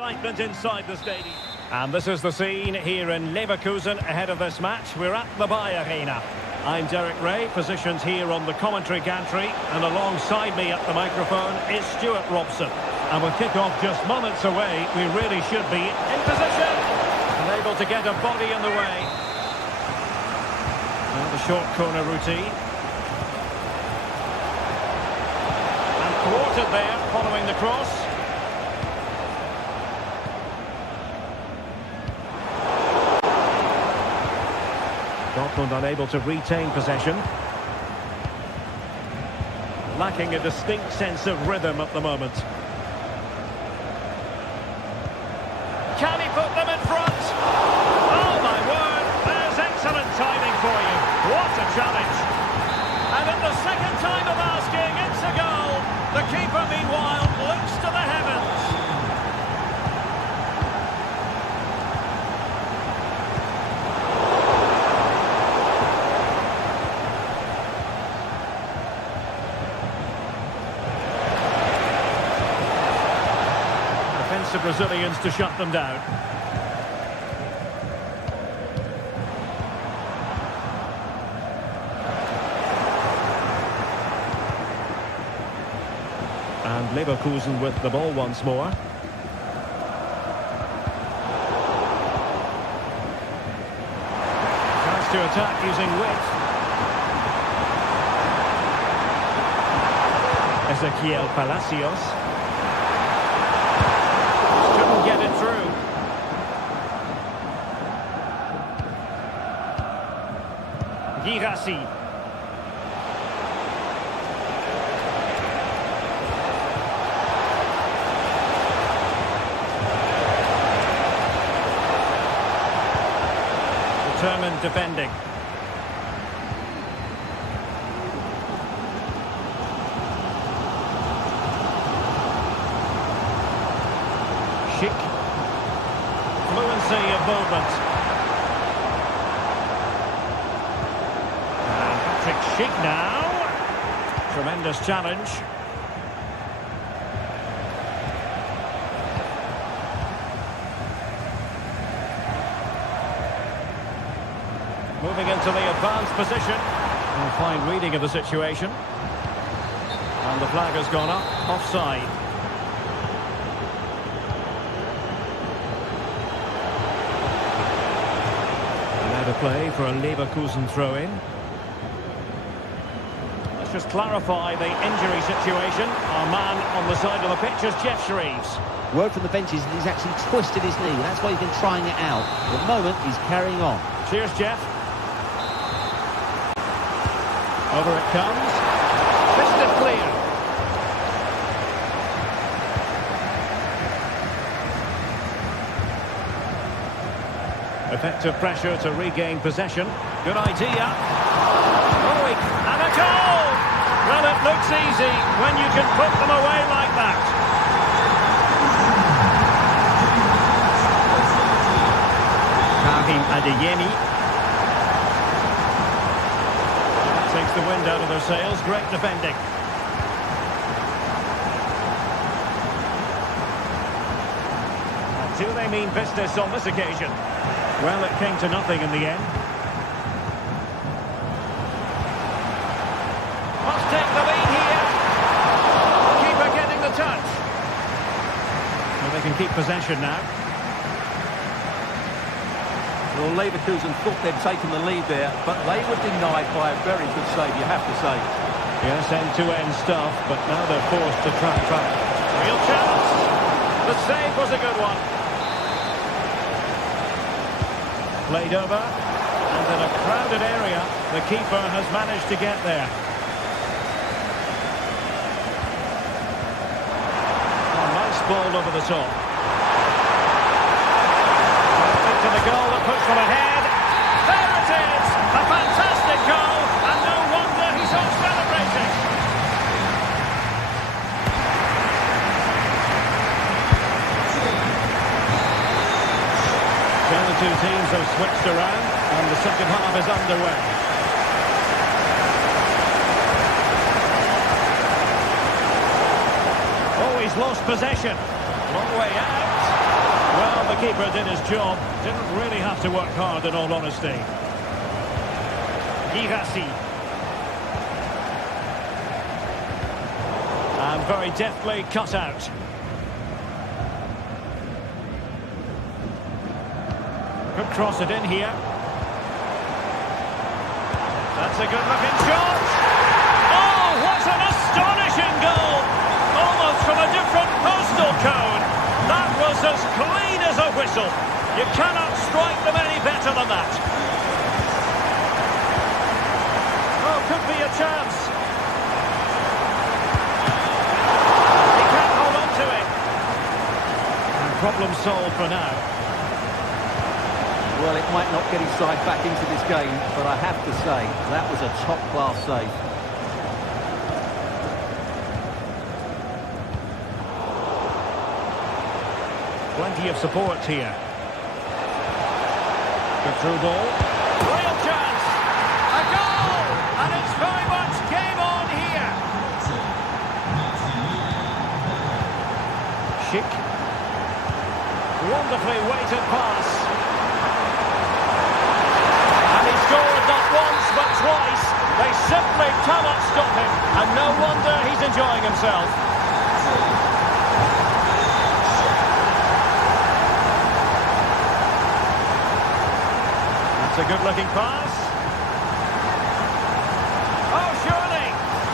Excitement inside the stadium. And this is the scene here in Leverkusen ahead of this match. We're at the Bayer Arena. I'm Derek Ray, positioned here on the commentary gantry, and alongside me at the microphone is Stuart Robson. And with kick-off just moments away, we really should be in position and able to get a body in the way. Now the short corner routine. And thwarted there following the cross. Dortmund unable to retain possession. Lacking a distinct sense of rhythm at the moment. Can he put them in front? Oh my word, there's excellent timing for you. What a challenge. And at the second time of asking, it's a goal. The keeper meanwhile looks to the heavens. The Brazilians to shut them down. And Leverkusen with the ball once more. Tries to attack using width. Ezequiel Palacios. Get it through. Girassi. Determined defending. Schick. Fluency of movement. And Patrick Schick now. Tremendous challenge. Moving into the advanced position. And fine reading of the situation. And the flag has gone up. Offside. Play for a Leverkusen throw-in. Let's just clarify the injury situation. Our man on the side of the pitch is Jeff Shreves. Word from the benches that he's actually twisted his knee. That's why he's been trying it out. At the moment, he's carrying on. Cheers, Jeff. Over it comes. Fisted clear. Effective pressure to regain possession. Good idea. Oh, and a goal! Well, it looks easy when you can put them away like that. Karim Adeyemi. Takes the wind out of their sails. Great defending. Do they mean business on this occasion? Well, it came to nothing in the end. Must take the lead here. Keeper getting the touch. Well, they can keep possession now. Well, Leverkusen thought they'd taken the lead there, but they were denied by a very good save, you have to say. Yes, end-to-end stuff, but now they're forced to track. Real chance. The save was a good one. Played over, and in a crowded area, the keeper has managed to get there. A nice ball over the top. To the goal that puts them ahead. There it is! A fantastic goal, and no wonder he's off celebrating. Well, the two teams have switched around, and the second half is underway. Oh, he's lost possession. Long way out. goalkeeper did his job. Didn't really have to work hard, in all honesty. Girassi. And very deftly cut out. Could cross it in here. That's a good-looking shot. Oh, what an astonishing goal! Almost from a different postal code. That was as clean as a whistle. You cannot strike them any better than that. Oh, could be a chance. He can't hold on to it. And problem solved for now. Well, it might not get his side back into this game, but I have to say, that was a top-class save. Plenty of support here. Good through ball. Real chance! A goal! And it's very much game on here. Schick. Wonderfully weighted pass. And he scored not once but twice. They simply cannot stop him. And no wonder he's enjoying himself. That's a good-looking pass. Oh, surely!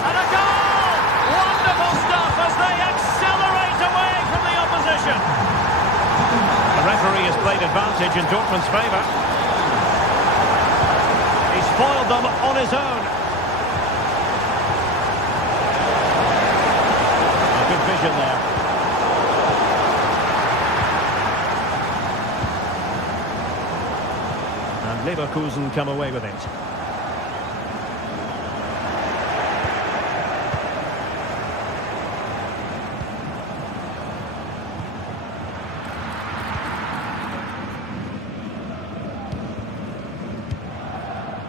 And a goal! Wonderful stuff as they accelerate away from the opposition. The referee has played advantage in Dortmund's favour. He spoiled them on his own. A good vision there. And Leverkusen come away with it.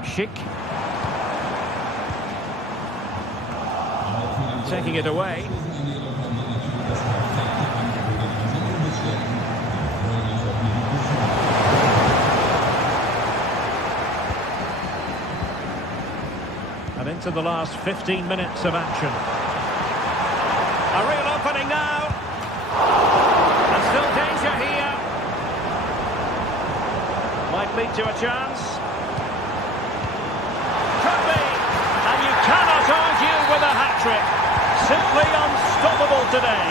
Schick. Taking it away. And into the last 15 minutes of action. A real opening now. And still danger here. Might lead to a chance. Could be. And you cannot argue with a hat-trick. Simply unstoppable today.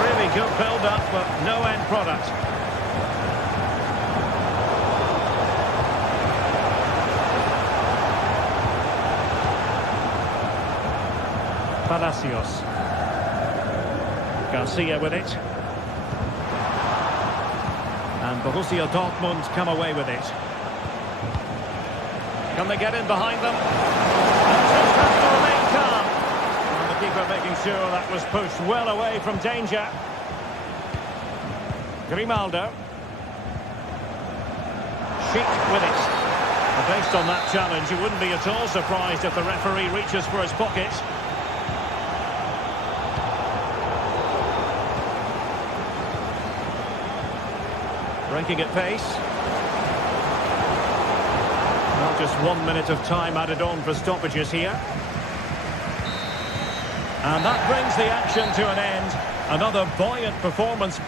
Really good build-up, but no end product. Palacios. Garcia with it. And Borussia Dortmund come away with it. Can they get in behind them? And just have to remain calm. And the keeper making sure that was pushed well away from danger. Grimaldo. Schick with it. And based on that challenge, you wouldn't be at all surprised if the referee reaches for his pocket. Breaking at pace. Not just 1 minute of time added on for stoppages here. And that brings the action to an end. Another buoyant performance.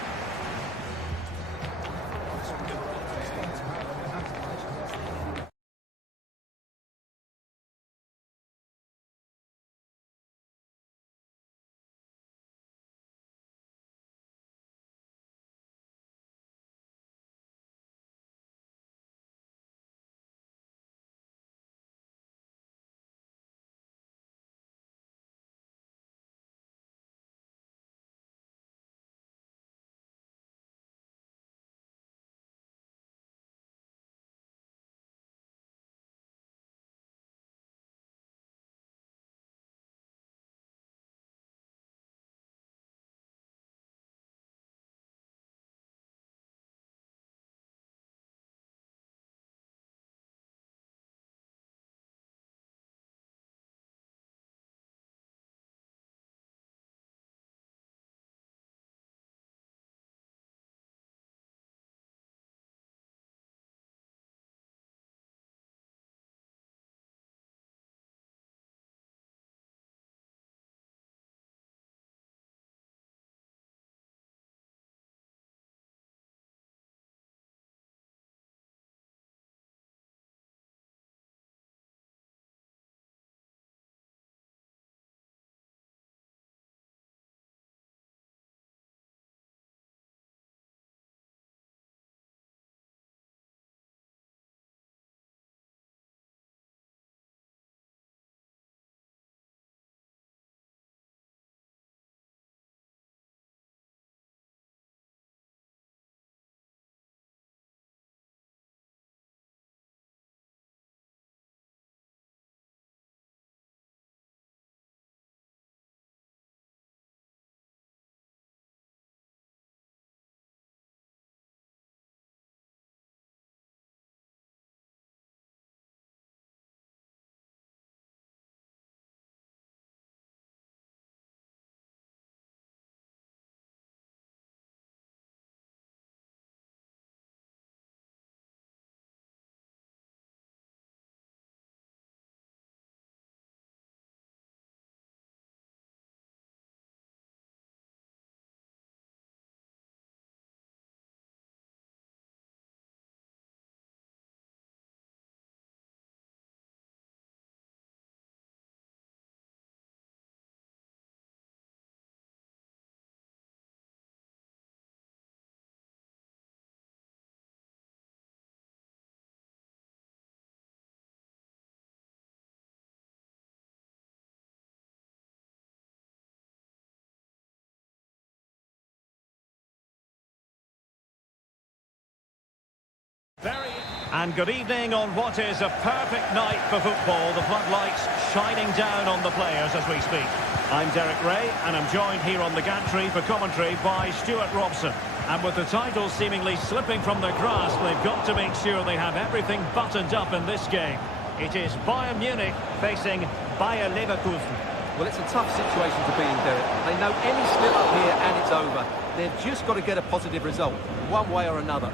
And good evening on what is a perfect night for football. The floodlights shining down on the players as we speak. I'm Derek Ray, and I'm joined here on the gantry for commentary by Stuart Robson. And with the titles seemingly slipping from their grasp, they've got to make sure they have everything buttoned up in this game. It is Bayern Munich facing Bayer Leverkusen. Well, it's a tough situation to be in, Derek. They know any slip up here and it's over. They've just got to get a positive result, one way or another.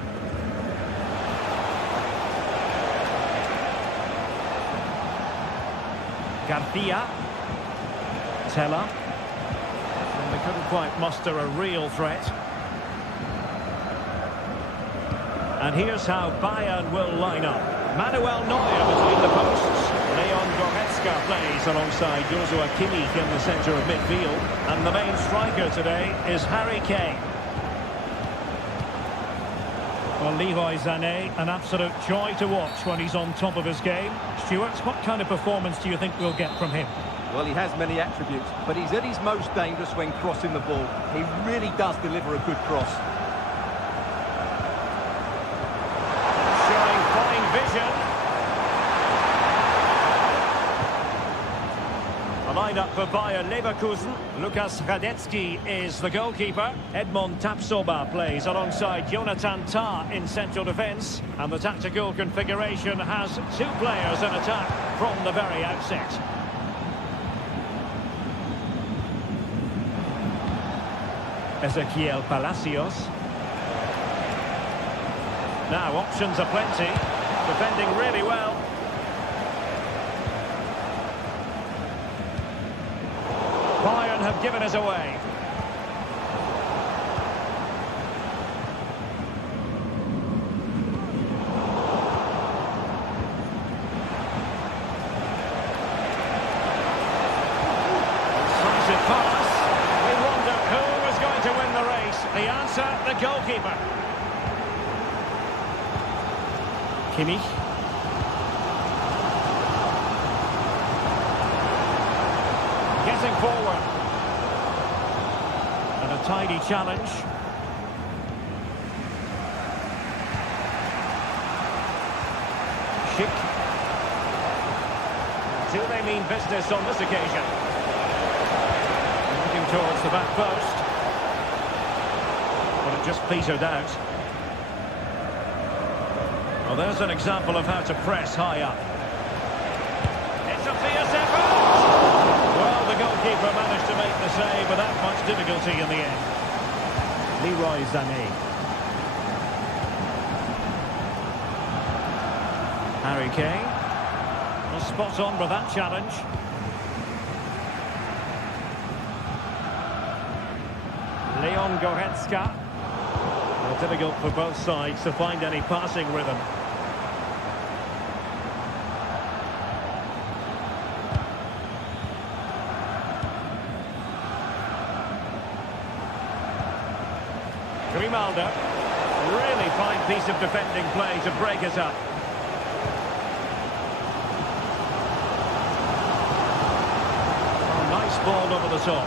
Garcia. Teller. And they couldn't quite muster a real threat. And here's how Bayern will line up. Manuel Neuer between the posts. Leon Goretzka plays alongside Joshua Kimmich in the centre of midfield. And the main striker today is Harry Kane. Well, Leroy Sané, an absolute joy to watch when he's on top of his game. Stuart, what kind of performance do you think we'll get from him? Well, he has many attributes, but he's at his most dangerous when crossing the ball. He really does deliver a good cross. Showing fine vision. A line-up for Bayer Leverkusen. Lukas Radetzky is the goalkeeper. Edmond Tapsoba plays alongside Jonathan Tah in central defence. And the tactical configuration has two players in attack from the very outset. Ezequiel Palacios. Now options are plenty. Defending really well. Bayern have given us away. Decisive pass. We wonder who is going to win the race. The answer, the goalkeeper. Kimmich. Getting forward. And a tidy challenge. Schick. Do they mean business on this occasion? Looking towards the back post. But it just petered out. Well, there's an example of how to press high up. It's a fierce effort! Well, the goalkeeper managed to make the save without much difficulty in the end. Leroy Sané. Harry Kane. Well, spot on with that challenge. Leon Goretzka. Well, difficult for both sides to find any passing rhythm. Grimaldo. Really fine piece of defending play to break it up. Oh, nice ball over the top.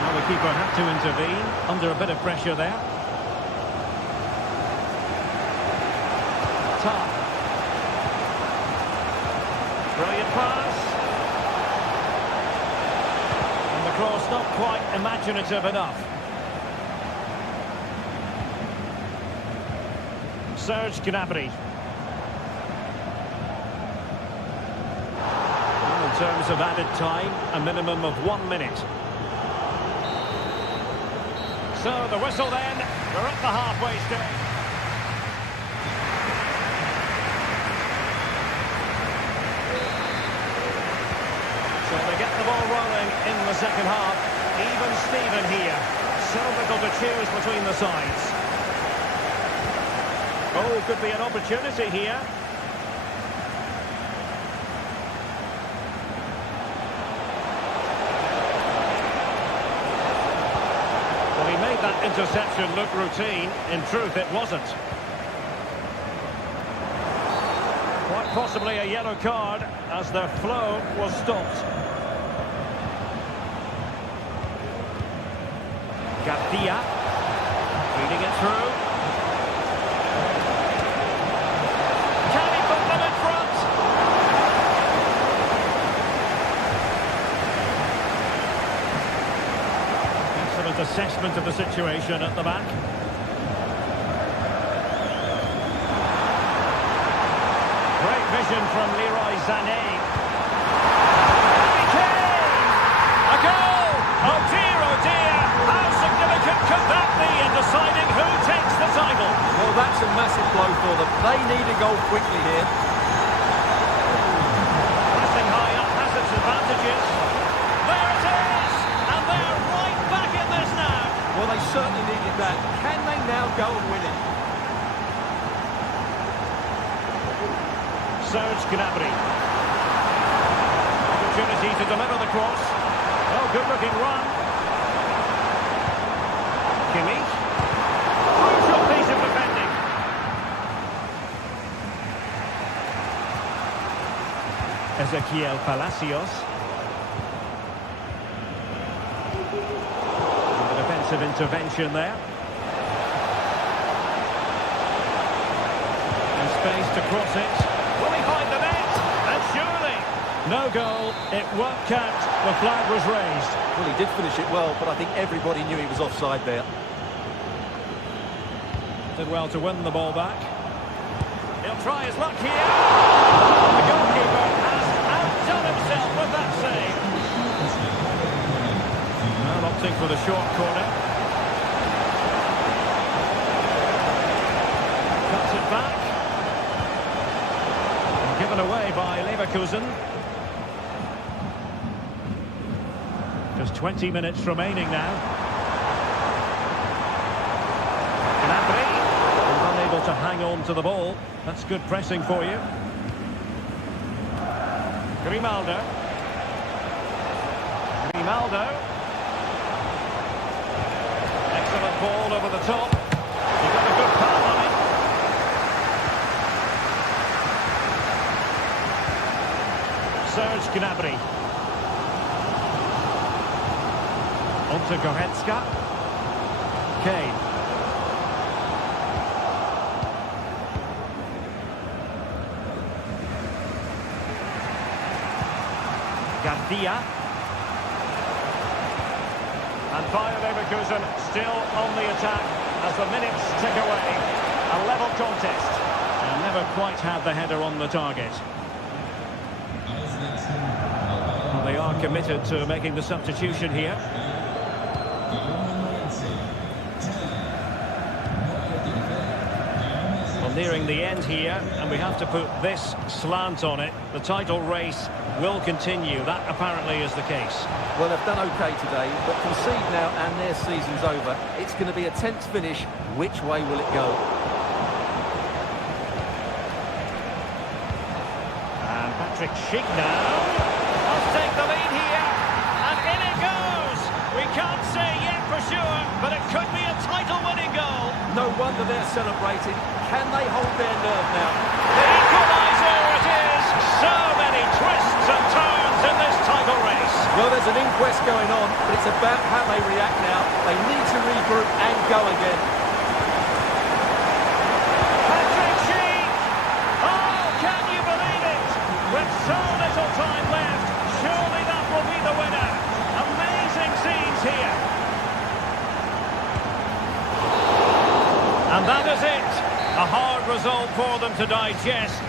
Now the keeper had to intervene under a bit of pressure there. Tah. Brilliant pass. And the cross not quite imaginative enough. Serge Gnabry. Well, in terms of added time, a minimum of 1 minute. So the whistle then, we're at the halfway stage. So they get the ball rolling in the second half. Even Steven here. So little to choose between the sides. Oh, could be an opportunity here. Well, he made that interception look routine. In truth, it wasn't. Quite possibly a yellow card as their flow was stopped. Garcia. Feeding it through. assessment of the situation at the back. Great vision from Leroy Sané. Harry Kane! A goal! Oh dear, oh dear! How significant could that be in deciding who takes the title? Well, that's a massive blow for them. They need a goal quickly here. Pressing high up has its advantages. There it is! And they're right back in this now. Well, they certainly needed that. Can they now go and win it? Serge Gnabry. Opportunity to deliver the cross. Oh, good-looking run. Kimmich. Crucial piece of defending. Ezequiel Palacios. And the defensive intervention there. And space to cross it. Will he find the net? And surely. No goal. It won't count. The flag was raised. Well, he did finish it well, but I think everybody knew he was offside there. Did well to win the ball back. He'll try his luck here. The goalkeeper has outdone himself with that save. Well, opting for the short corner. Cuts it back. And given away by Leverkusen. Just 20 minutes remaining now. Gnabry, unable to hang on to the ball. That's good pressing for you. Grimaldo. Excellent ball over the top. He got a good pass on it. Serge Gnabry. Onto Goretzka. Kane. Garcia. And Bayer Leverkusen still on the attack as the minutes tick away. A level contest. And never quite had the header on the target. Well, they are committed to making the substitution here. Well, nearing the end here, and we have to put this slant on it. The title race will continue. That apparently is the case. Well, they've done okay today, but concede now and their season's over. It's going to be a tense finish. Which way will it go? And Patrick Schick now. Must take the lead here. And in it goes. We can't say yet for sure, but it could be a title-winning goal. No wonder they're celebrating. Can they hold their nerve now? The equaliser it is. So many twists and turns in this title race. Well, there's an inquest going on, but it's about how they react now. They need to regroup and go again. Patrick Schick. Oh, can you believe it? With so little time left, surely that will be the winner. Amazing scenes here. And that is it. A hard result for them to digest.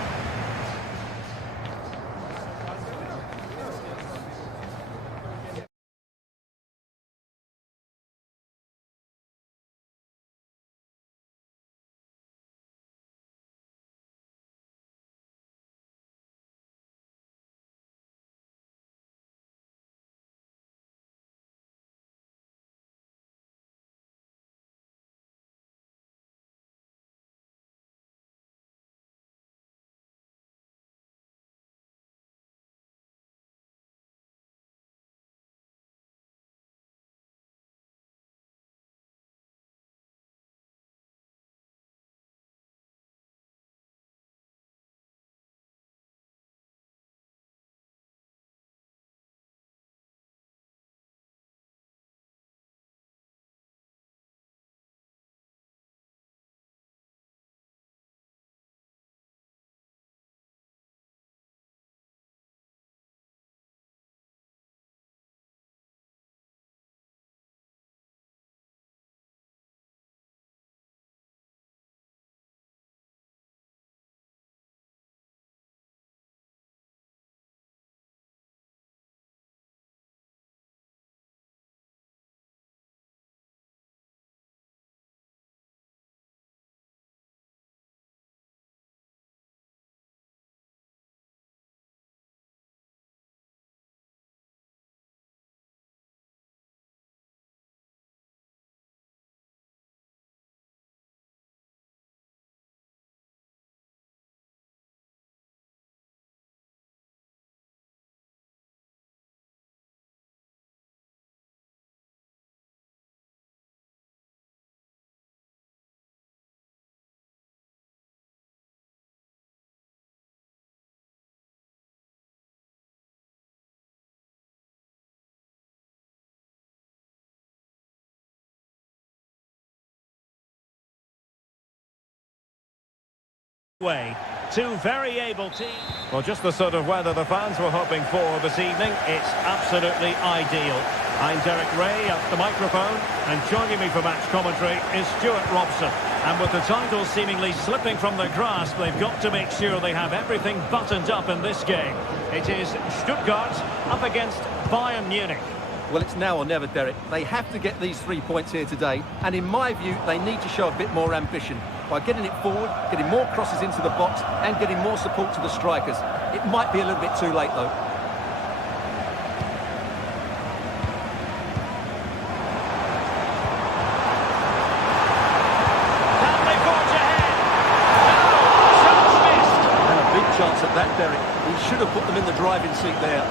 way. Two very able teams. Well, just the sort of weather the fans were hoping for this evening. It's absolutely ideal. I'm Derek Ray at the microphone, and joining me for match commentary is Stuart Robson. And with the title seemingly slipping from their grasp, they've got to make sure they have everything buttoned up in this game. It is Stuttgart up against Bayern Munich. Well, it's now or never, Derek. They have to get these 3 points here today, and in my view, they need to show a bit more ambition by getting it forward, getting more crosses into the box, and getting more support to the strikers. It might be a little bit too late, though. Can they forge ahead? No! Chance missed! And a big chance at that, Derek. He should have put them in the driving seat there.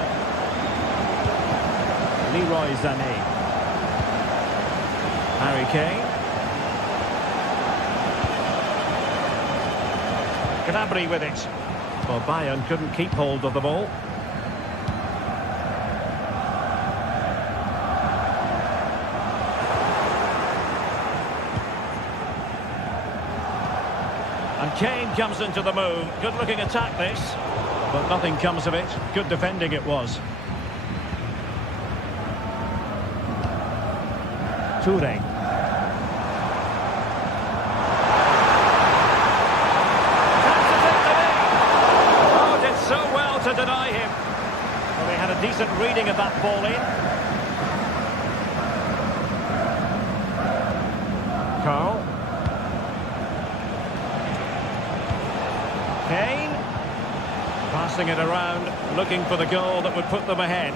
Leroy Sané. Harry Kane. Gnabry with it. Well, Bayern couldn't keep hold of the ball. And Kane comes into the move. Good looking attack this, but nothing comes of it. Good defending it was. Toure. To deny him. Well, they had a decent reading of that ball in. Carl. Kane. Passing it around, looking for the goal that would put them ahead.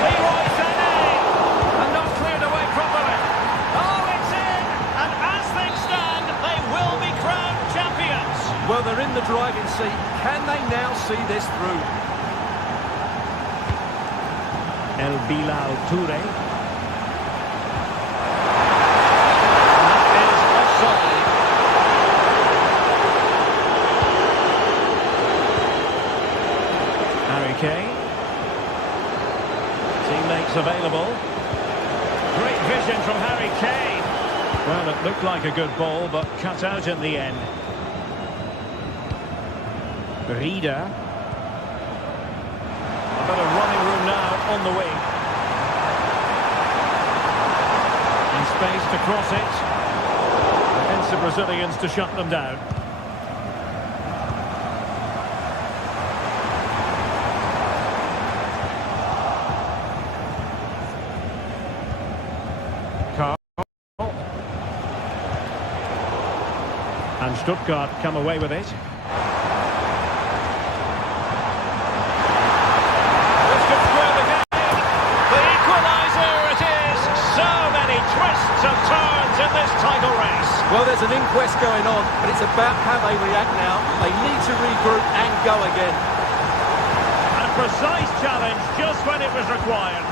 Leroy Sané! And not cleared away properly. Oh, it's in! And as things stand, they will be crowned champions. Well, they're in the driving seat. Can they now see this through? El Bilal Toure. That is offside. Harry Kane. Teammates available. Great vision from Harry Kane. Well, it looked like a good ball, but cut out in the end. Rieder. A bit of running room now on the wing. And space to cross it. Against the Brazilians to shut them down. Carl. And Stuttgart come away with it. Well, there's an inquest going on, but it's about how they react now. They need to regroup and go again. A precise challenge just when it was required.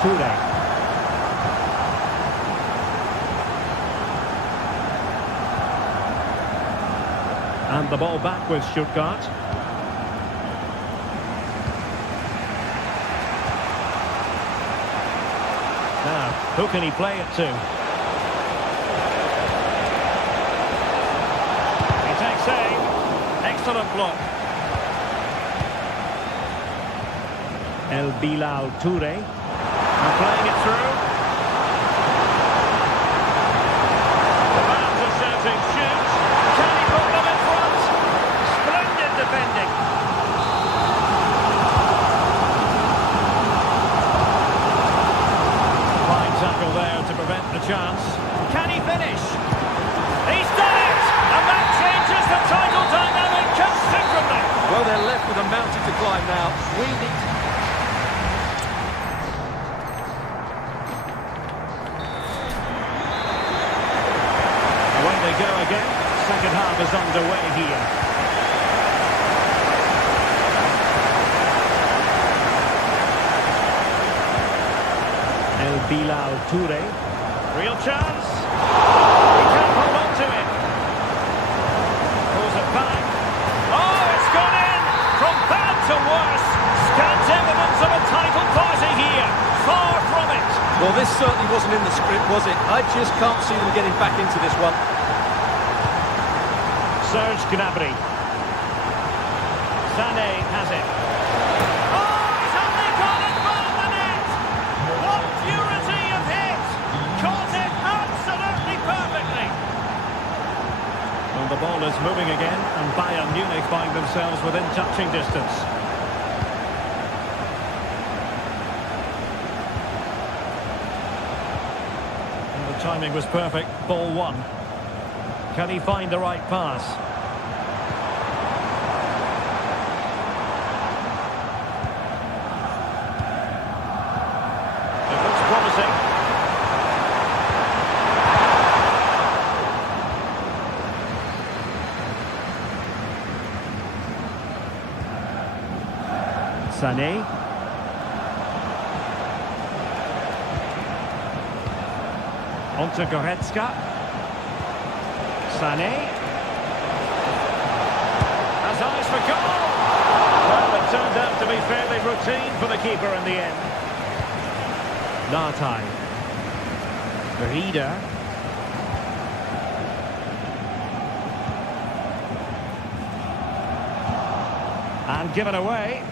Toure. And the ball back with Stuttgart. Now, who can he play it to? He takes aim. Excellent block. El Bilal Toure. And playing it through. The fans are shouting, shoot! Can he put them in front? Splendid defending. Tackle there to prevent the chance. Can he finish? He's done it! And that changes the title dynamic considerably. Well, they're left with a mountain to climb now. We need to... Away they go again. Second half is underway here. El Bilal Toure. Real chance. He can't hold on to it. Pulls it back. Oh, it's gone in! From bad to worse. Scant evidence of a title party here. Far from it. Well, this certainly wasn't in the script, was it? I just can't see them getting back into this one. Serge Gnabry. Sané has it. Oh, he's only got it from the net! What purity of hit! Caught it absolutely perfectly! Well, the ball is moving again, and Bayern Munich find themselves within touching distance. And the timing was perfect. Ball one. Can he find the right pass? It looks promising. Sané. On to Goretzka. Sané. Has eyes for goal. Well, it turned out to be fairly routine for the keeper in the end. Nartai. Verida. And given away.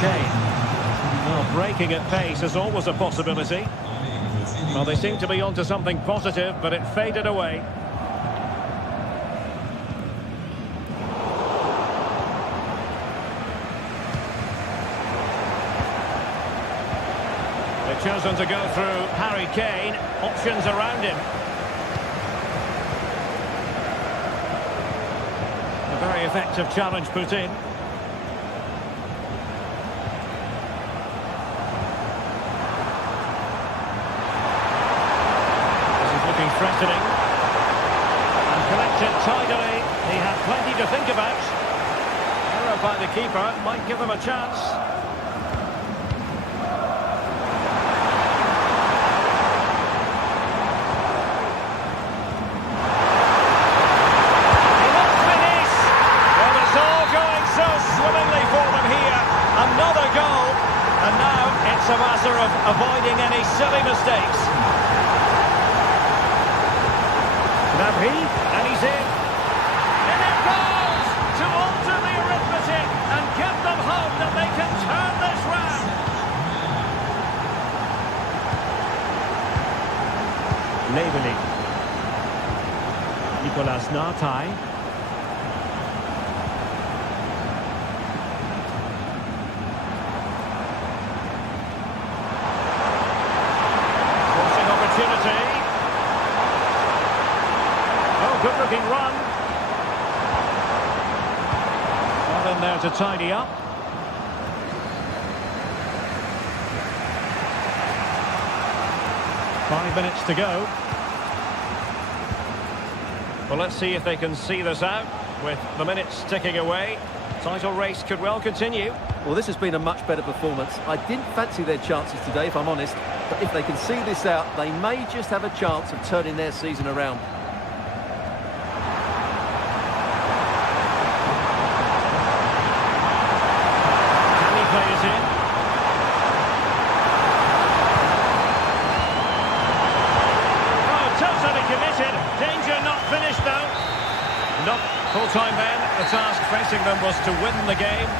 Kane. Well, breaking at pace is always a possibility. Well, they seem to be onto something positive, but it faded away. They've chosen to go through Harry Kane. Options around him. A very effective challenge put in. Threatening and collected tidily. He had plenty to think about. Error by the keeper might give him a chance. He must finish. Well, it's all going so swimmingly for them here. Another goal, and now it's a matter of avoiding any silly mistakes. Gnabry, and he's in. And it goes to alter the arithmetic and give them hope that they can turn this round. Labeling. Nicolas Nartai. Crossing opportunity. Good-looking run. Not in there to tidy up. Five minutes to go. Well, let's see if they can see this out. With the minutes ticking away, title race could well continue. Well, this has been a much better performance. I didn't fancy their chances today, if I'm honest. But if they can see this out, they may just have a chance of turning their season around. Players in. Oh, totally committed. Danger not finished though. Not full time then. The task facing them was to win the game.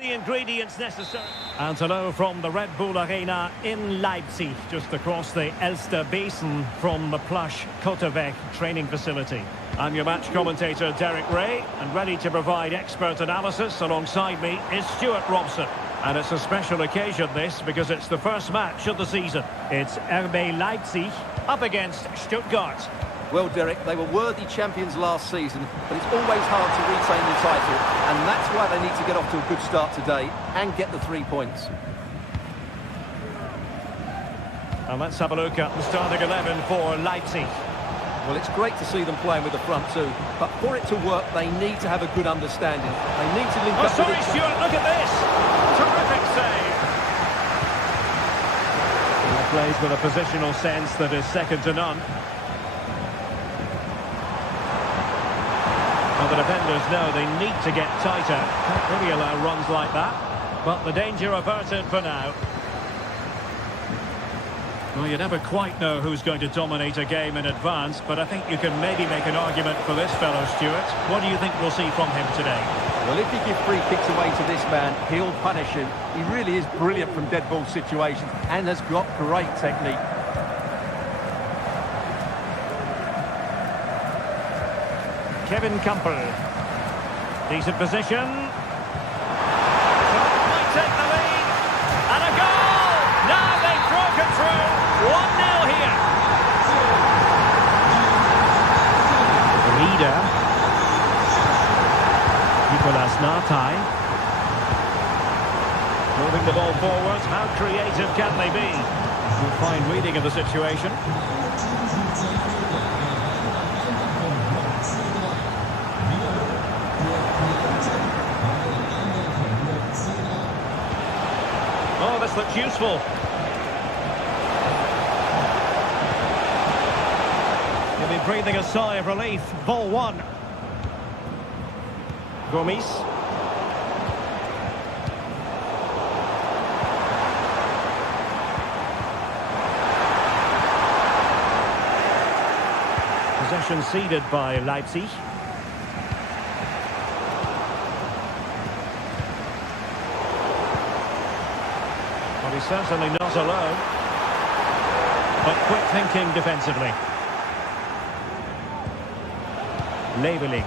The ingredients necessary. And hello from the Red Bull Arena in Leipzig, just across the Elster Basin from the plush Kotevec training facility. I'm your match commentator Derek Ray, and ready to provide expert analysis alongside me is Stuart Robson. And it's a special occasion this, because it's the first match of the season. It's RB Leipzig up against Stuttgart. Well, Derek, they were worthy champions last season, but it's always hard to retain the title, and that's why they need to get off to a good start today and get the 3 points. And let's have a look at the starting 11 for Leipzig. Well, it's great to see them playing with the front two, but for it to work, they need to have a good understanding. They need to link up sorry, with Stuart, look at this! Terrific save! He plays with a positional sense that is second to none. Well, the defenders know they need to get tighter. Can't really allow runs like that. But the danger averted for now. Well, you never quite know who's going to dominate a game in advance, but I think you can maybe make an argument for this fellow, Stuart. What do you think we'll see from him today? Well, if you give free kicks away to this man, he'll punish him. He really is brilliant from dead ball situations and has got great technique. Kevin Campbell. Decent position. Might take the lead. And a goal! Now they've broken through. 1-0 here. The leader. Nicolas Nartai. Moving the ball forward. How creative can they be? Good fine reading of the situation. Oh, this looks useful. He'll be breathing a sigh of relief. Ball one. Gomis. Possession ceded by Leipzig. Well, he's certainly not alone. But quick thinking defensively. Labeling.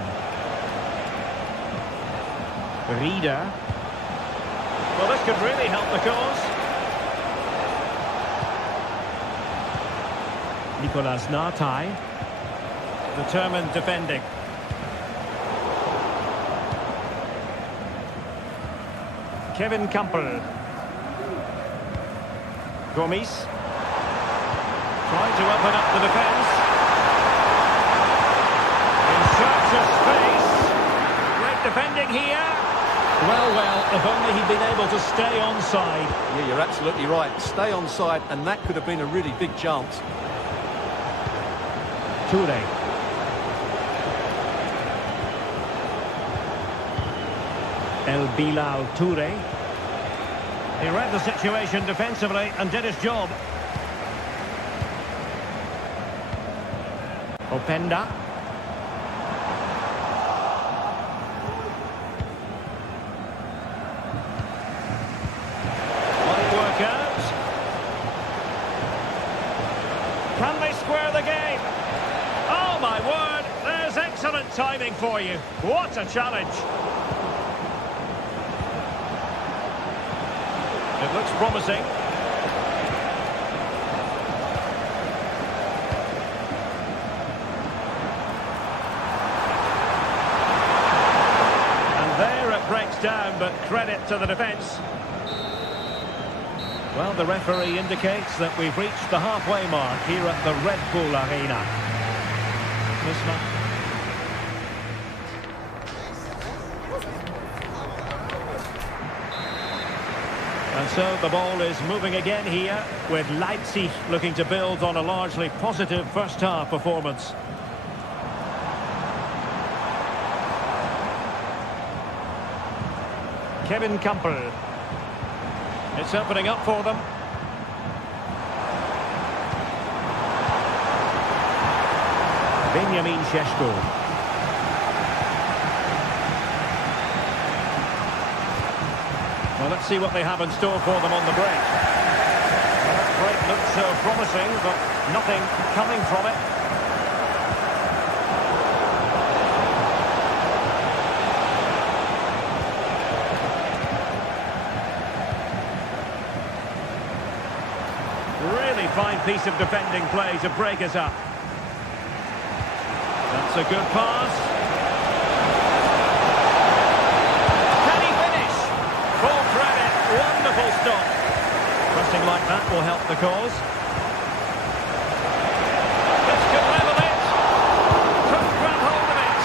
Rieder. Well, this could really help the cause. Nicolas Nartai. Determined defending. Kevin Campbell. Gomis. Trying to open up the defence. In search of space. Great defending here. Well, if only he'd been able to stay onside. Yeah, you're absolutely right. Stay onside, and that could have been a really big chance. Toure. El Bilal Toure. He read the situation defensively and did his job. Openda. Will it work out? Can they square the game? Oh my word, there's excellent timing for you. What a challenge. It looks promising. And there it breaks down, but credit to the defence. Well, the referee indicates that we've reached the halfway mark here at the Red Bull Arena. Mismatch. And so the ball is moving again here, with Leipzig looking to build on a largely positive first-half performance. Kevin Campbell. It's opening up for them. Benjamin Šeško. see what they have in store for them on the break. Well, that break looked so promising, but nothing coming from it. Really fine piece of defending play to break us up. That's a good pass. Can he finish? Full credit. Wonderful stop. Pressing like that will help the cause. This could level it. Couldn't grab hold of it.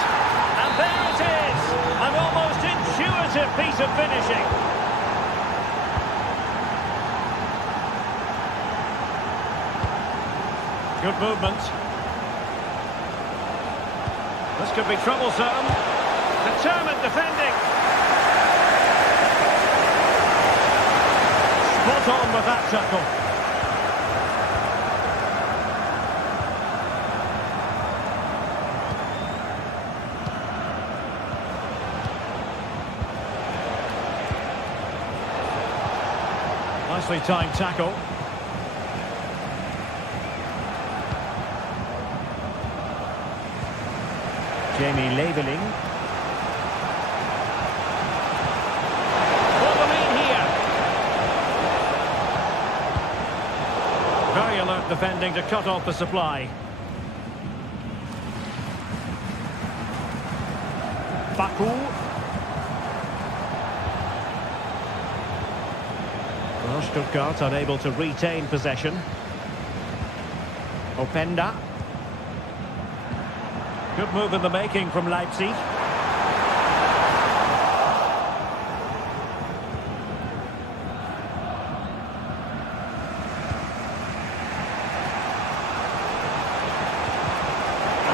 And there it is. An almost intuitive piece of finishing. Good movement. This could be troublesome. Determined defending. Spot on with that tackle. Nicely timed tackle. Jamie labelling. For the lead here. Very alert defending to cut off the supply. Baku. Well, Stuttgart unable to retain possession. Openda. Good move in the making from Leipzig. An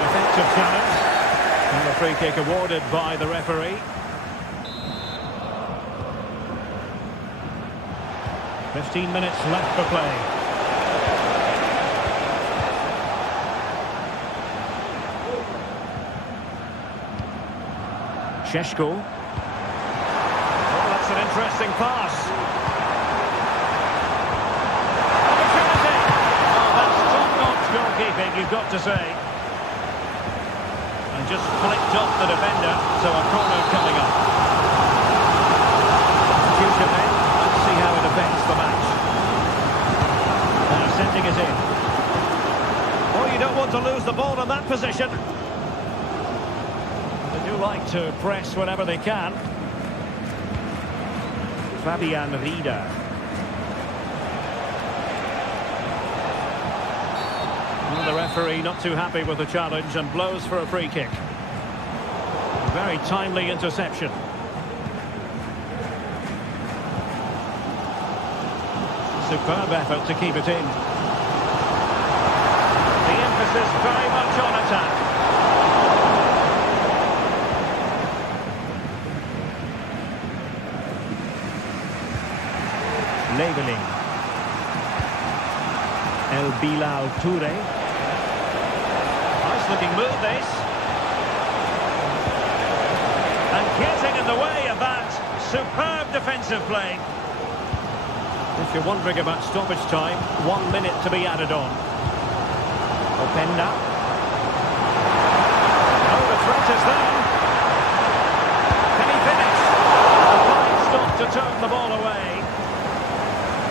effective challenge. And the free kick awarded by the referee. 15 minutes left for play. Sheshko. Oh, that's an interesting pass. Opportunity. Oh, that's top-notch goalkeeping, you've got to say. And just flicked off the defender, so a corner coming up. Substitution then. Let's see how it affects the match. Now sending it in. Oh, you don't want to lose the ball in that position. Like to press whenever they can. Fabian Rieder. Well, the referee not too happy with the challenge and blows for a free kick. A very timely interception. Superb effort to keep it in. The emphasis very much on attack. Labelling. El Bilal Toure. Nice looking move this. And getting in the way of that superb defensive play. If you're wondering about stoppage time, 1 minute to be added on. Openda. Oh, the threat is there. Can he finish? A fine stop to turn the ball away.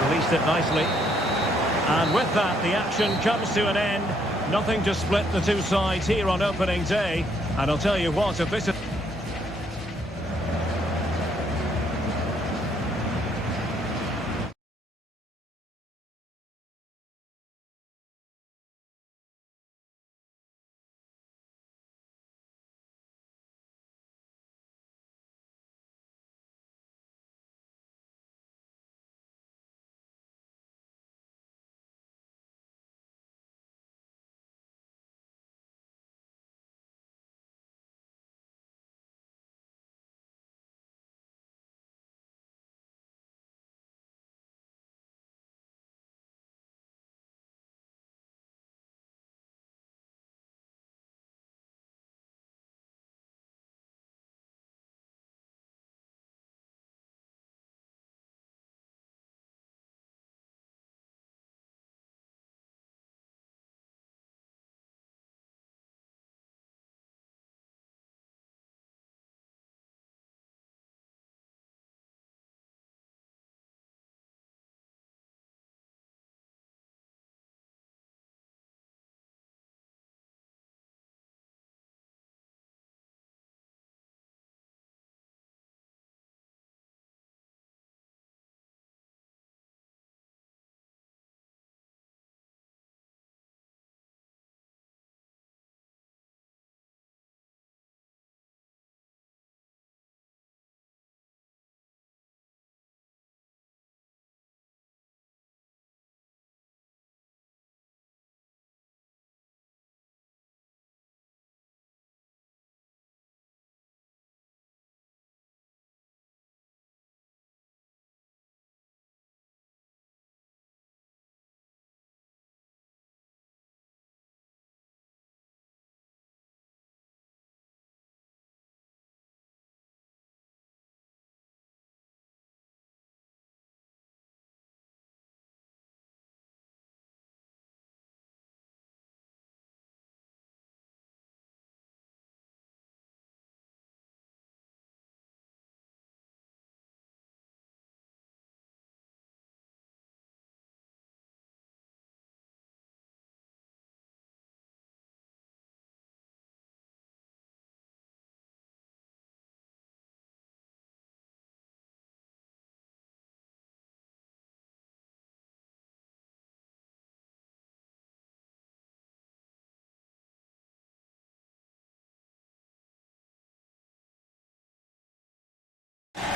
Released it nicely. And with that, the action comes to an end. Nothing to split the two sides here on opening day. And I'll tell you what, if this is...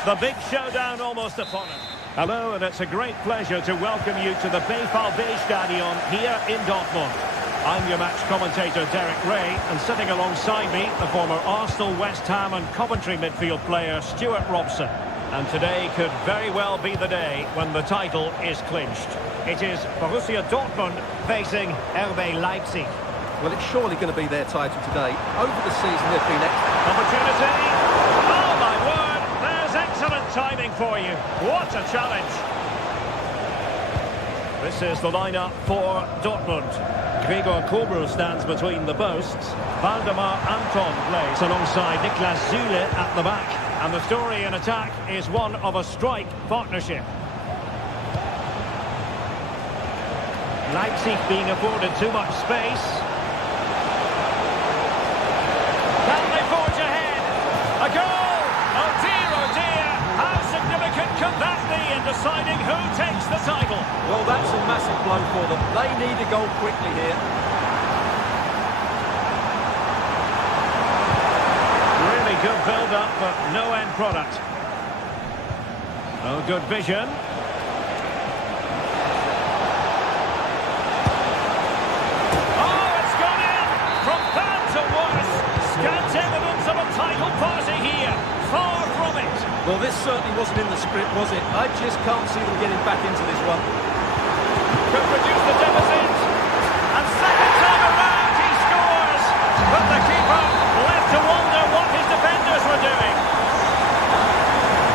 The big showdown almost upon us. Hello, and it's a great pleasure to welcome you to the Stadion here in Dortmund. I'm your match commentator, Derek Ray, and sitting alongside me, the former Arsenal, West Ham and Coventry midfield player, Stuart Robson. And today could very well be the day when the title is clinched. It is Borussia Dortmund facing RB Leipzig. Well, it's surely going to be their title today. Over the season, they've been excellent. Opportunity! Oh, my word! There's excellent timing for you. What a challenge! This is the lineup for Dortmund. Gregor Kobel stands between the posts. Valdemar Anton plays alongside Niklas Süle at the back. And the story in attack is one of a strike partnership. Leipzig being afforded too much space. Can they forge ahead? A goal! Oh dear, how significant could that be in deciding who takes the title? Well, that's a massive blow for them. They need a goal quickly here. Really good build-up, but no end product. Oh, good vision. Scant evidence of a title party here. Far from it. Well, this certainly wasn't in the script, was it? I just can't see them getting back into this one. Could reduce the deficit. And second time around, he scores. But the keeper left to wonder what his defenders were doing.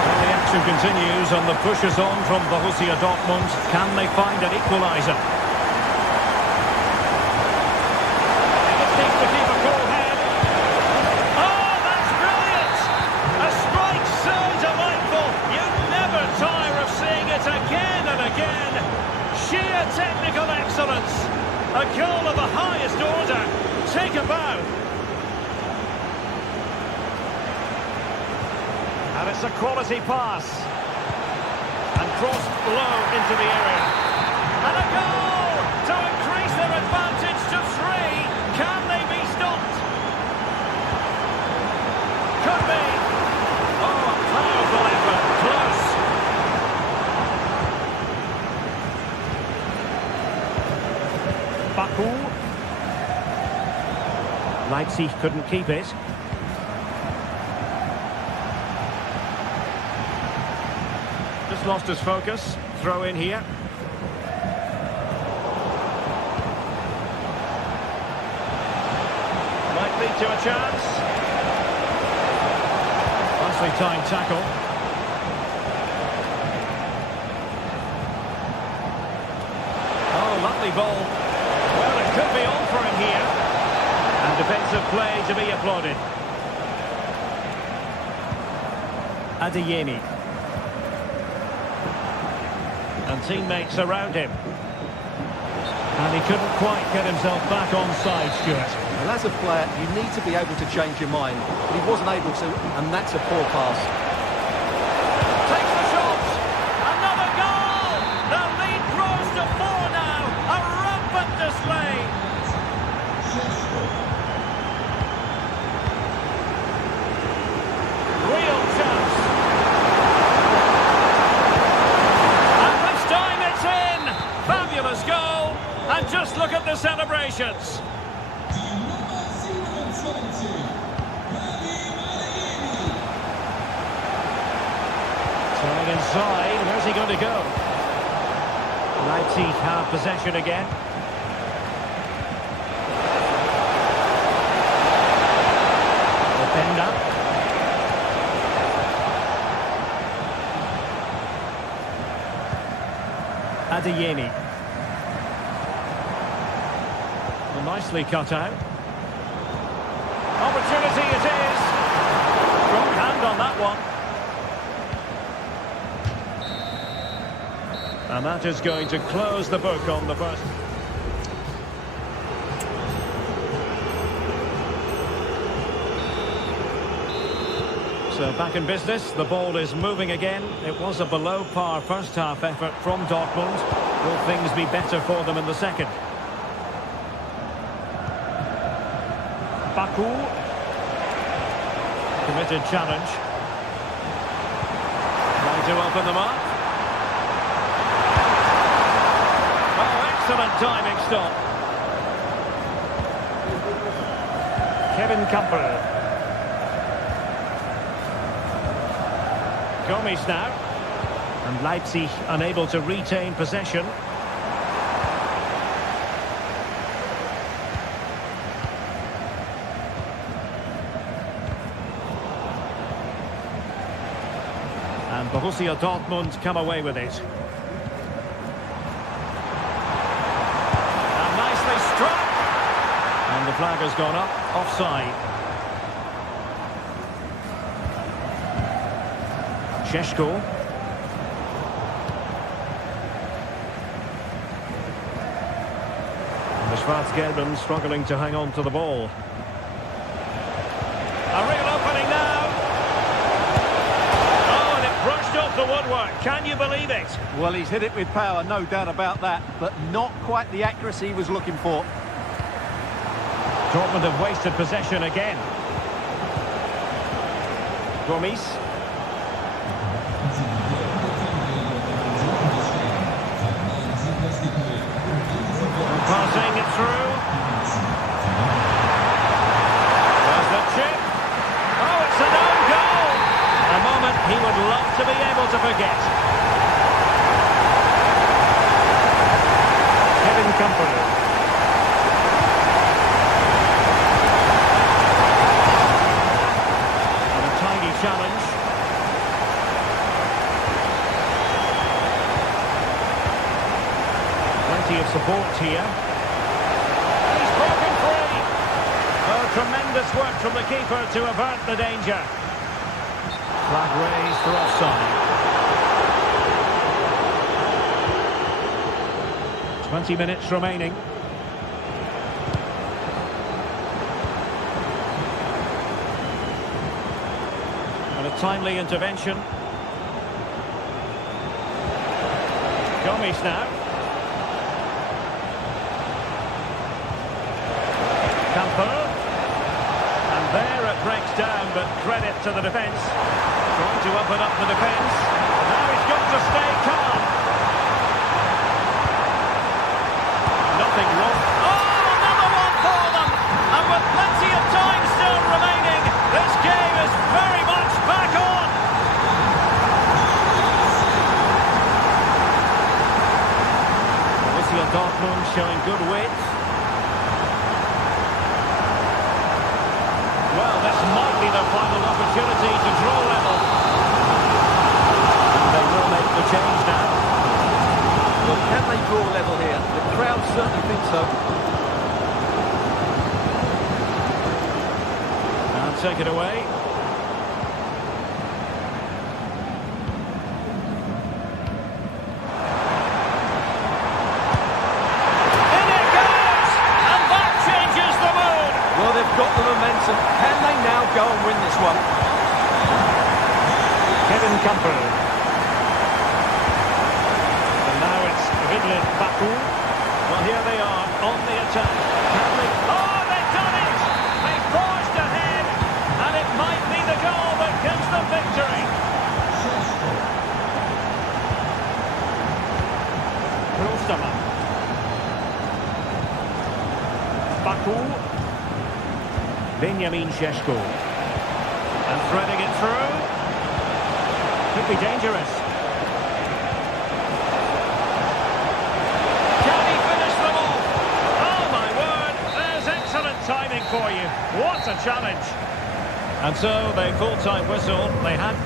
And the action continues and the push is on from Borussia Dortmund. Can they find an equaliser? Technical excellence, a goal of the highest order. Take a bow. And it's a quality pass. And crossed low into the area. And a goal to increase their advantage to 3. Can they be stopped? Could be. Oh, a powerful effort. Close. Baku. Leipzig couldn't keep it. Just lost his focus. Throw in here. Might lead to a chance. Nicely timed tackle. Oh, lovely ball. Well, it could be on for him here. And defensive play to be applauded. Adeyemi. And teammates around him. And he couldn't quite get himself back on side, Stuart. Well, as a player, you need to be able to change your mind. But he wasn't able to, and that's a poor pass. Takes the shot. Another goal. The lead grows to 4 now. A rampant display. Real chance. And this time it's in. Fabulous goal. And just look at the celebrations. Turning inside, where's he going to go? Leipzig have possession again. Defender. Adeyemi. Well, nicely cut out. Opportunity it is. Strong hand on that one. And that is going to close the book on the first. So back in business, the ball is moving again. It was a below par first half effort from Dortmund. Will things be better for them in the second? Baku. Committed challenge. to open them up. Oh, excellent timing stop. Kevin Campbell. Gomes now. And Leipzig unable to retain possession. And Borussia Dortmund come away with it. And nicely struck. And the flag has gone up, offside. Šeško. The Schwarz-Gelben struggling to hang on to the ball. A real opening now. Oh, and it brushed off the woodwork. Can you believe it? Well, he's hit it with power, no doubt about that, but not quite the accuracy he was looking for. Dortmund have wasted possession again. Gomes. Passing it through. There's the chip. Oh, it's an own goal. A moment he would love to be able to forget. Kevin Campbell. And a tiny challenge. Plenty of support here. He's broken free. Oh, tremendous work from the keeper to avert the danger. Flag raised for offside. 20 minutes remaining. And a timely intervention. Gomes now. Campbell. And there it breaks down, but credit to the defence. Trying to open up the defence. Now he's got to stay calm. Nothing wrong. Oh, another one for them! And with plenty of time still remaining, this game is very much back on. Borussia Dortmund showing good width. Well, this might be their final opportunity to draw level. And they will make the change now. Well, can they draw level here? The crowd certainly think so. And take it away. In it goes! And that changes the mood! Well, they've got the momentum. Can they now go and win this one? Kevin Campbell. And now it's Ridley Baku. Well, here they are on the attack. Can they... Oh, they've done it! They forged ahead, and it might be the goal that gives them victory. Klostermann. Baku. Benjamin Šeško. And threading it through. Could be dangerous. Can he finish them off? Oh my word, there's excellent timing for you. What a challenge. And so the full-time whistle, they had...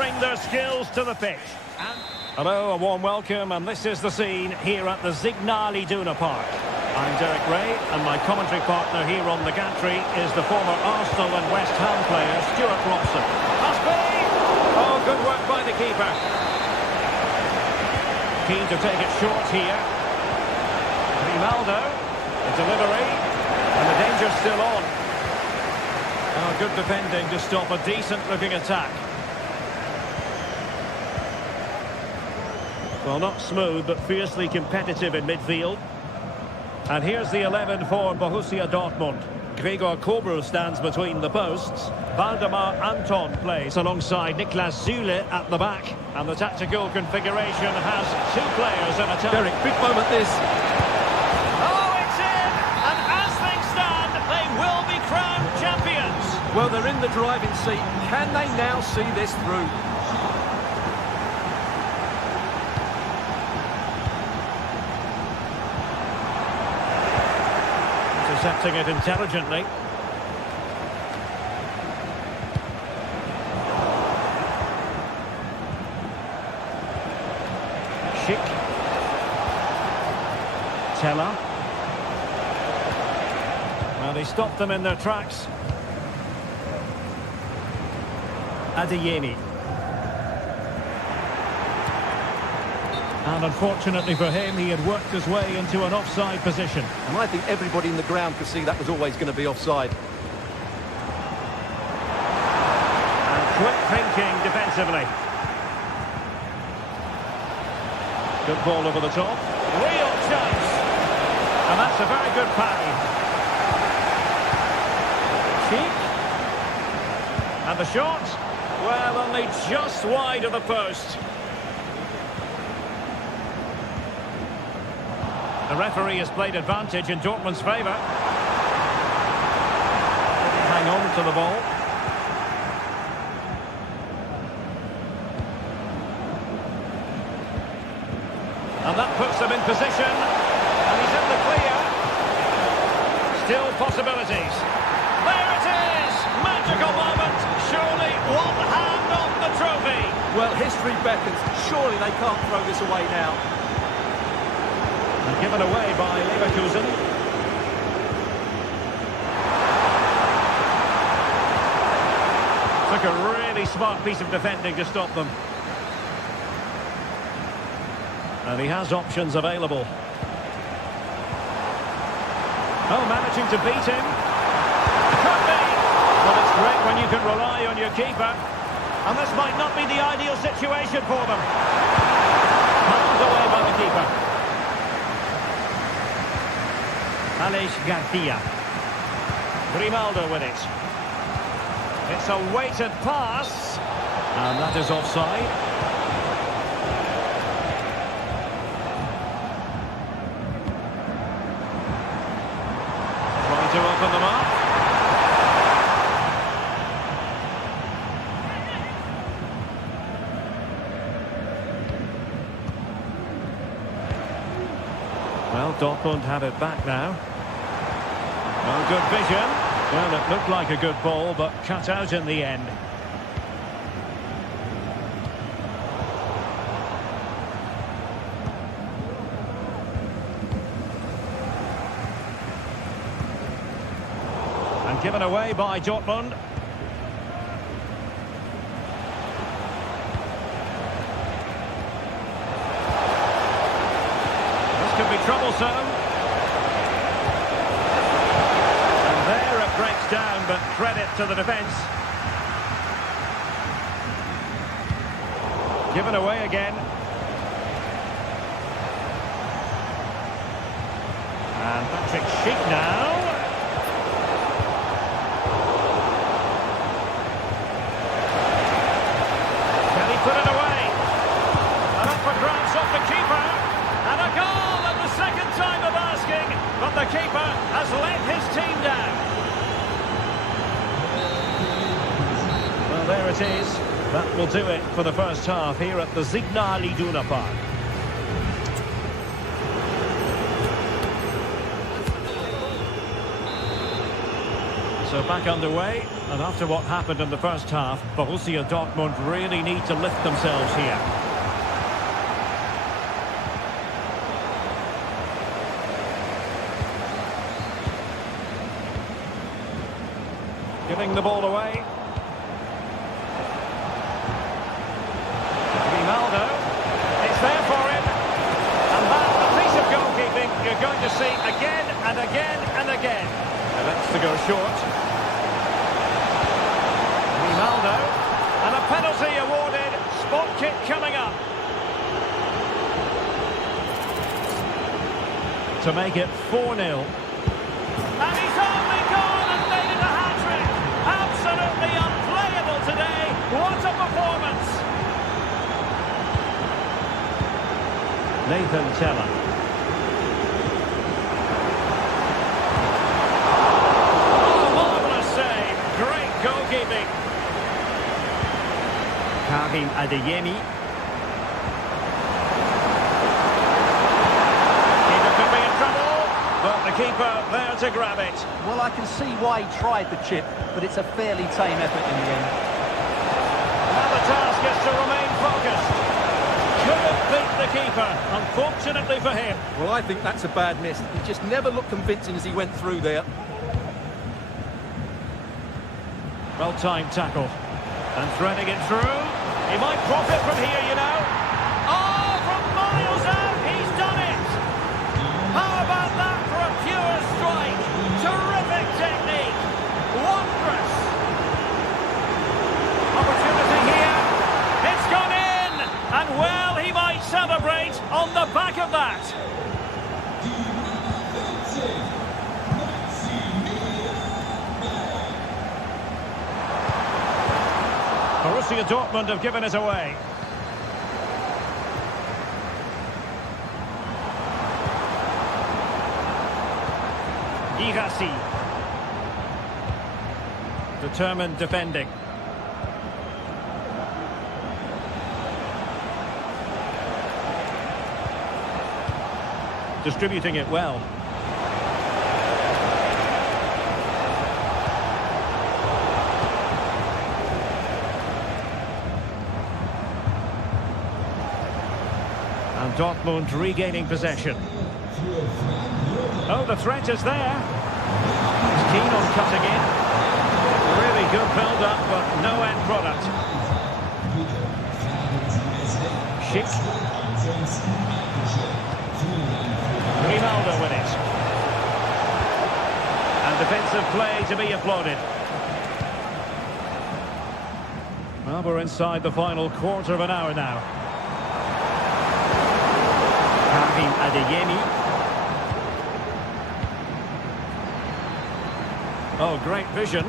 Bring their skills to the pitch. Hello, a warm welcome, and this is the scene here at the Signal Iduna Park. I'm Derek Ray, and my commentary partner here on the gantry is the former Arsenal and West Ham player, Stuart Robson. Must be! Oh, good work by the keeper. Keen to take it short here. Grimaldo, the delivery, and the danger's still on. Oh, good defending to stop a decent-looking attack. Well, not smooth, but fiercely competitive in midfield. And here's the 11 for Borussia Dortmund. Gregor Kobel stands between the posts. Valdemar Anton plays alongside Niklas Süle at the back. And the tactical configuration has two players in attack. Derek, big moment this. Oh, it's in! And as things stand, they will be crowned champions. Well, they're in the driving seat. Can they now see this through? Intercepting it intelligently. Schick. Teller. Well, he stopped them in their tracks. Adeyemi. And unfortunately for him, he had worked his way into an offside position. And I think everybody in the ground could see that was always going to be offside. And quick thinking defensively. Good ball over the top. Real chance. And that's a very good parry. Cheek. And the shot. Well, only just wide of the post. The referee has played advantage in Dortmund's favour. Hang on to the ball. And that puts them in position. And he's in the clear. Still possibilities. There it is! Magical moment. Surely one hand on the trophy. Well, history beckons. Surely they can't throw this away now. Given away by Leverkusen. Took a really smart piece of defending to stop them. And he has options available. Oh, managing to beat him. Could be. Well, it's great when you can rely on your keeper. And this might not be the ideal situation for them. Pulled away by the keeper. Alex Garcia. Grimaldo with it. It's a weighted pass. And that is offside. Trying to open them up. Well, Dortmund have it back now. Oh, good vision. Well, it looked like a good ball, but cut out in the end. And given away by Dortmund. This could be troublesome. Breaks down, but credit to the defence. Given away again. And Patrick Schick now. Can he put it away? And up for grabs off the keeper. And a goal at the second time of asking. But the keeper has let his team down. There it is. That will do it for the first half here at the Signal Iduna Park. So back underway, and after what happened in the first half, Borussia Dortmund really need to lift themselves here. Giving the ball away. Ronaldo. It's there for him. And that's the piece of goalkeeping you're going to see again and again and again. And that's to go short. Ronaldo. And a penalty awarded. Spot kick coming up. To make it 4-0. And he's only gone and made it a hat-trick. Absolutely unplayable today. What a performance. Nathan Teller. Oh, marvellous save. Great goalkeeping. Karim Adeyemi. Keeper could be in trouble, but the keeper there to grab it. Well, I can see why he tried the chip, but it's a fairly tame effort in the end. Now the task is to remain focused. Couldn't beat the keeper, unfortunately for him. Well, I think that's a bad miss. He just never looked convincing as he went through there. Well-timed tackle. And threading it through. He might profit from here, you know. Oh, from miles out, he's done it. How about that for a pure strike? Terrific technique. Wondrous. Opportunity here. It's gone in. And well, he might celebrate on the back of that. Borussia Dortmund have given it away. Girassi. Determined defending. Distributing it well. And Dortmund regaining possession. Oh, the threat is there. He's keen on cutting in. Really good build-up, but no end product. Schick. Ronaldo with it. And defensive play to be applauded. Well, we're inside the final quarter of an hour now. Karim Adeyemi. Oh, great vision.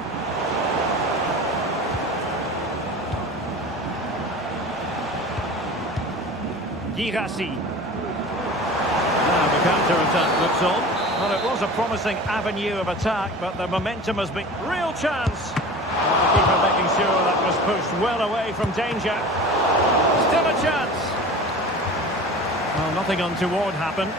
Girassi. Now the counter-attack looks on. Well, it was a promising avenue of attack, but the momentum has been... Real chance! The keeper making sure that was pushed well away from danger. Still a chance. Well, nothing untoward happened.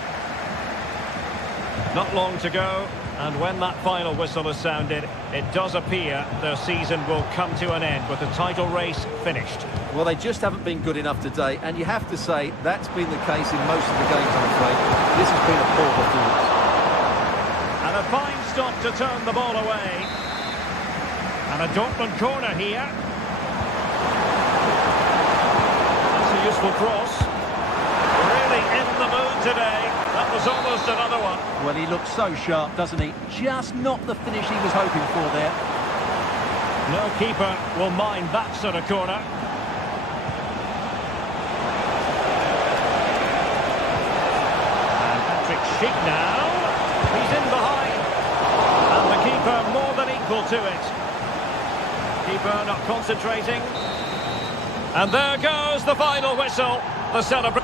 Not long to go, and when that final whistle is sounded, it does appear their season will come to an end with the title race finished. Well, they just haven't been good enough today, and you have to say that's been the case in most of the games, I'm afraid. This has been a poor performance. And a fine stop to turn the ball away. And a Dortmund corner here. That's a useful cross. Really in the mood today. That was almost another one. Well, he looks so sharp, doesn't he? Just not the finish he was hoping for there. No keeper will mind that sort of corner. And Patrick Schick now. He's in behind. And the keeper more than equal to it. Keeper not concentrating. And there goes the final whistle. The celebration.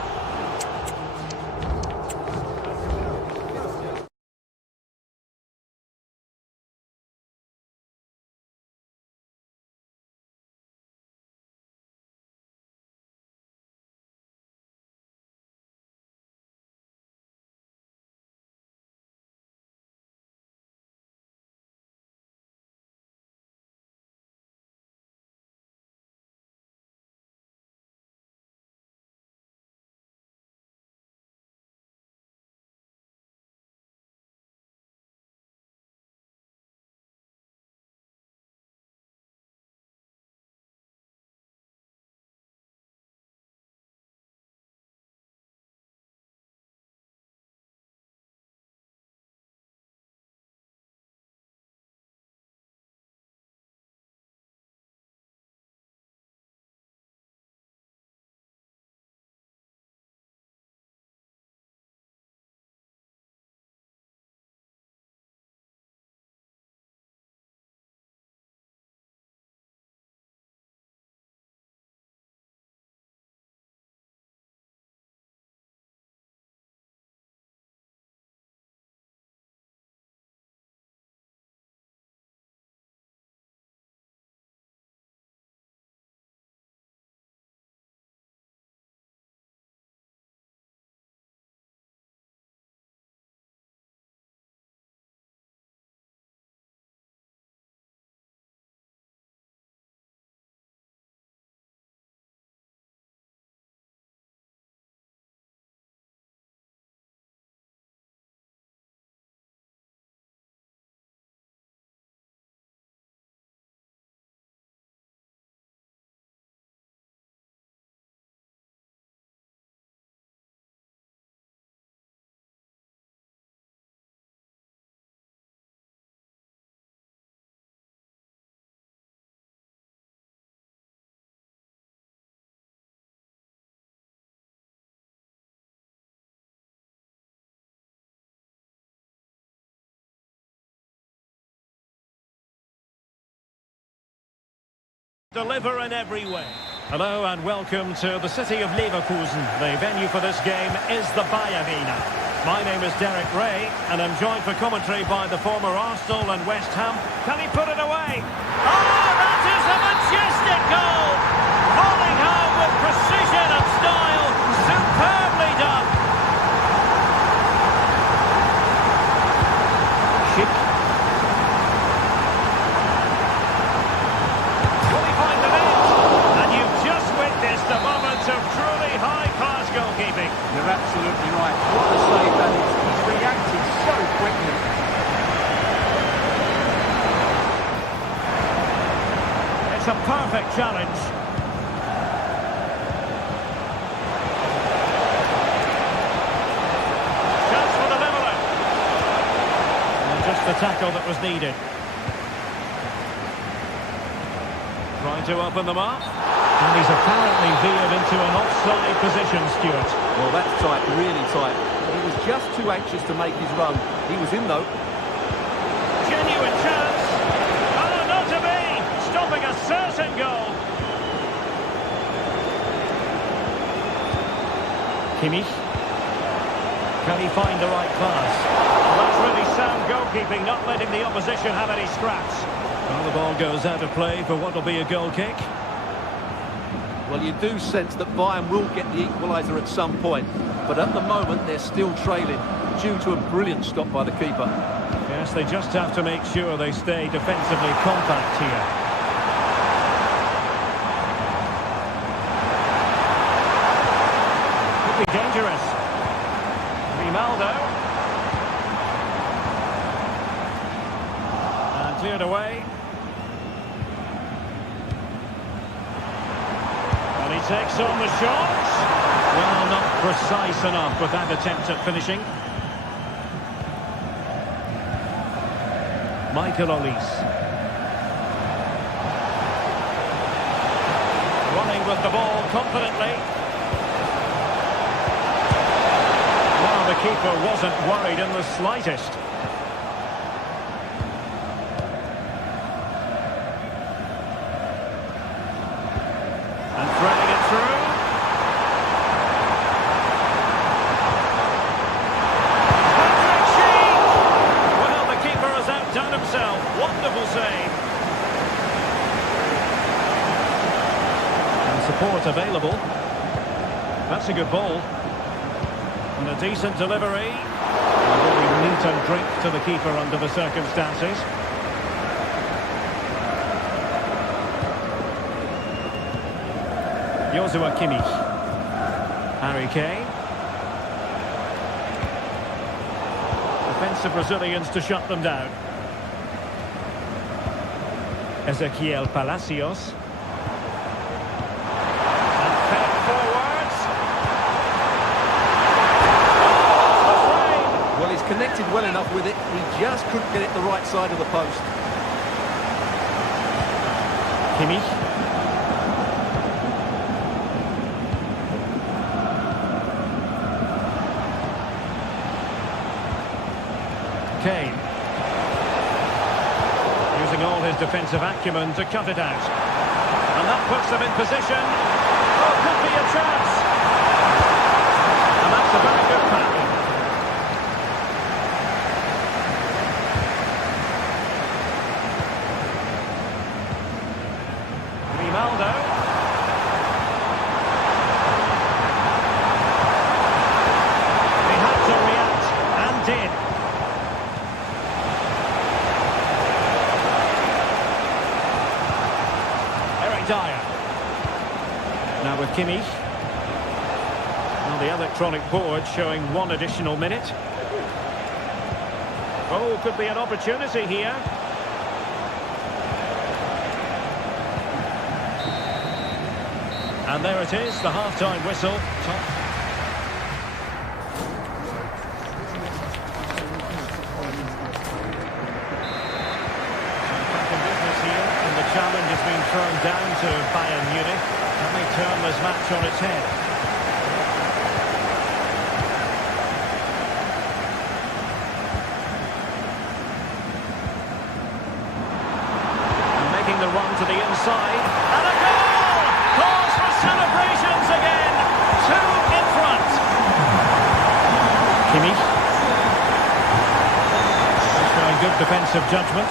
Deliver in every way. Hello and welcome to the city of Leverkusen. The venue for this game is the Bayer Arena. My name is Derek Ray and I'm joined for commentary by the former Arsenal and West Ham. Can he put it away? Oh, that is a majestic goal! Falling home with precision and style. Superbly done. Schick. Will he find the net? And you've just witnessed a moment of truly high-class goalkeeping. You're absolutely right. What a save that is. He's reacted so quickly. It's a perfect challenge. Chance for the leveller. And just the tackle that was needed. Trying to open them up. And he's apparently veered into an offside position, Stuart. Well, that's tight, really tight. He was just too anxious to make his run. He was in, though. Genuine chance. Oh, not to be. Stopping a certain goal. Kimmich. Can he find the right pass? Well, that's really sound goalkeeping, not letting the opposition have any scraps. Well, the ball goes out of play for what will be a goal kick. Well, you do sense that Bayern will get the equaliser at some point. But at the moment, they're still trailing, due to a brilliant stop by the keeper. Yes, they just have to make sure they stay defensively compact here. Could be dangerous. Grimaldo. And cleared away. And he takes on the shot. Well, not precise enough with that attempt at finishing. Michael Olise. Running with the ball confidently. Well, the keeper wasn't worried in the slightest. And threading it through. Done himself. Wonderful save. And support available. That's a good ball. And a decent delivery. A really neat and drink to the keeper under the circumstances. Joshua Kimmich. Harry Kane. Defensive Brazilians to shut them down. Ezequiel Palacios. And fed forwards. Oh, Well, he's connected well enough with it. He just couldn't get it the right side of the post. Kimmich. Kane. Using all his defensive acumen to cut it out. And that puts them in position. Oh, could be a chance. And that's a very good pattern. Grimaldo. He had to react and did. Dyer. Now with Kimmich. Now the electronic board showing one additional minute. Oh, could be an opportunity here. And there it is, the half-time whistle. Challenge has been thrown down to Bayern Munich. Can they turn this match on its head? And making the the run to the inside. And a goal! Cause for celebrations again. 2 in front. Kimmich. Showing good defensive judgment.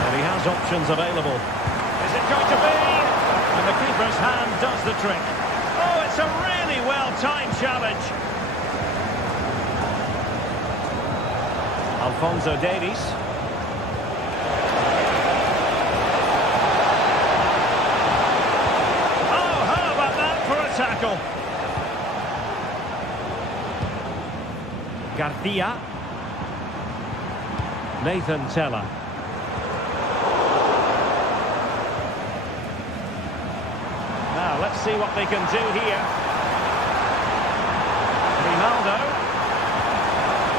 And he has options available. Is it going to be? And the keeper's hand does the trick. Oh, it's a really well-timed challenge. Alphonso Davies. Oh, how about that for a tackle? Garcia. Nathan Teller. Now, let's see what they can do here. Ronaldo.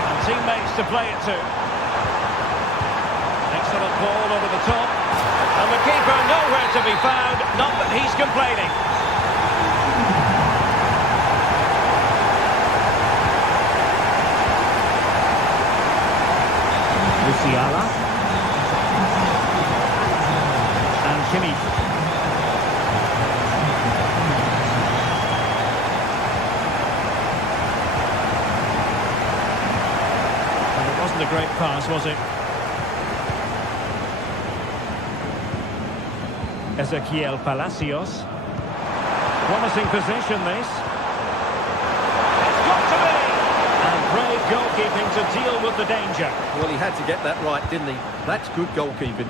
And teammates to play it to. Excellent ball over the top. And the keeper nowhere to be found. Not that he's complaining. Musiala. And Kimmich. A great pass, was it? Ezequiel Palacios. Promising position, this. It's got to be! And brave goalkeeping to deal with the danger. Well, he had to get that right, didn't he? That's good goalkeeping.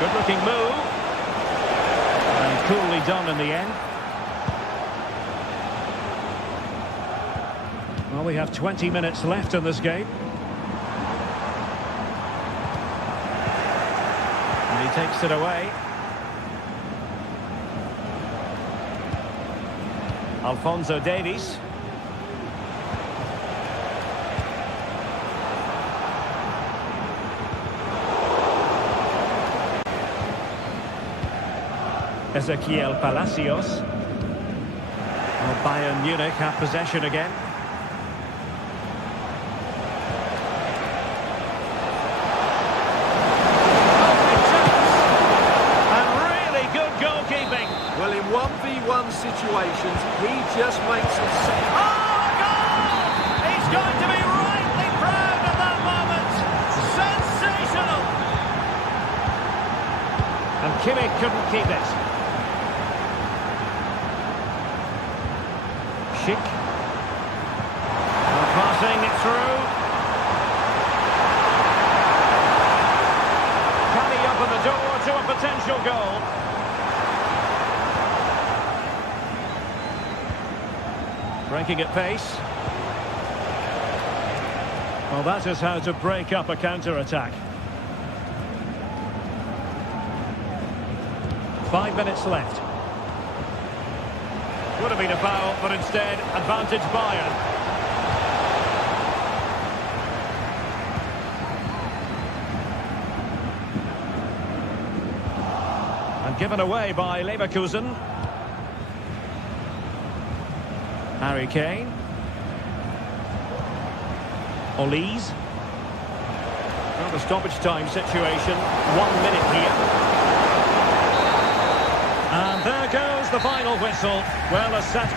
Good-looking move. And coolly done in the end. Well, we have 20 minutes left in this game. And he takes it away. Alphonso Davies. Ezequiel Palacios. Well, Bayern Munich have possession again. Well, in 1v1 situations, he just makes it... Oh, a goal! He's going to be rightly proud of that moment. Sensational! And Kimmich couldn't keep it. Schick. And passing it through. Can he open the door to a potential goal? Breaking at pace. Well, that is how to break up a counter-attack. 5 minutes left. Would have been a foul, but instead, advantage Bayern. And given away by Leverkusen. Harry Kane. Olise. Well, the stoppage time situation. 1 minute here. And there goes the final whistle. Well, a set.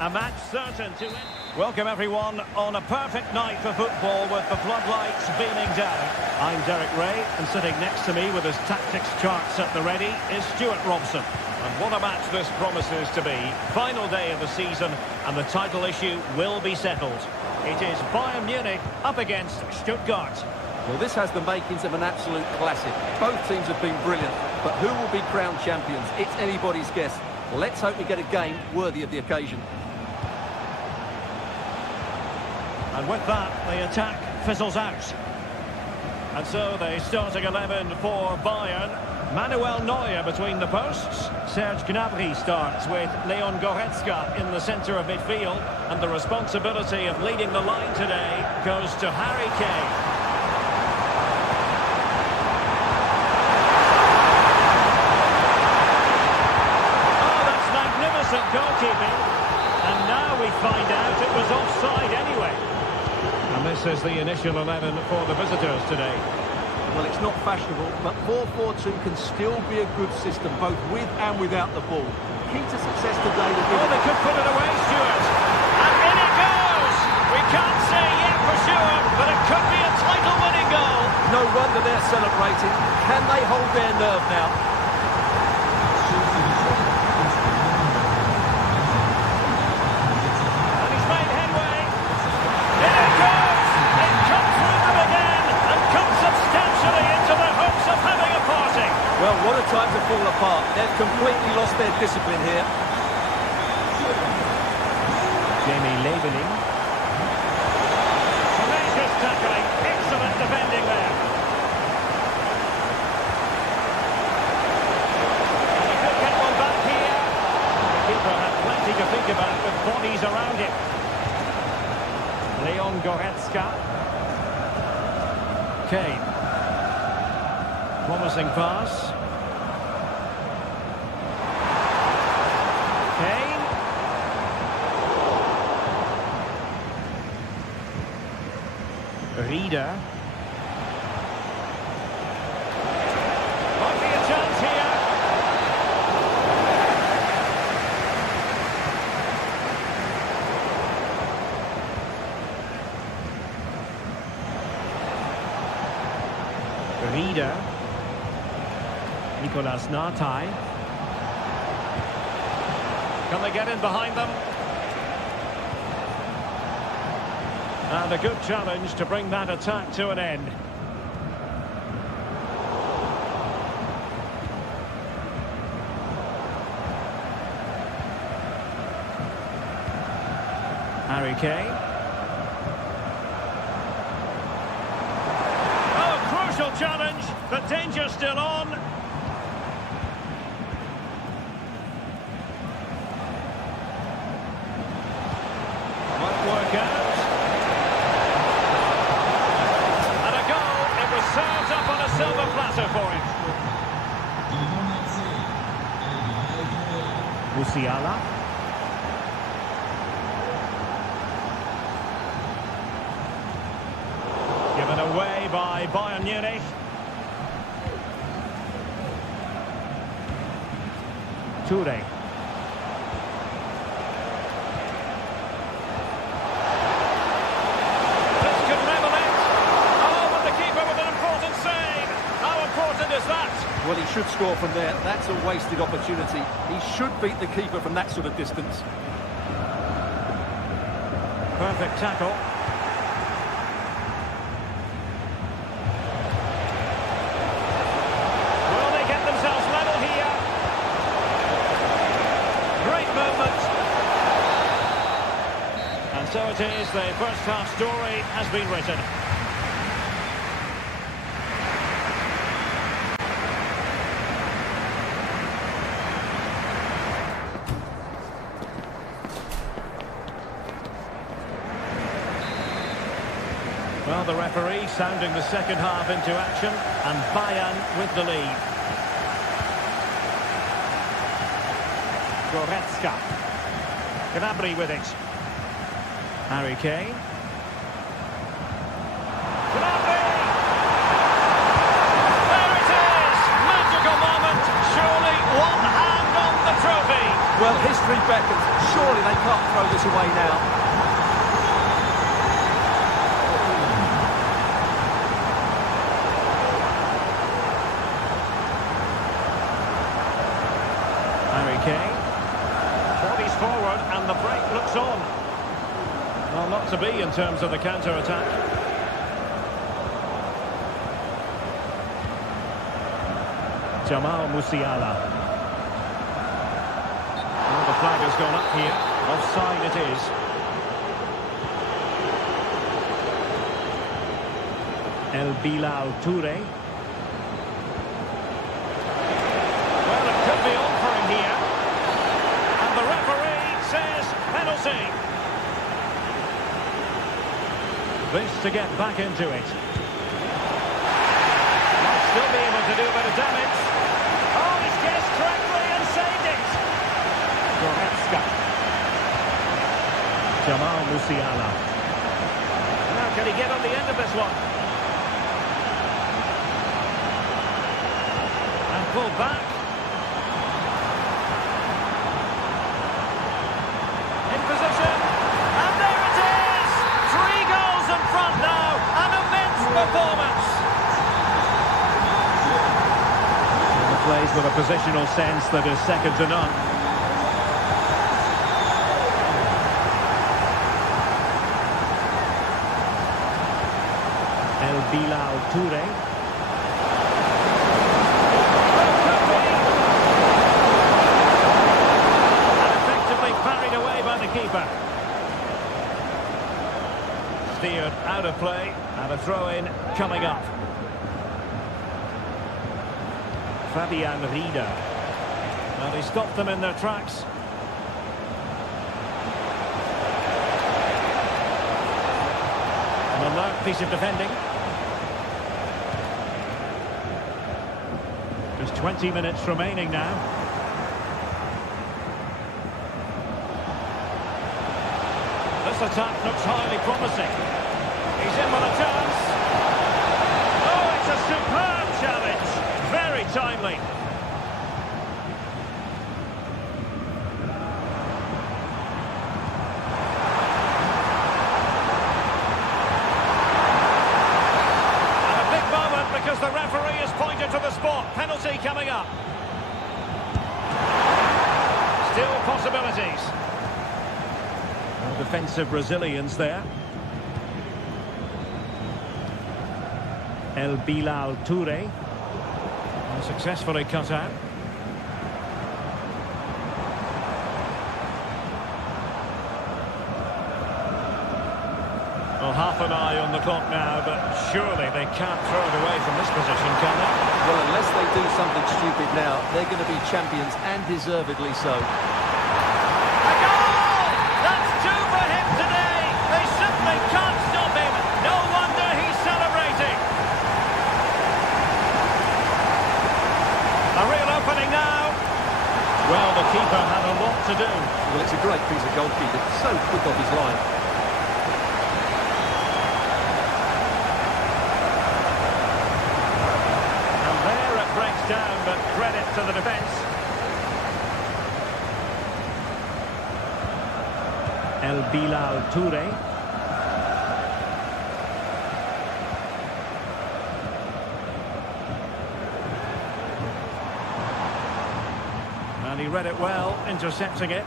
A match certain to win. Welcome everyone on a perfect night for football with the floodlights beaming down. I'm Derek Ray, and sitting next to me with his tactics charts at the ready is Stuart Robson. And what a match this promises to be. Final day of the season and the title issue will be settled. It is Bayern Munich up against Stuttgart. Well, this has the makings of an absolute classic. Both teams have been brilliant, but who will be crowned champions? It's anybody's guess. Let's hope we get a game worthy of the occasion. And with that, the attack fizzles out. And so the starting 11 for Bayern. Manuel Neuer between the posts. Serge Gnabry starts with Leon Goretzka in the centre of midfield. And the responsibility of leading the line today goes to Harry Kane. Oh, that's magnificent goalkeeping. And now we find out it was offside anyway. And this is the initial 11 for the visitors today. Well, it's not fashionable, but 4-4-2 can still be a good system, both with and without the ball. Key to success today will be... Oh, they could put it away, Stuart. And in it goes! We can't say yet for sure, but it could be a title-winning goal. No wonder they're celebrating. Can they hold their nerve now? And he's made headway. In it goes! It comes with them again and comes substantially into the hopes of having a party. Well, what a time to fall apart. They've completely lost their discipline here. Jamie Leveling. Tenacious tackling. Excellent defending there. And he could get one back here. The keeper had plenty to think about with bodies around him. Leon Goretzka. Kane. Promising pass. Kane. Reader. Might be a chance here. Reader. Nicolas Nartai. Can they get in behind them? And a good challenge to bring that attack to an end. Harry Kane. Oh, crucial challenge. The danger still on. Might work out. And a goal. It was served up on a silver platter for him. Musiala. Given away by Bayern Munich. Toure. This could level it. Oh, but the keeper with an important save. How important is that? Well, he should score from there. That's a wasted opportunity. He should beat the keeper from that sort of distance. Perfect tackle. Will they get themselves level here? Great movement. And so it is, the first half story has been written. Well, the referee sounding the second half into action, and Bayern with the lead. Goretzka. Gnabry with it. Harry Kane. Gnabry! There it is! Magical moment! Surely one hand on the trophy! Well, history beckons. Surely they can't throw this away now. Harry Kane. Bodies forward and the break looks on. Well, not to be in terms of the counter-attack. Jamal Musiala. Well, the flag has gone up here. Offside it is. El Bilal Toure. Well, it could be on for him here. And the referee says penalty. This to get back into it. Might still be able to do a bit of damage. Oh, he's guessed correctly and saved it. Goretzka. Jamal Musiala. Now can he get on the end of this one? And pulled back. In position. And there it is! 3 goals in front now. An immense performance. And the plays with a positional sense that is second to none. El Bilal Toure. And effectively parried away by the keeper. Steered out of play and a throw-in coming up. Fabian Rieder. Well, he stopped them in their tracks. An alert piece of defending. Just 20 minutes remaining now. This attack looks highly promising. He's in with a chance. Oh, it's a superb challenge. Very timely. And a big moment because the referee has pointed to the spot. Penalty coming up. Still possibilities. Well, defensive resilience there. El Bilal Toure. Successfully cut out. Well, half an eye on the clock now, but surely they can't throw it away from this position, can they? Well, unless they do something stupid now, they're going to be champions, and deservedly so. A goal! That's 2 for him today! They simply can't stop him! No wonder he's celebrating! A real opening now. Well, the keeper had a lot to do. Well, it's a great piece of goalkeeping. So quick off his line. And there it breaks down, but credit to the defence. El Bilal Toure. And he read it well, intercepting it.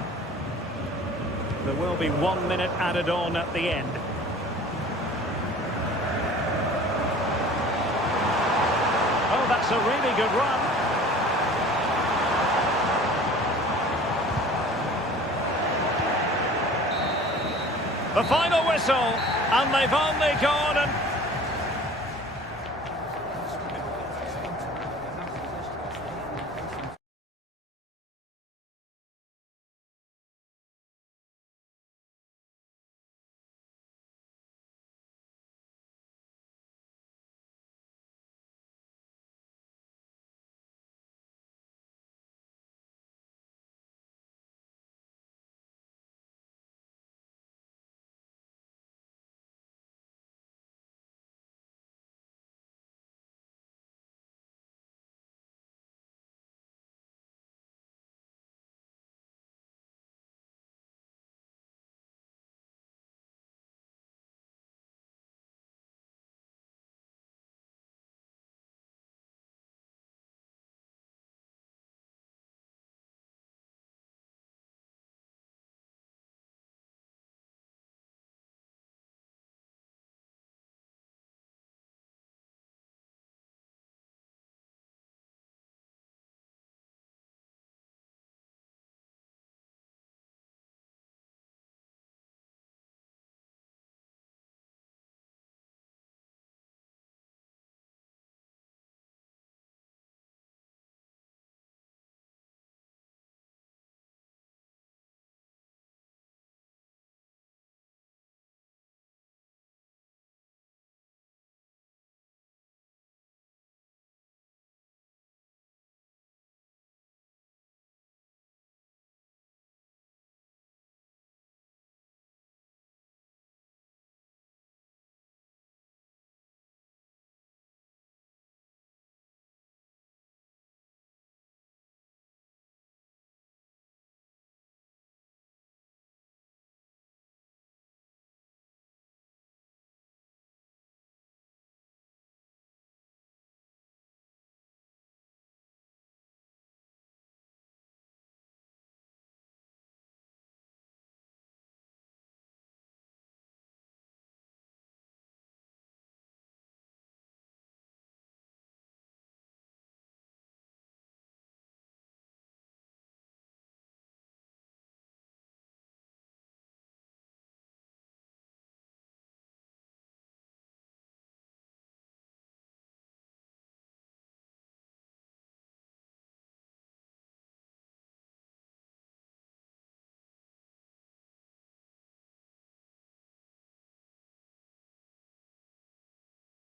There will be 1 minute added on at the end. Oh, that's a really good run. The final whistle, and they've only gone and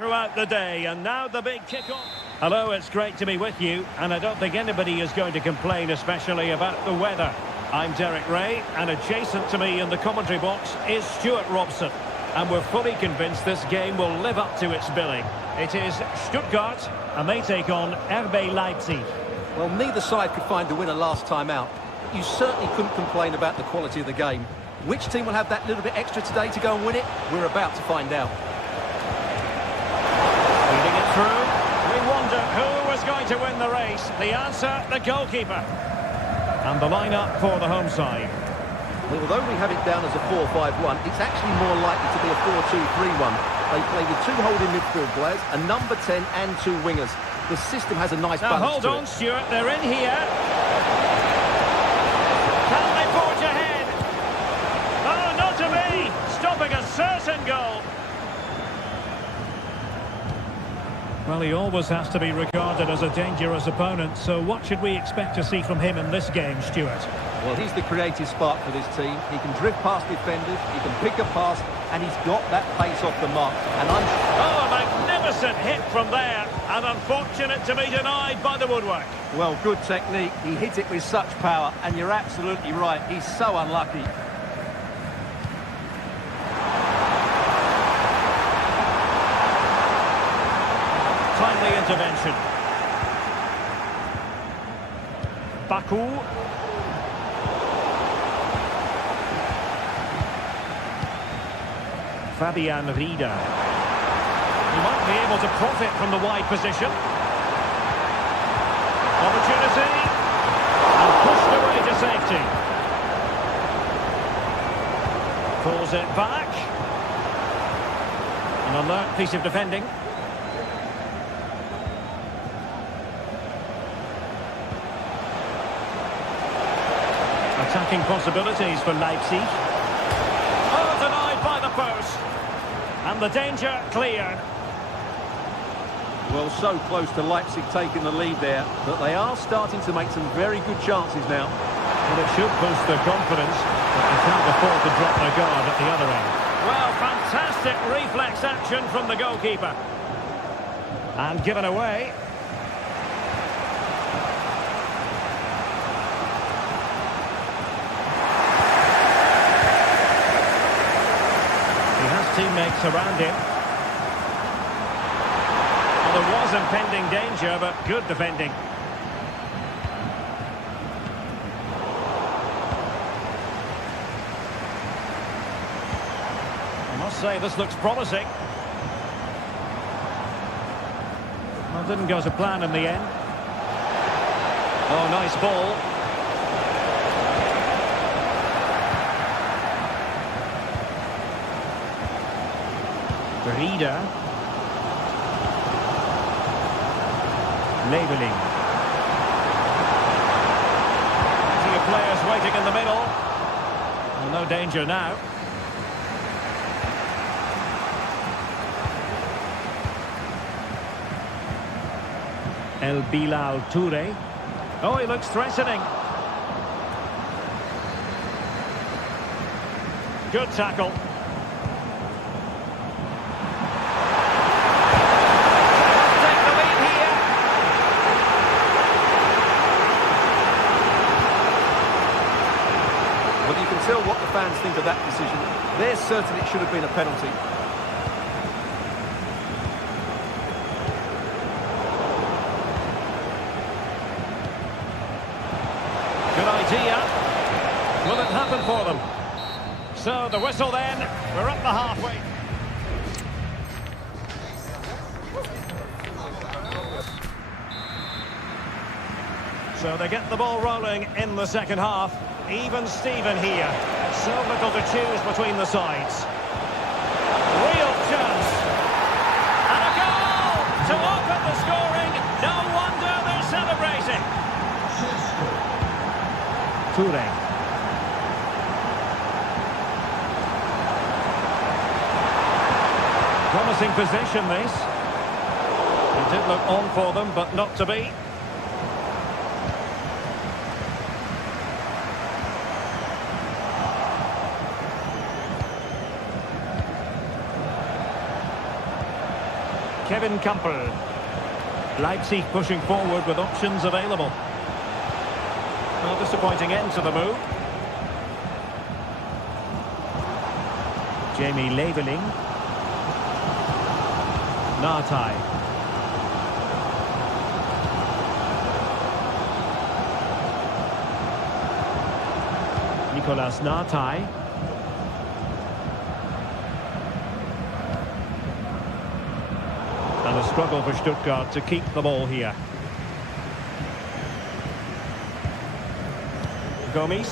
Throughout the day, and now the big kick-off. Hello, it's great to be with you, and I don't think anybody is going to complain, especially about the weather. I'm Derek Ray, and adjacent to me in the commentary box is Stuart Robson. And we're fully convinced this game will live up to its billing. It is Stuttgart, and they take on RB Leipzig. Well, neither side could find the winner last time out. You certainly couldn't complain about the quality of the game. Which team will have that little bit extra today to go and win it? We're about to find out. Feeding it through. We wonder who was going to win the race. The answer, the goalkeeper. And the lineup for the home side. Well, although we have it down as a 4-5-1, it's actually more likely to be a 4-2-3-1. They play with two holding midfield players, a number 10 and two wingers. The system has a nice now balance hold on, Stuart. They're in here. Can they forge ahead? Oh, not to be. Stopping a certain goal. Well, he always has to be regarded as a dangerous opponent, so what should we expect to see from him in this game, Stuart? Well, he's the creative spark for this team. He can drift past defenders, he can pick a pass, and he's got that pace off the mark. And Oh, a magnificent hit from there, and unfortunate to be denied by the woodwork. well, good technique. He hit it with such power, and you're absolutely right. He's so unlucky. Timely intervention. Baku. Fabian Rieder. He might be able to profit from the wide position. Opportunity. And pushed away to safety. Pulls it back. An alert piece of defending. Attacking possibilities for Leipzig. Oh, denied by the post. And the danger cleared. Well, so close to Leipzig taking the lead there, but they are starting to make some very good chances now. Well, it should boost their confidence, but they can't afford to drop their guard at the other end. Well, fantastic reflex action from the goalkeeper. And given away. Teammates around him. Well, there was impending danger, but good defending. I must say, this looks promising. Well, didn't go to plan in the end. Oh, nice ball. Rieder. Labeling. Plenty of players waiting in the middle. Well, no danger now. El Bilal Toure. Oh, he looks threatening. Good tackle. Tell what the fans think of that decision. They're certain it should have been a penalty. Good idea. Will it happen for them? So the whistle then. We're up the halfway. So they get the ball rolling in the second half. Even Steven here. So little to choose between the sides. Real chance. And a goal to open the scoring. No wonder they're celebrating. Toure. Promising possession, this. It did look on for them, but not to be. Kevin Campbell. Leipzig pushing forward with options available. Well, disappointing end to the move. Jamie Leveling. Nartai. Nicolas Nartai. And a struggle for Stuttgart to keep the ball here. Gomes.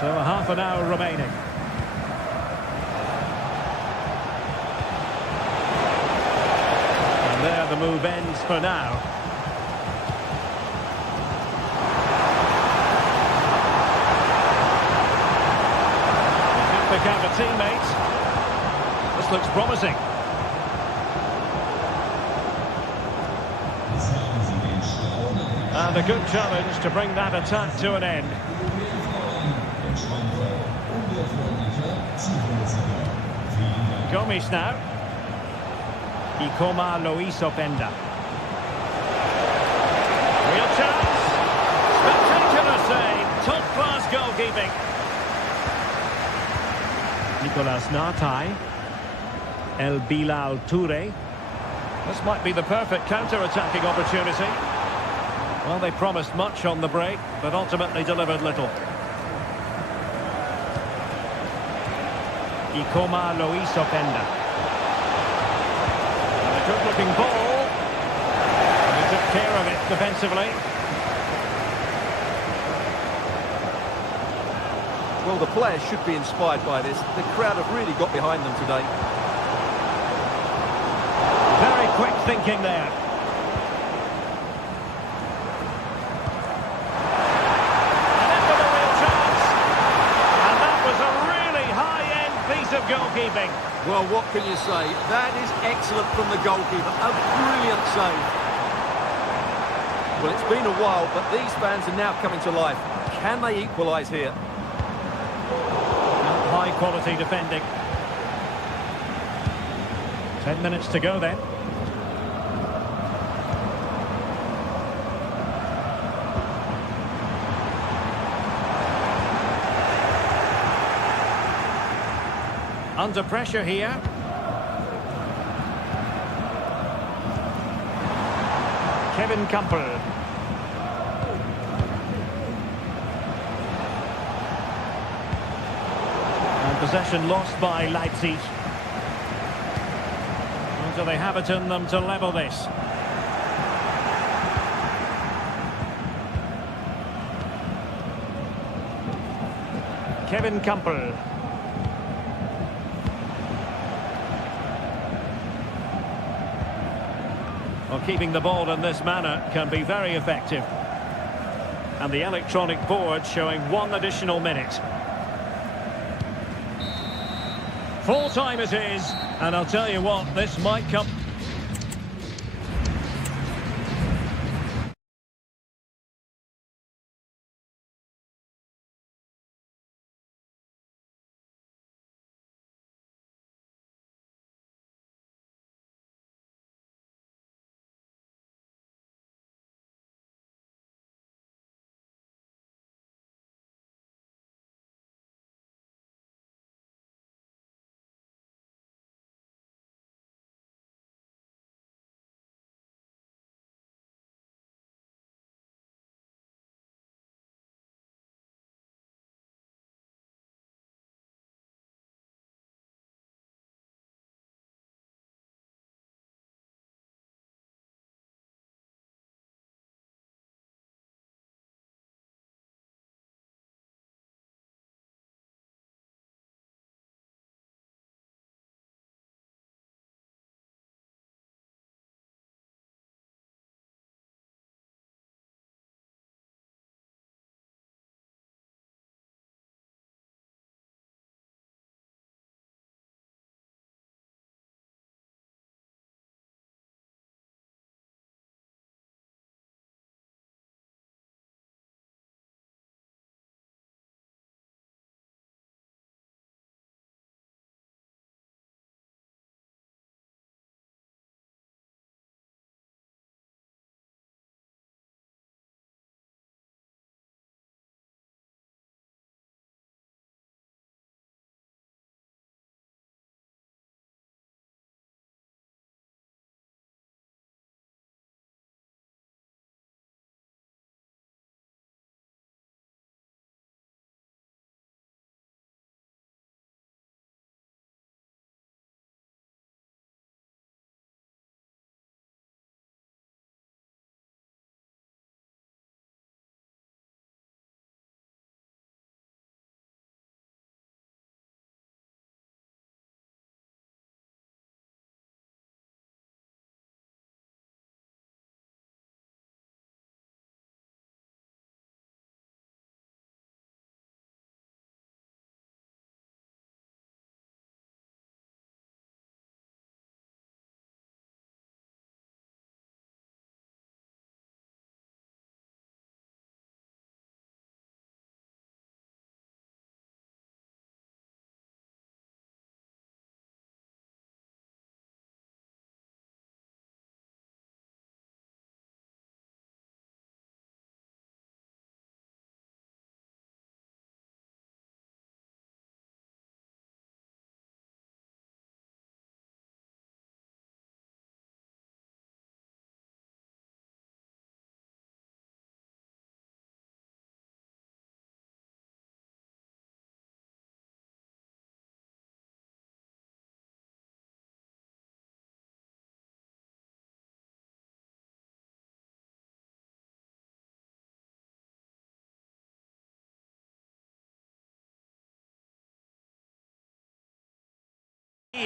So a half an hour remaining. And there the move ends for now. Pick out a teammate. This looks promising. And a good challenge to bring that attack to an end. Gomes now. Ikoma Luis Openda. Real chance. Spectacular save. Top-class goalkeeping. Nicolas Nartai. El Bilal Toure. This might be the perfect counter-attacking opportunity. Well, they promised much on the break, but ultimately delivered little. Ikoma Luis Openda. And a good-looking ball. And he took care of it defensively. Well, the players should be inspired by this. The crowd have really got behind them today. Very quick thinking there. And in with a real chance. And that was a really high-end piece of goalkeeping. Well, what can you say? That is excellent from the goalkeeper. A brilliant save. Well, it's been a while, but these fans are now coming to life. Can they equalise here? High quality defending. 10 minutes to go then. Under pressure here. Kevin Campbell. Possession lost by Leipzig. Well, do they have it in them to level this? Kevin Campbell. Well, keeping the ball in this manner can be very effective. And the electronic board showing 1 additional minute. Full time it is, and I'll tell you what, this might come...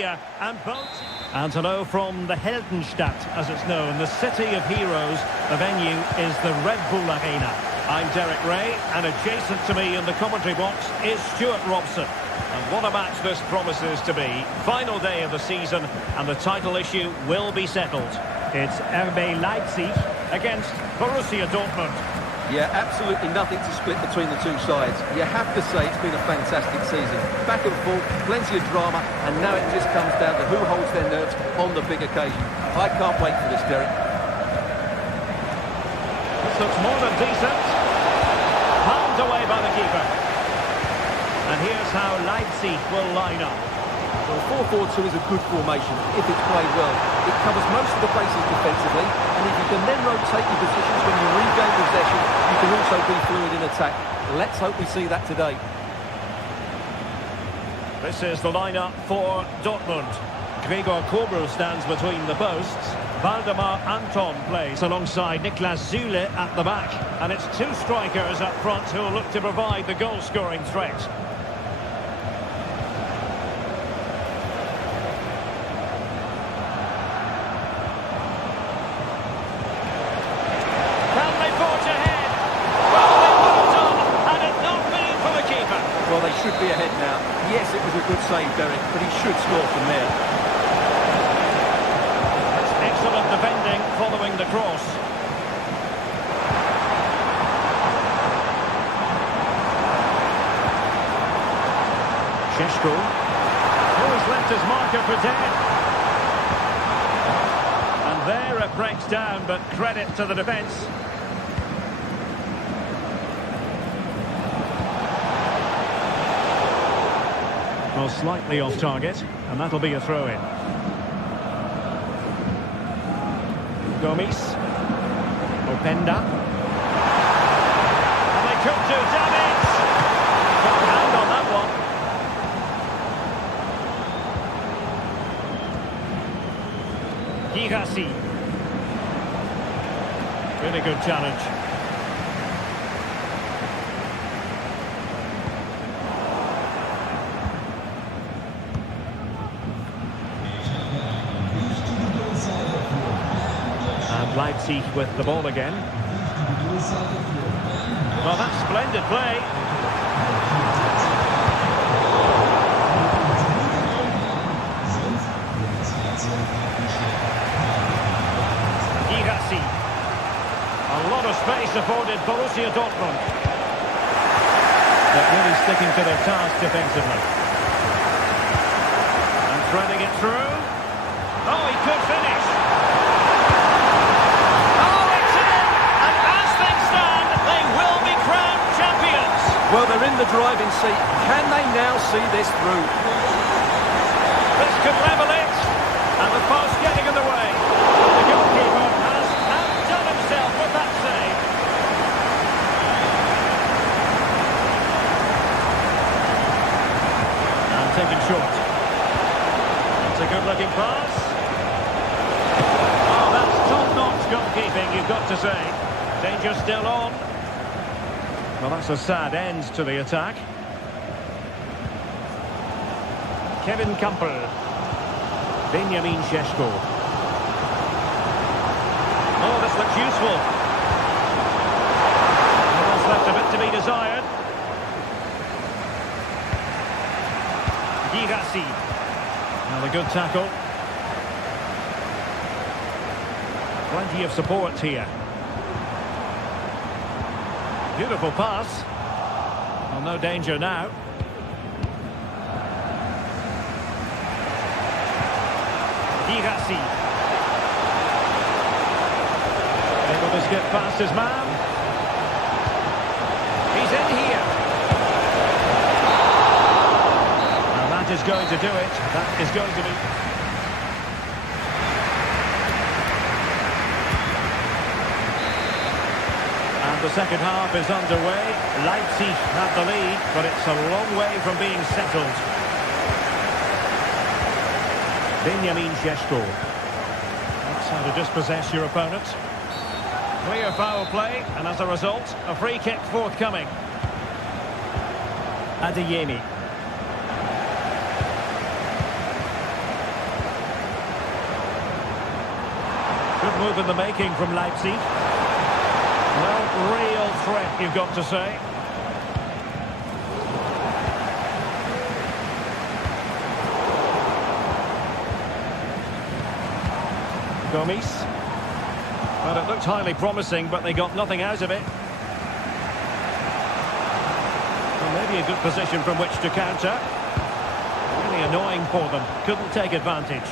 And both. And hello from the Heldenstadt, as it's known, the city of heroes. The venue is the Red Bull Arena. I'm Derek Ray, and adjacent to me in the commentary box is Stuart Robson. And what a match this promises to be. Final day of the season, and the title issue will be settled. It's RB Leipzig against Borussia Dortmund. Yeah, absolutely nothing to split between the two sides. You have to say it's been a fantastic season. Back and forth, plenty of drama, and now it just comes down to who holds their nerves on the big occasion. I can't wait for this, Derek. This looks more than decent. Palmed away by the keeper. And here's how Leipzig will line up. Well, 4-4-2 is a good formation if it's played well. It covers most of the bases defensively, and if you can then rotate your positions when you regain possession, you can also be fluid in attack. Let's hope we see that today. This is the lineup for Dortmund. Gregor Kobel stands between the posts. Valdemar Anton plays alongside Niklas Zule at the back. And it's two strikers up front who will look to provide the goal-scoring threat. Can they forge ahead? Well, they put it on, and it's not been for the keeper. Well, they should be ahead now. Yes, it was a good save, Derek, but he should score from there. That's excellent defending following the cross. Sheshko. Oh, he's left his marker for dead. And there it breaks down, but credit to the defence. Well, slightly off target, and that'll be a throw-in. Gomis. Openda. And they could do damage. Got a hand on that one. Girassi. Really good challenge. And Leipzig with the ball again. Well, that's splendid play. Girassi. A lot of space afforded Borussia Dortmund. But really sticking to their task defensively. And threading it through. Oh, he could finish. Oh, it's in! And as things stand, they will be crowned champions. Well, they're in the driving seat. Can they now see this through? This could level it. And the post getting in the way. The goalkeeper has outdone himself with that save. And taken short. It's a good-looking pass. Oh, that's top-notch goalkeeping, you've got to say. Danger still on. Well, that's a sad end to the attack. Kevin Campbell. Benjamin Sheshko. Oh, this looks useful. Well, that's left a bit to be desired. Girassi. Another good tackle. Plenty of support here. Beautiful pass. Well, no danger now. Girassi. Able to skip past his man. He's in here. And that is going to do it. That is going to be... And the second half is underway. Leipzig have the lead, but it's a long way from being settled. Benjamin Sheshko. That's how to dispossess your opponent. Clear foul play, and as a result, a free kick forthcoming. Adeyemi. Good move in the making from Leipzig. Well, real threat, you've got to say. Gomes. Well, it looked highly promising, but they got nothing out of it. Well, maybe a good position from which to counter. Really annoying for them. Couldn't take advantage.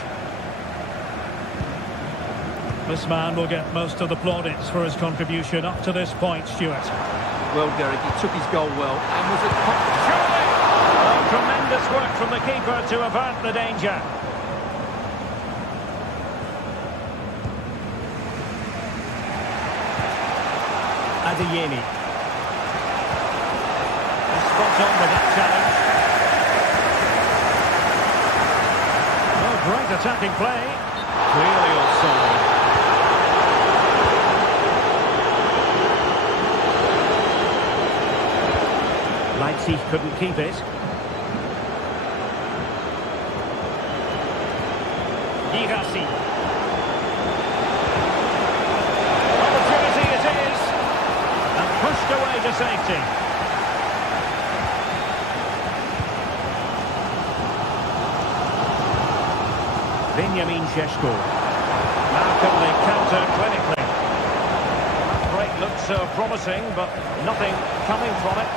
This man will get most of the plaudits for his contribution up to this point, Stuart. Well, Derek, he took his goal well and was a... Surely! Oh, tremendous work from the keeper to avert the danger. Adeyemi. Spot on with that challenge. Oh, great attacking play. Clearly offside. Leipzig couldn't keep it. Girassi. Opportunity it is. And pushed away to safety. Benjamin Šeško. Now can they counter clinically? That break looked so promising, but nothing coming from it.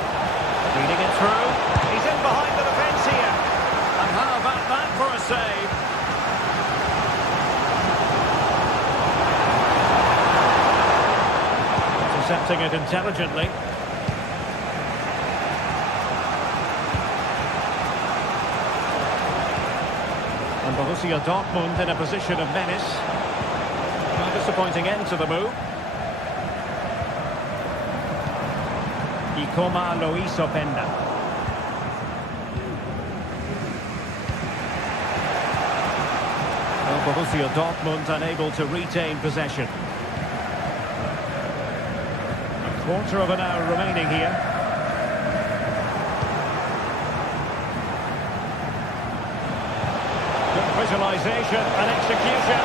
Feeding it through. He's in behind the defence here. And how about that for a save? Intercepting it intelligently. And Borussia Dortmund in a position of menace. A disappointing end to the move. Ikoma Lois Openda. Well, Borussia Dortmund unable to retain possession. A quarter of an hour remaining here. Good visualisation and execution.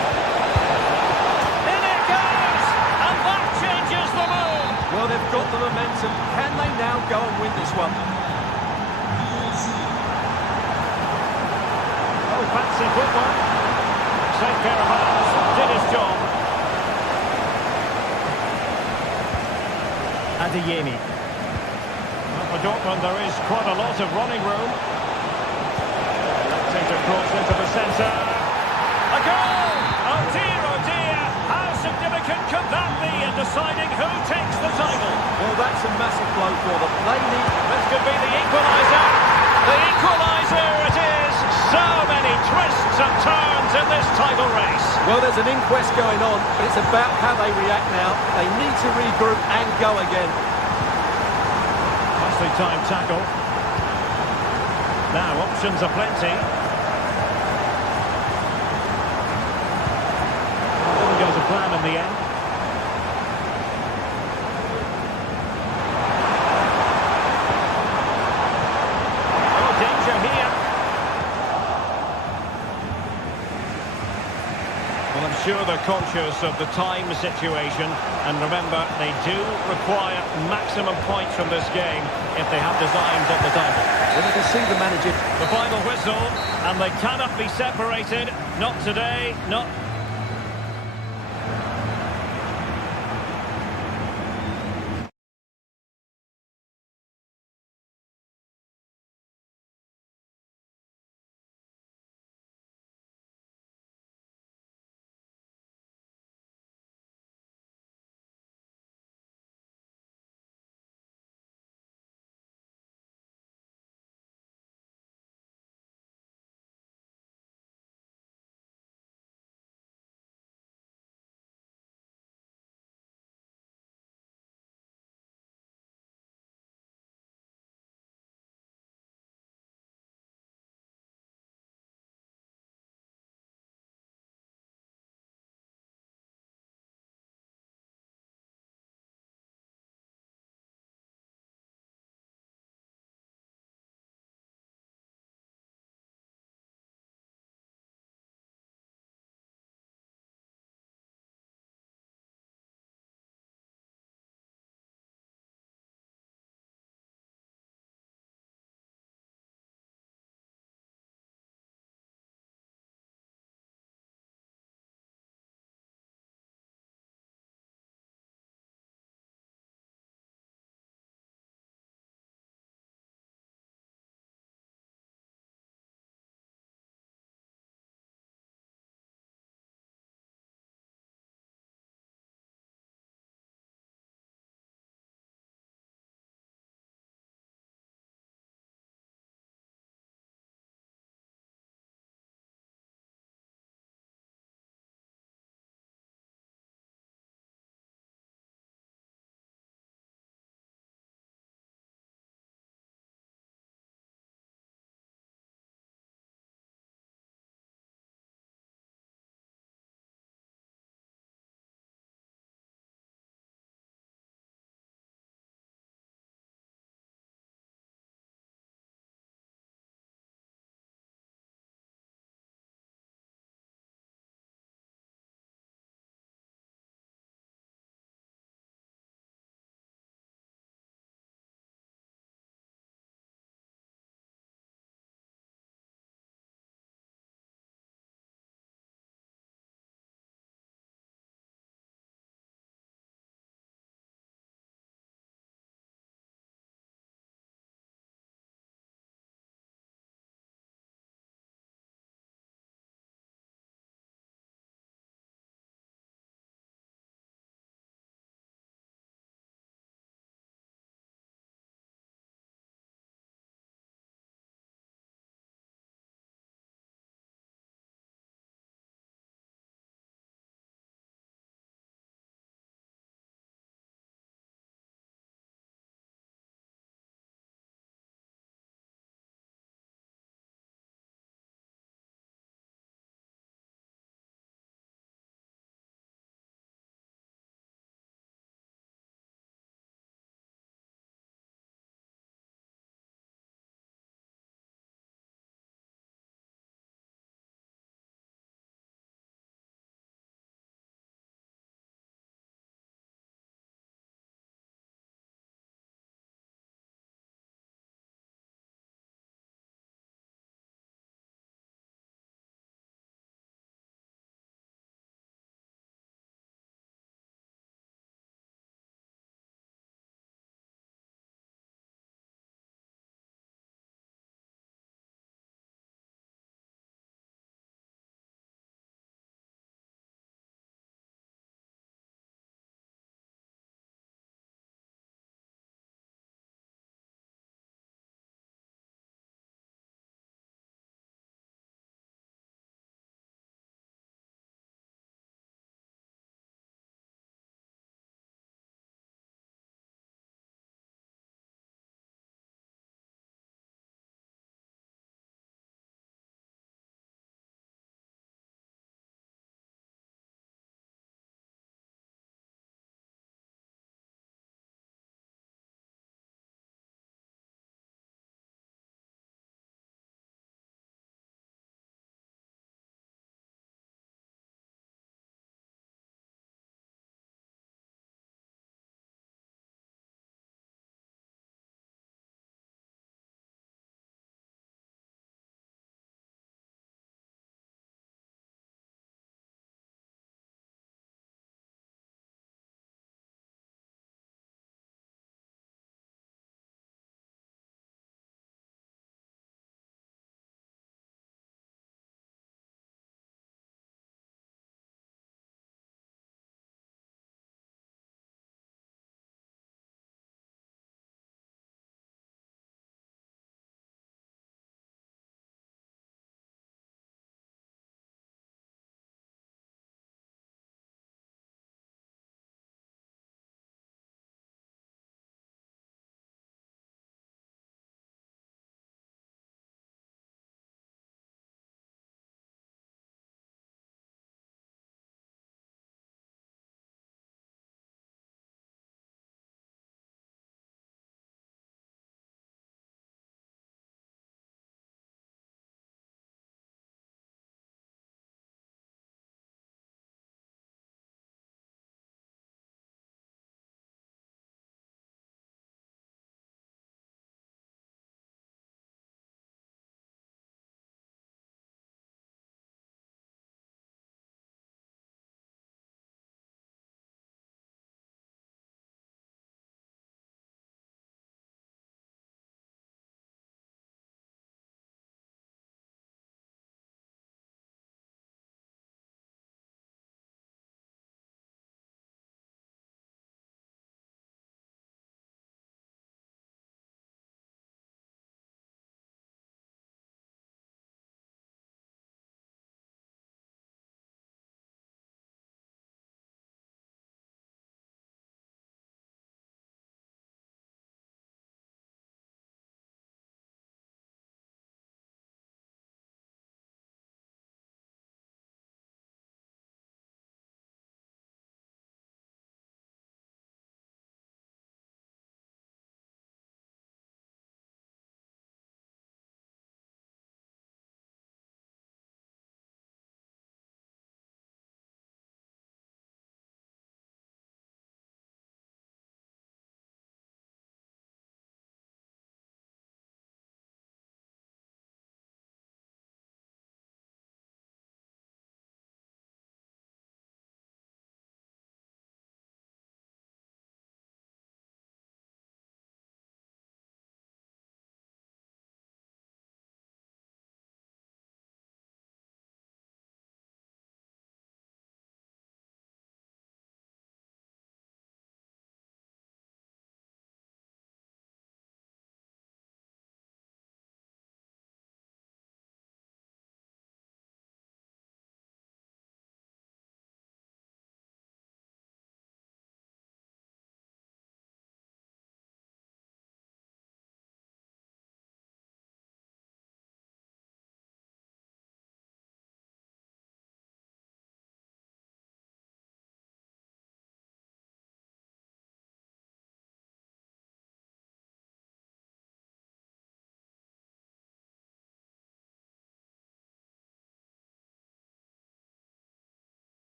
In it goes! And that changes the mood! Well, they've got the momentum. Can they now go and win this one? Oh, fancy footwork. Safe pair of hands. Did his job. Adeyemi. Well, for Dortmund, there is quite a lot of running room. Let's cross into the centre. A goal! Oh dear, how significant could that be in deciding who takes the title? Well, that's a massive blow for them. They need... This could be the equaliser. The equaliser it is. So many twists and turns in this title race. Well, there's an inquest going on, but it's about how they react now. They need to regroup and go again. Nicely timed tackle. Now, options are plenty. Didn't go to plan in the end. Oh, danger here. Well, I'm sure they're conscious of the time situation. And remember, they do require maximum points from this game if they have designs on the title. Well, you can see the manager. The final whistle, and they cannot be separated. Not today, not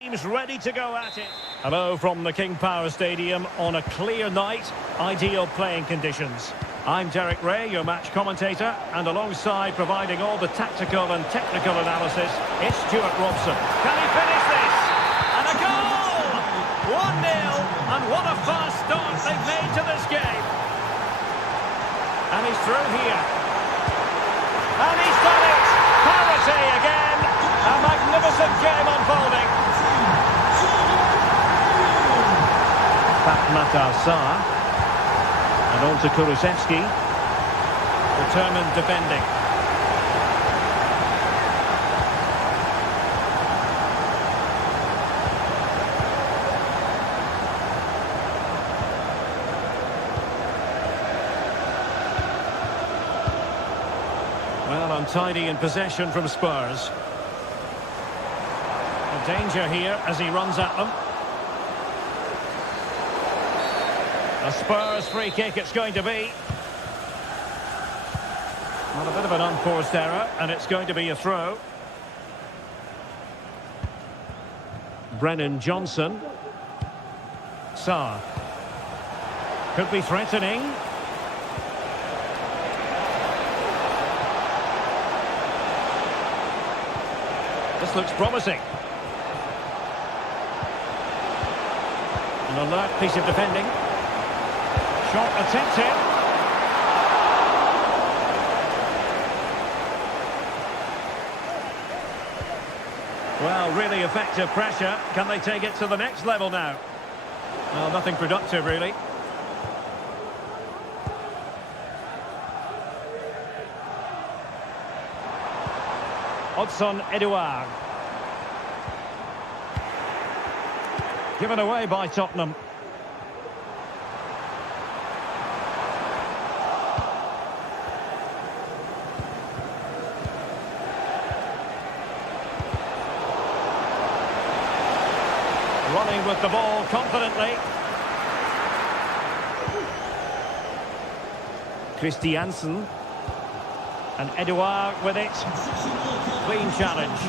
Teams ready to go at it. Hello from the King Power Stadium on a clear night, ideal playing conditions. I'm Derek Ray, your match commentator, and alongside providing all the tactical and technical analysis, it's Stuart Robson. Can he finish this? And a goal! 1-0, and what a fast start they've made to this game. And he's through here. And he's done it! Parity again! A magnificent game unfolding. Matar Sarr. And on to Kulusevski. Determined defending. Well, untidy in possession from Spurs. A danger here as he runs at them. A Spurs free kick it's going to be. Well, a bit of an unforced error, and it's going to be a throw. Brennan Johnson. Sarr. Could be threatening. This looks promising. An alert piece of defending. Shot attempted. Well, really effective pressure. Can they take it to the next level now? Well, nothing productive, really. Odson Edouard. Given away by Tottenham. Running with the ball confidently. Christiansen. And Edouard with it. Clean challenge.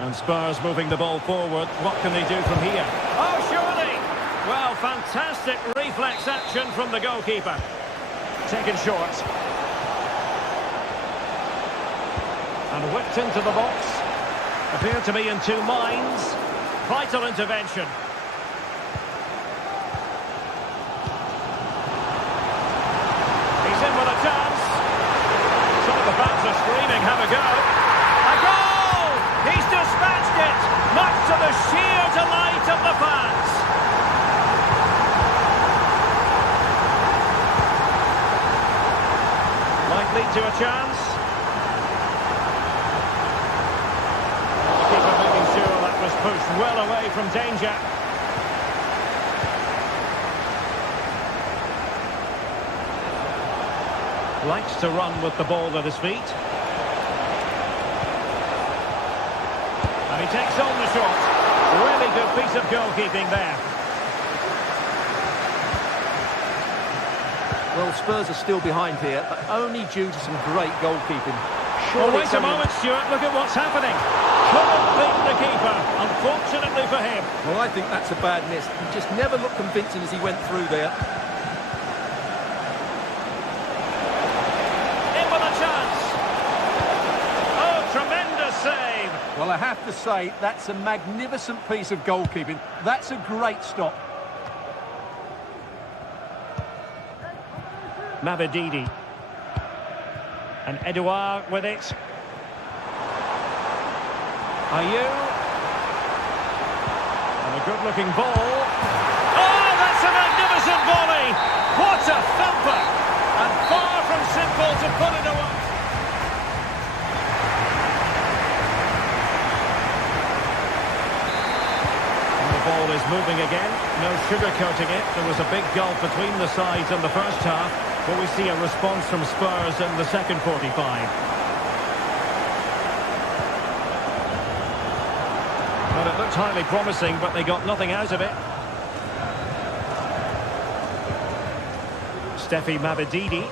And Spurs moving the ball forward. What can they do from here? Oh, surely! Well, fantastic reflex action from the goalkeeper. Taken short. And whipped into the box. Appear to be in two minds. Vital intervention. He's in with a chance. Some of the fans are screaming, have a go. A goal! He's dispatched it, much to the sheer delight of the fans. Might lead to a chance. Was pushed well away from danger. Likes to run with the ball at his feet. And he takes on the shot. Really good piece of goalkeeping there. Well, Spurs are still behind here, but only due to some great goalkeeping. Well, wait a moment, Stuart. Look at what's happening. Couldn't beat the keeper, unfortunately for him. Well, I think that's a bad miss. He just never looked convincing as he went through there. In with a chance. Oh, tremendous save. Well, I have to say, that's a magnificent piece of goalkeeping. That's a great stop. Mavididi. And Edouard with it. Ayew. And a good-looking ball. Oh, that's a magnificent volley! What a thumper! And far from simple to put it away. And the ball is moving again. No sugarcoating it. There was a big gulf between the sides in the first half. Will we see a response from Spurs in the second 45? Well, it looked highly promising, but they got nothing out of it. Steffi Mavididi.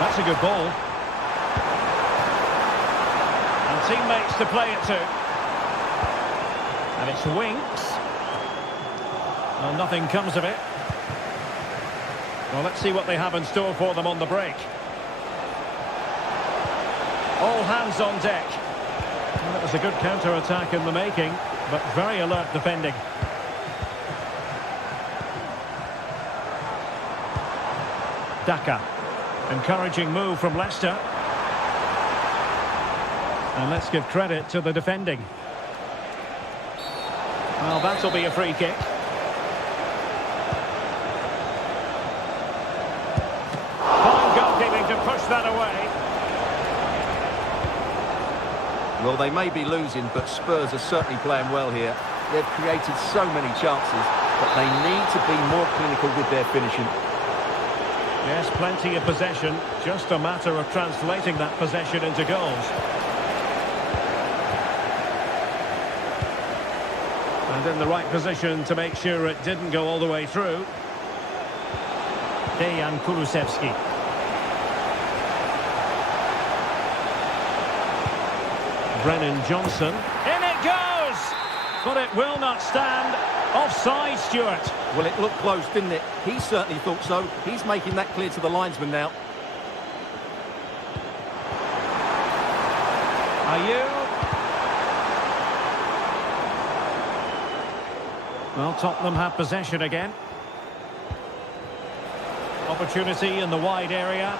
That's a good ball. teammates to play it to. And it's Winks. Well, nothing comes of it. Well, let's see what they have in store for them on the break. All hands on deck. Well, it was a good counter-attack in the making, but very alert defending. Daka. Encouraging move from Leicester. And let's give credit to the defending. Well, that'll be a free kick. Fine goalkeeping to push that away. Well, they may be losing, but Spurs are certainly playing well here. They've created so many chances, but they need to be more clinical with their finishing. Yes, plenty of possession. Just a matter of translating that possession into goals. And in the right position to make sure it didn't go all the way through. Dejan Kulusevski. Brennan Johnson. In it goes! But it will not stand. Offside, Stuart. Well, it looked close, didn't it? He certainly thought so. He's making that clear to the linesman now. Are you? Well, Tottenham have possession again. Opportunity in the wide area.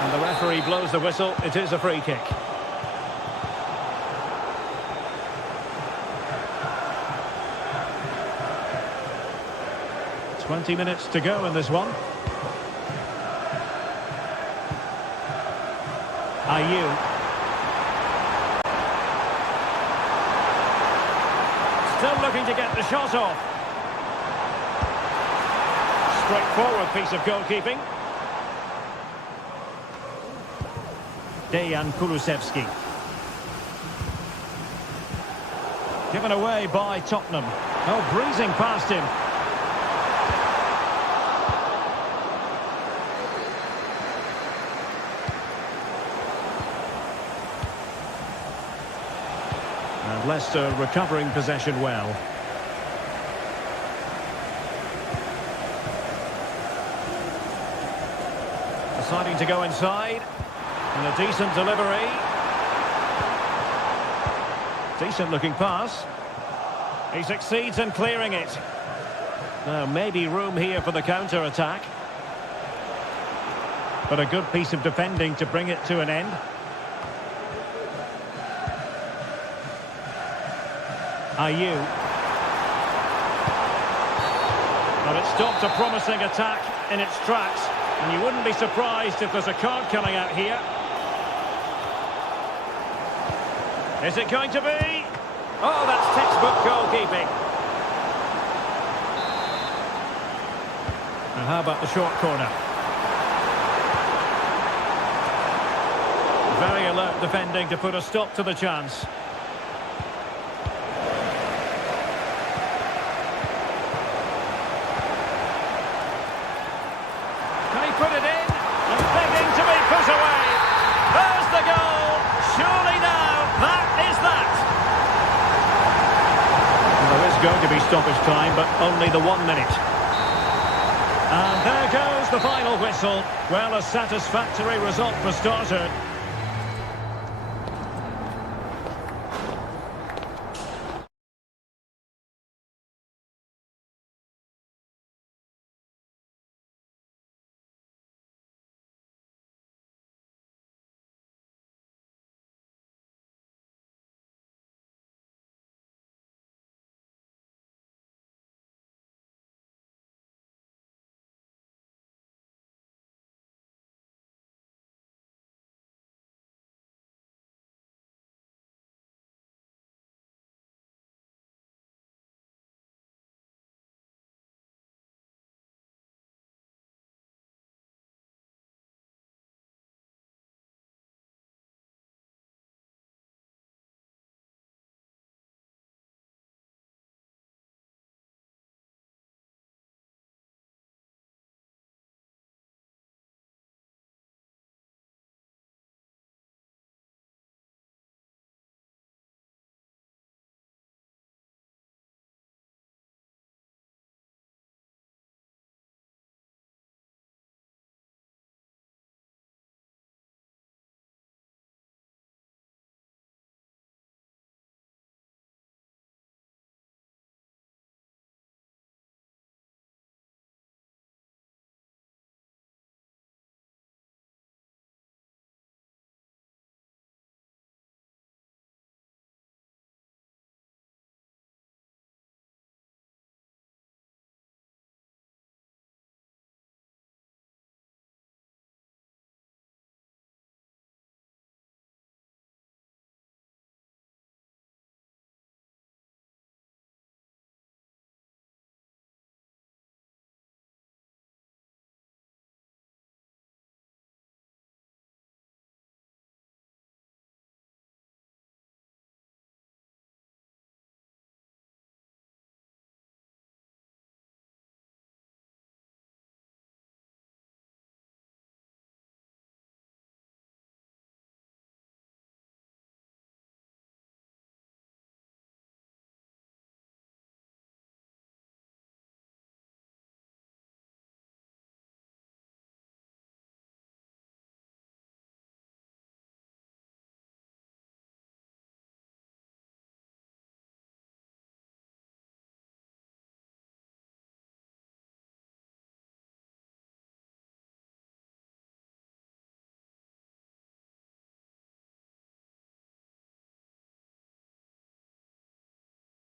And the referee blows the whistle. It is a free kick. "20 minutes to go in this one. Ayew. Still looking to get the shot off. Straightforward piece of goalkeeping. Dejan Kulusevski. Given away by Tottenham. Oh, breezing past him. And Leicester recovering possession well. Deciding to go inside. And a decent delivery. Decent looking pass. He succeeds in clearing it. Now maybe room here for the counter-attack. But a good piece of defending to bring it to an end. Ayew. Well, it stopped a promising attack in its tracks. And you wouldn't be surprised if there's a card coming out here. Is it going to be? Oh, that's textbook goalkeeping. And how about the short corner? Very alert defending to put a stop to the chance. Can he put it in? And begging to be put away. There's the goal. Surely now, that is that. Well, there is going to be stoppage time, but only the 1 minute. And there goes the final whistle. Well, a satisfactory result for starters.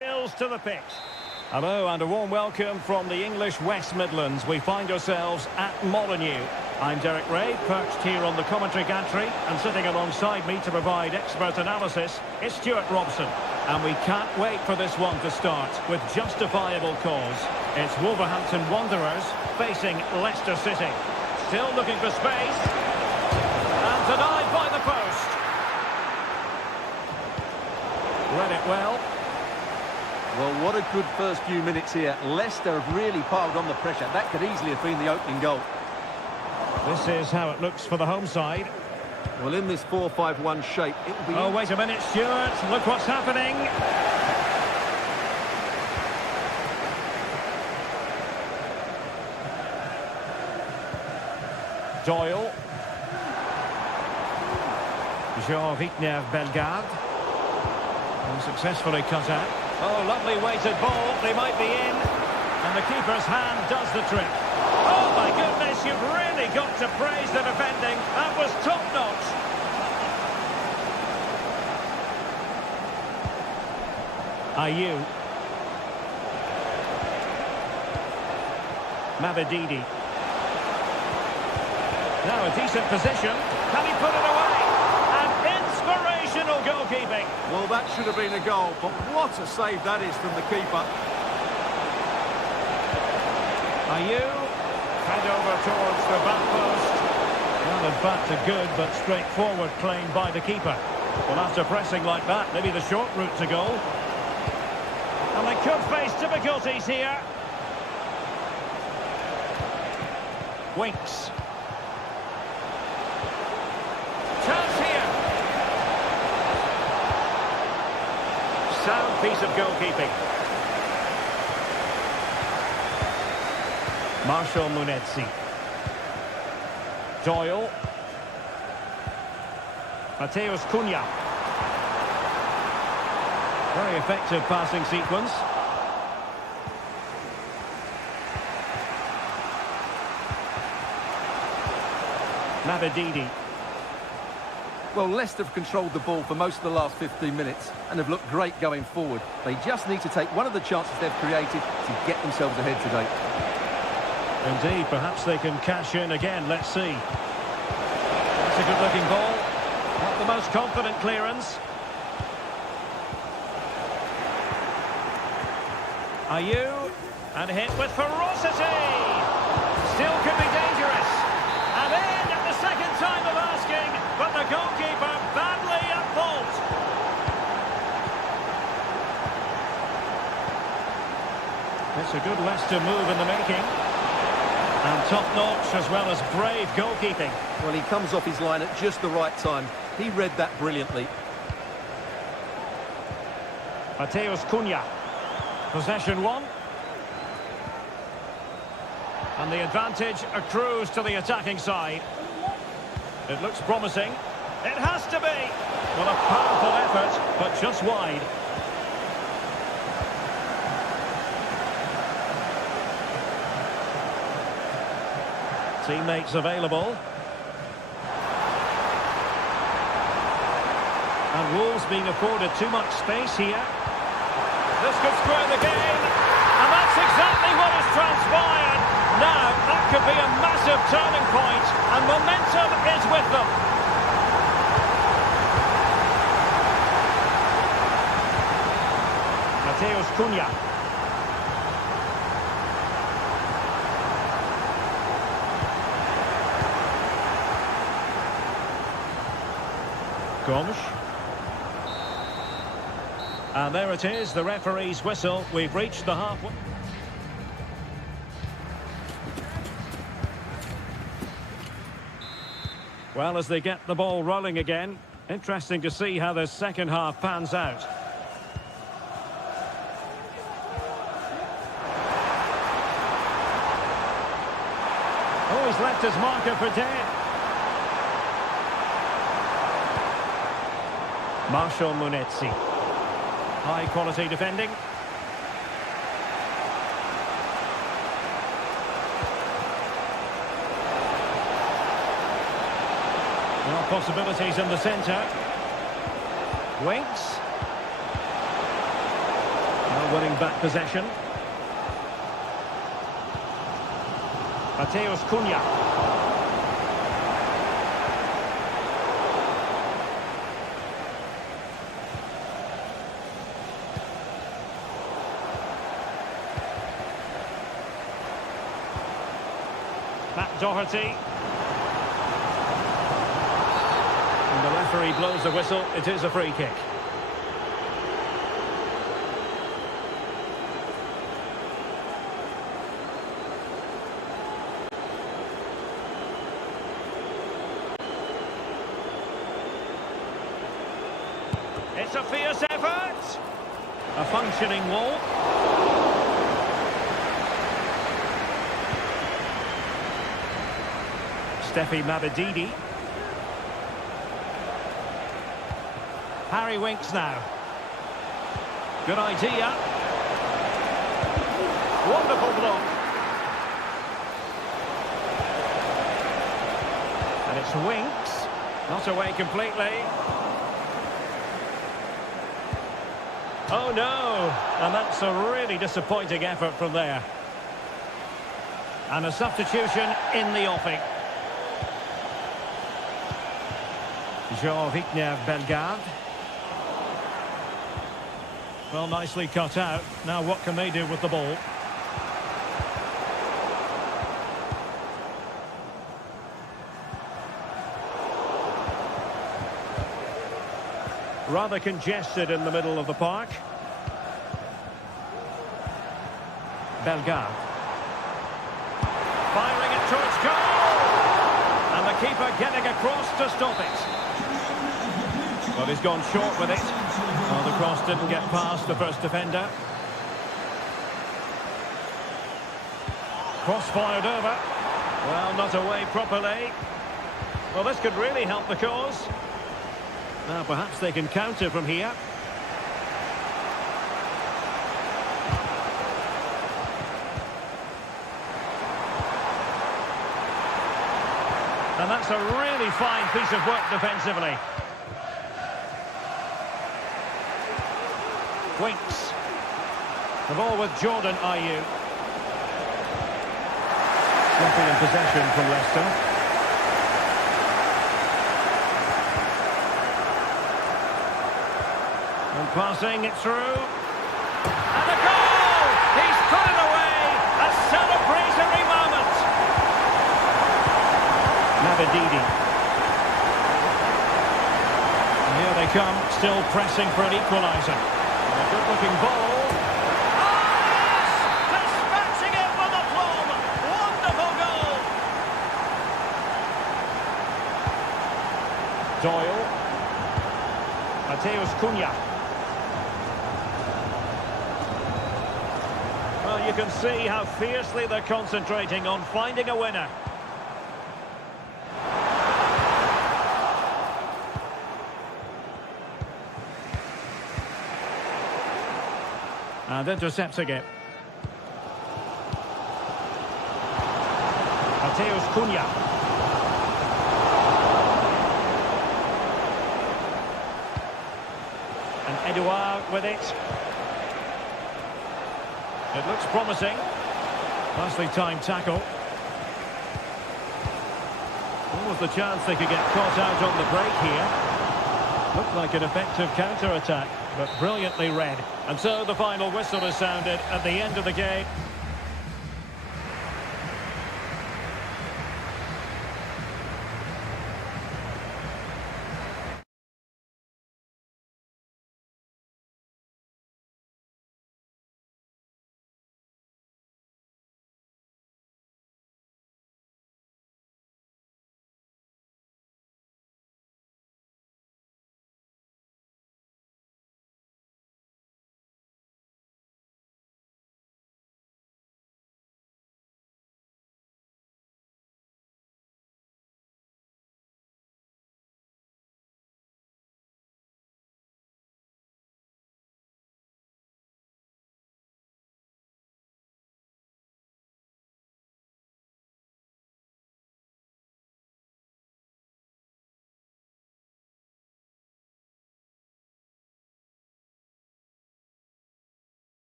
Bills to the pitch. Hello and a warm welcome from the English West Midlands. We find ourselves at Molineux. I'm Derek Ray, perched here on the commentary gantry, and sitting alongside me to provide expert analysis is Stuart Robson. And we can't wait for this one to start with justifiable cause. It's Wolverhampton Wanderers facing Leicester City. Still looking for space. And denied by the post. Read it well. Well, what a good first few minutes here. Leicester have really piled on the pressure. That could easily have been the opening goal. This is how it looks for the home side. Well, in this 4-5-1 shape, it will be... Oh, wait a minute, Stuart. Look what's happening. Doyle. Jean-Victor Bellegarde. Unsuccessfully cut out. Oh, lovely weighted ball. They might be in. And the keeper's hand does the trick. Oh, my goodness, you've really got to praise the defending. That was top-notch. Ayew. Mavididi. Now a decent position. Can he put it away? And inspirational goalkeeping. Well, that should have been a goal, but what a save that is from the keeper. Ayew. Head over towards the back post. Well, in fact, a good but straightforward claim by the keeper. Well, after pressing like that, maybe the short route to goal. And they could face difficulties here. Winks. Chance here. Sound piece of goalkeeping. Marshall Munetsi. Doyle. Mateus Cunha. Very effective passing sequence. Mavididi. Well, Leicester have controlled the ball for most of the last 15 minutes and have looked great going forward. They just need to take one of the chances they've created to get themselves ahead today. Indeed, perhaps they can cash in again. Let's see. That's a good-looking ball. Not the most confident clearance. Ayew, and hit with ferocity. Still could be dangerous. And in at the second time of asking, but the goalkeeper badly at fault. It's a good Leicester move in the making. And top-notch as well as brave goalkeeping. Well, he comes off his line at just the right time. He read that brilliantly. Mateus Cunha. Possession one. And the advantage accrues to the attacking side. It looks promising. It has to be. Well, a powerful effort, but just wide. Teammates available. And Wolves being afforded too much space here. This could square the game. And that's exactly what has transpired. Now, that could be a massive turning point, and momentum is with them. Mateus Cunha. Gomes. And there it is, the referee's whistle. We've reached the halfway. Well, as they get the ball rolling again, interesting to see how the second half pans out. Oh, he's left his marker for dead. Marshall Munetsi. High quality defending. Well, possibilities in the centre. Winks. winning back possession. Mateus Cunha. Matt Doherty. And the referee blows the whistle. It is a free kick. It's a fierce effort. A functioning wall. Steffi Mabadidi. Harry Winks now. Good idea. Wonderful block. And it's Winks. Not away completely. Oh no! And that's a really disappointing effort from there. And a substitution in the offing. Jean-Victor Bellegarde. Well, nicely cut out. Now what can they do with the ball? Rather congested in the middle of the park. Bellegarde. Firing it towards goal! And the keeper getting across to stop it. Well, he's gone short with it. Well, the cross didn't get past the first defender. Cross fired over. Well, not away properly. Well, this could really help the cause. Now, perhaps they can counter from here. And that's a really fine piece of work defensively. Winks. The ball with Jordan Ayew. Sloppy in possession from Leicester. And passing it through. And a goal! He's put it away! A celebratory moment! Mabadidi. And here they come, still pressing for an equaliser. A good-looking ball. Oh, yes! Dispatching it with aplomb! Wonderful goal! Doyle. Mateus Cunha. Well, you can see how fiercely they're concentrating on finding a winner. And intercepting it. Mateus Cunha. And Edouard with it. It looks promising. Nicely timed tackle. What was the chance they could get caught out on the break here? Looked like an effective counter-attack, but brilliantly read. And so the final whistle is sounded at the end of the game.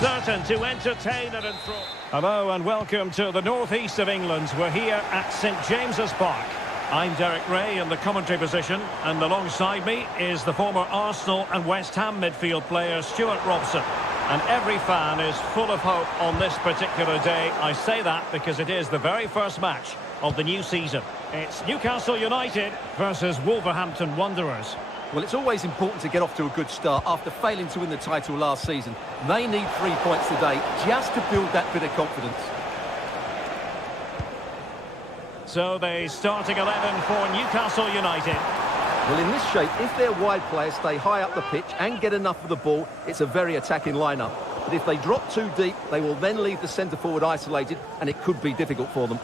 Certain to entertain and enthrall. Hello and welcome to the northeast of England. We're here at St James's Park. I'm Derek Ray in the commentary position, and alongside me is the former Arsenal and West Ham midfield player Stuart Robson. And every fan is full of hope on this particular day. I say that because it is the very first match of the new season. It's Newcastle United versus Wolverhampton Wanderers. Well, it's always important to get off to a good start after failing to win the title last season. They need 3 points today just to build that bit of confidence. So the starting 11 for Newcastle United. Well, in this shape, if their wide players stay high up the pitch and get enough of the ball, it's a very attacking lineup. But if they drop too deep, they will then leave the centre-forward isolated, and it could be difficult for them.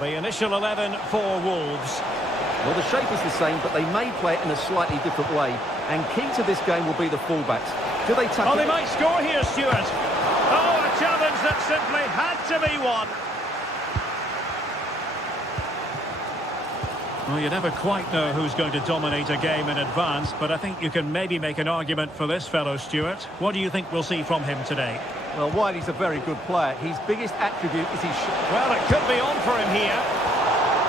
The initial 11 for Wolves. Well, the shape is the same, but they may play it in a slightly different way. And key to this game will be the fullbacks. Do they tackle? Oh, they might score here, Stuart. Oh, a challenge that simply had to be won. Well, you never quite know who's going to dominate a game in advance, but I think you can maybe make an argument for this fellow, Stuart. What do you think we'll see from him today? Well, while he's a very good player, his biggest attribute is his shot. Well, it could be on for him here.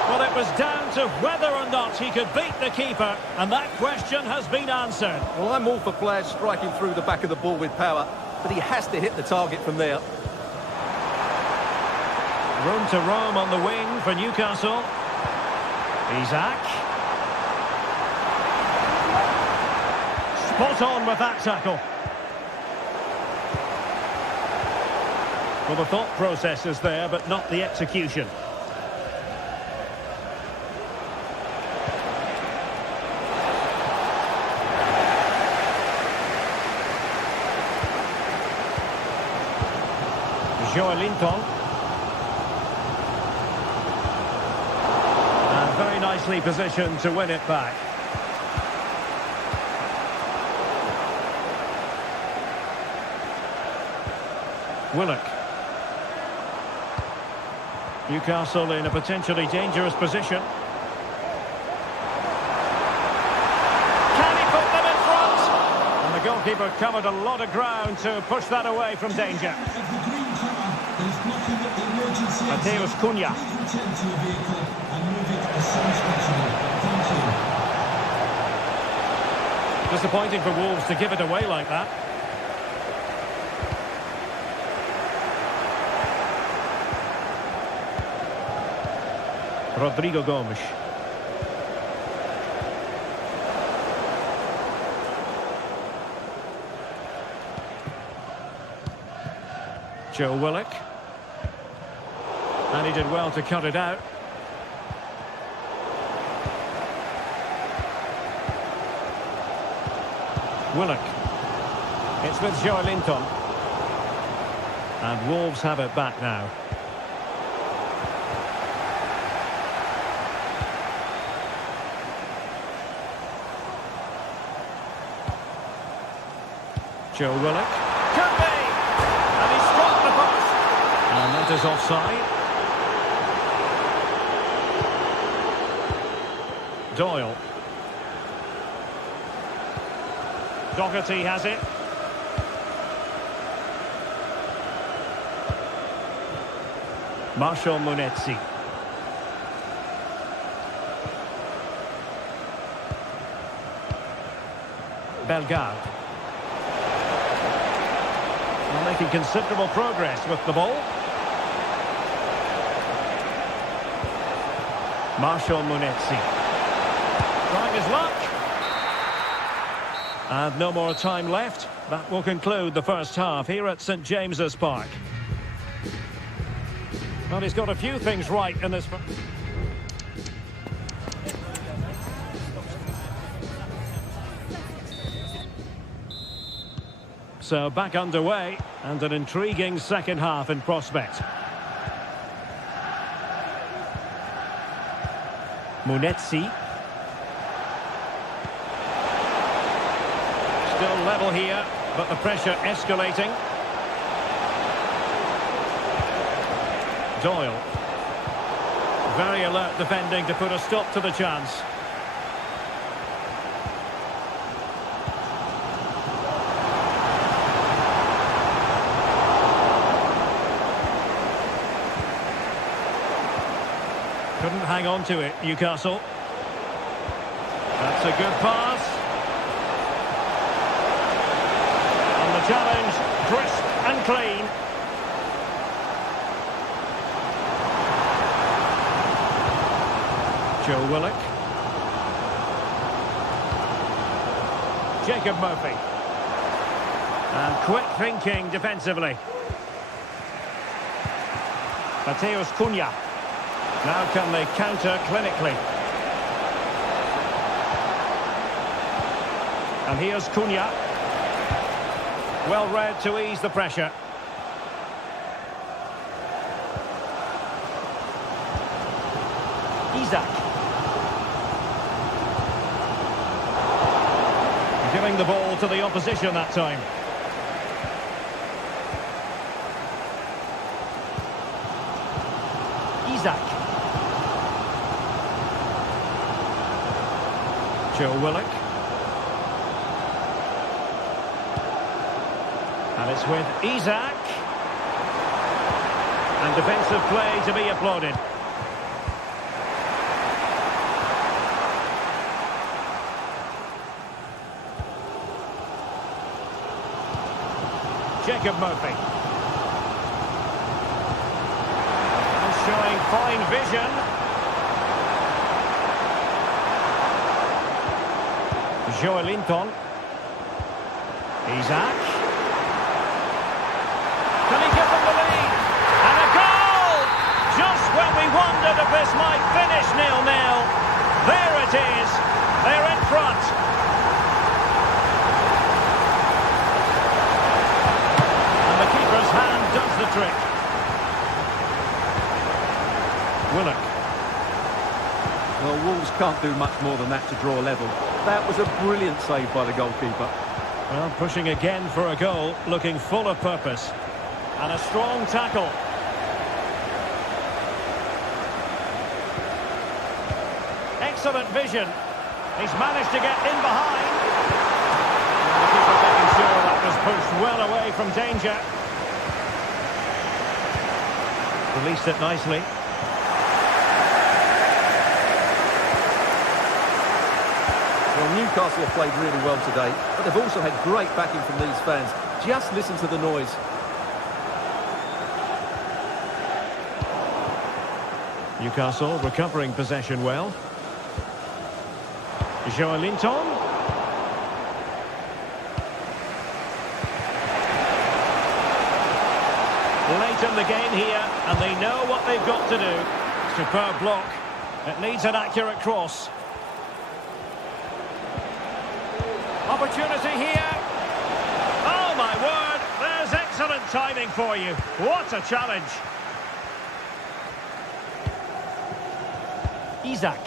Well, it was down to whether or not he could beat the keeper, and that question has been answered. Well, I'm all for players striking through the back of the ball with power, but he has to hit the target from there. Room to roam on the wing for Newcastle. Isaac. Spot on with that tackle. Well, the thought process is there, but not the execution. Joelinton. And very nicely positioned to win it back. Willock. Newcastle in a potentially dangerous position. Can he put them in front? And the goalkeeper covered a lot of ground to push that away from danger. Mateus Cunha. Disappointing for Wolves to give it away like that. Rodrigo Gomes. Joe Willock. And he did well to cut it out. Willock. It's with Joelinton. And Wolves have it back now. Joe Willock. Could be! And he struck the post. And that is offside. Doyle. Doherty has it. Marshall Munetsi. Bellegarde. They're making considerable progress with the ball. Marshall Munetsi. Trying his luck. And no more time left. That will conclude the first half here at St James's Park. Well, he's got a few things right in this. So back underway, and an intriguing second half in prospect. Munetsi. Still level here, but the pressure escalating. Doyle. Very alert defending to put a stop to the chance. couldn't hang on to it, Newcastle. That's a good pass. And the challenge, crisp and clean. Joe Willock. Jacob Murphy. And quick thinking defensively. Mateus Cunha. Now can they counter clinically? And here's Cunha. Well read to ease the pressure. Isaac. Giving the ball to the opposition that time. Isaac. Joe Willock. And it's with Isaac. And defensive play to be applauded. Jacob Murphy. And showing fine vision. Joelinton. Isaac. Can he give them the lead? And a goal! Just when we wondered if this might finish 0-0. There it is. They're in front. And the keeper's hand does the trick. Willock. Well, Wolves can't do much more than that to draw level. That was a brilliant save by the goalkeeper. Well, pushing again for a goal, looking full of purpose. And a strong tackle. Excellent vision. He's managed to get in behind. And the keeper making sure that was pushed well away from danger. Released it nicely. Well, Newcastle have played really well today, but they've also had great backing from these fans. Just listen to the noise. Newcastle recovering possession well. Joelinton. Late in the game here, and they know what they've got to do. Superb block. It needs an accurate cross. Opportunity here. Oh my word, there's excellent timing for you. What a challenge. Isaac.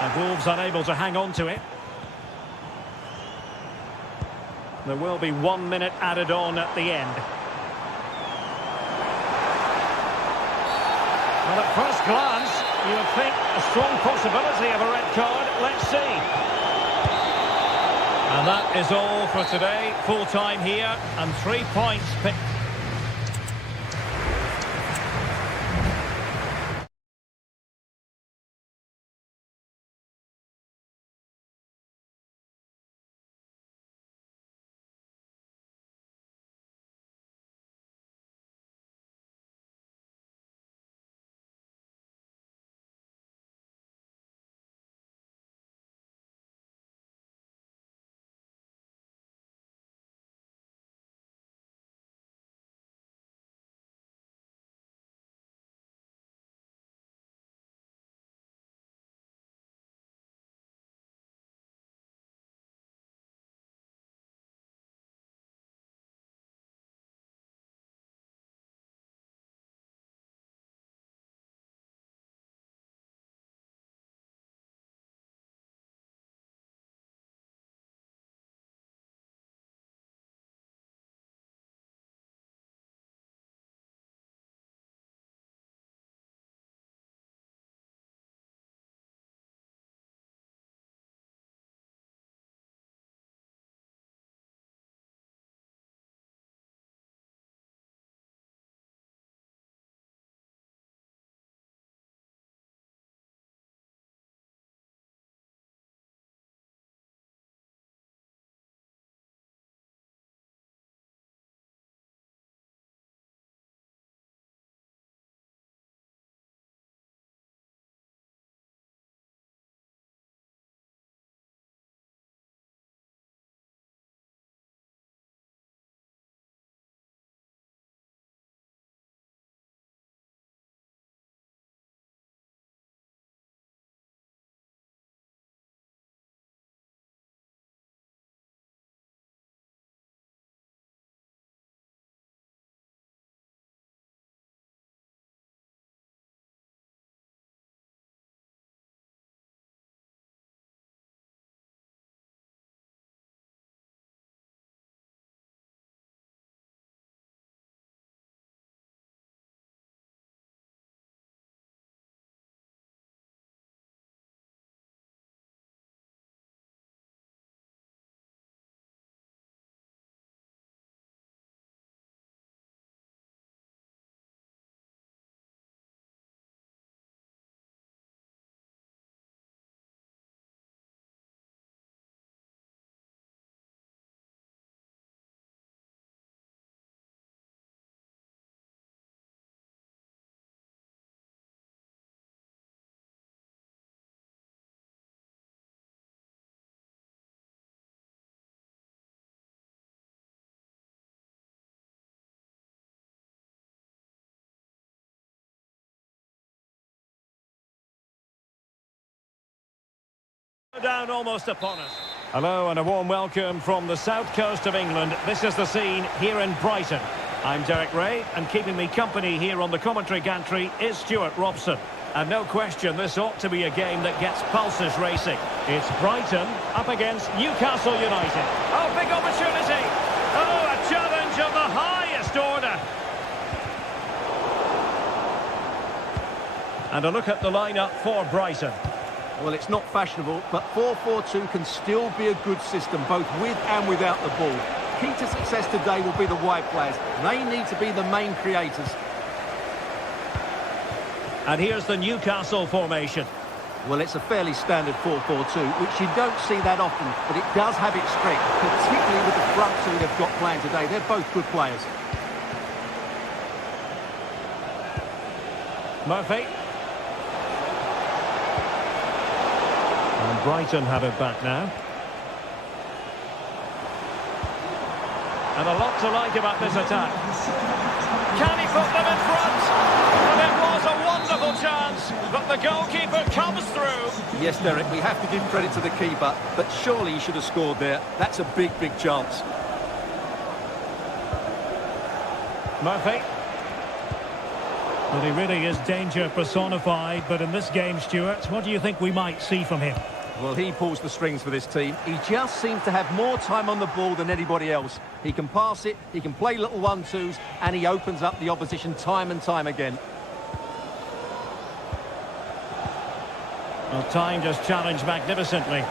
And Wolves unable to hang on to it. There will be 1 minute added on at the end. Well, at first glance, you would think a strong possibility of a red card. Let's see. And that is all for today. Full time here and 3 points picked. down almost upon us. Hello and a warm welcome from the south coast of England. This is the scene here in Brighton. I'm Derek Ray, and keeping me company here on the commentary gantry is Stuart Robson. And no question, this ought to be a game that gets pulses racing. It's Brighton up against Newcastle United. Oh, big opportunity! Oh, a challenge of the highest order! And a look at the lineup for Brighton. Well, it's not fashionable, but 4-4-2 can still be a good system, both with and without the ball. Key to success today will be the wide players. They need to be the main creators. And here's the Newcastle formation. Well, it's a fairly standard 4-4-2, which you don't see that often, but it does have its strength, particularly with the front two they've got playing today. They're both good players. Murphy. And Brighton have it back now. And a lot to like about this attack. Can he put them in front? And it was a wonderful chance, but the goalkeeper comes through. Yes, Derek, we have to give credit to the keeper, but surely he should have scored there. That's a big, big chance. Murphy. Well, he really is danger personified, but in this game, Stuart, what do you think we might see from him? Well, he pulls the strings for this team. He just seems to have more time on the ball than anybody else. He can pass it, he can play little 1-2s, and he opens up the opposition time and time again. Well, time just challenged magnificently.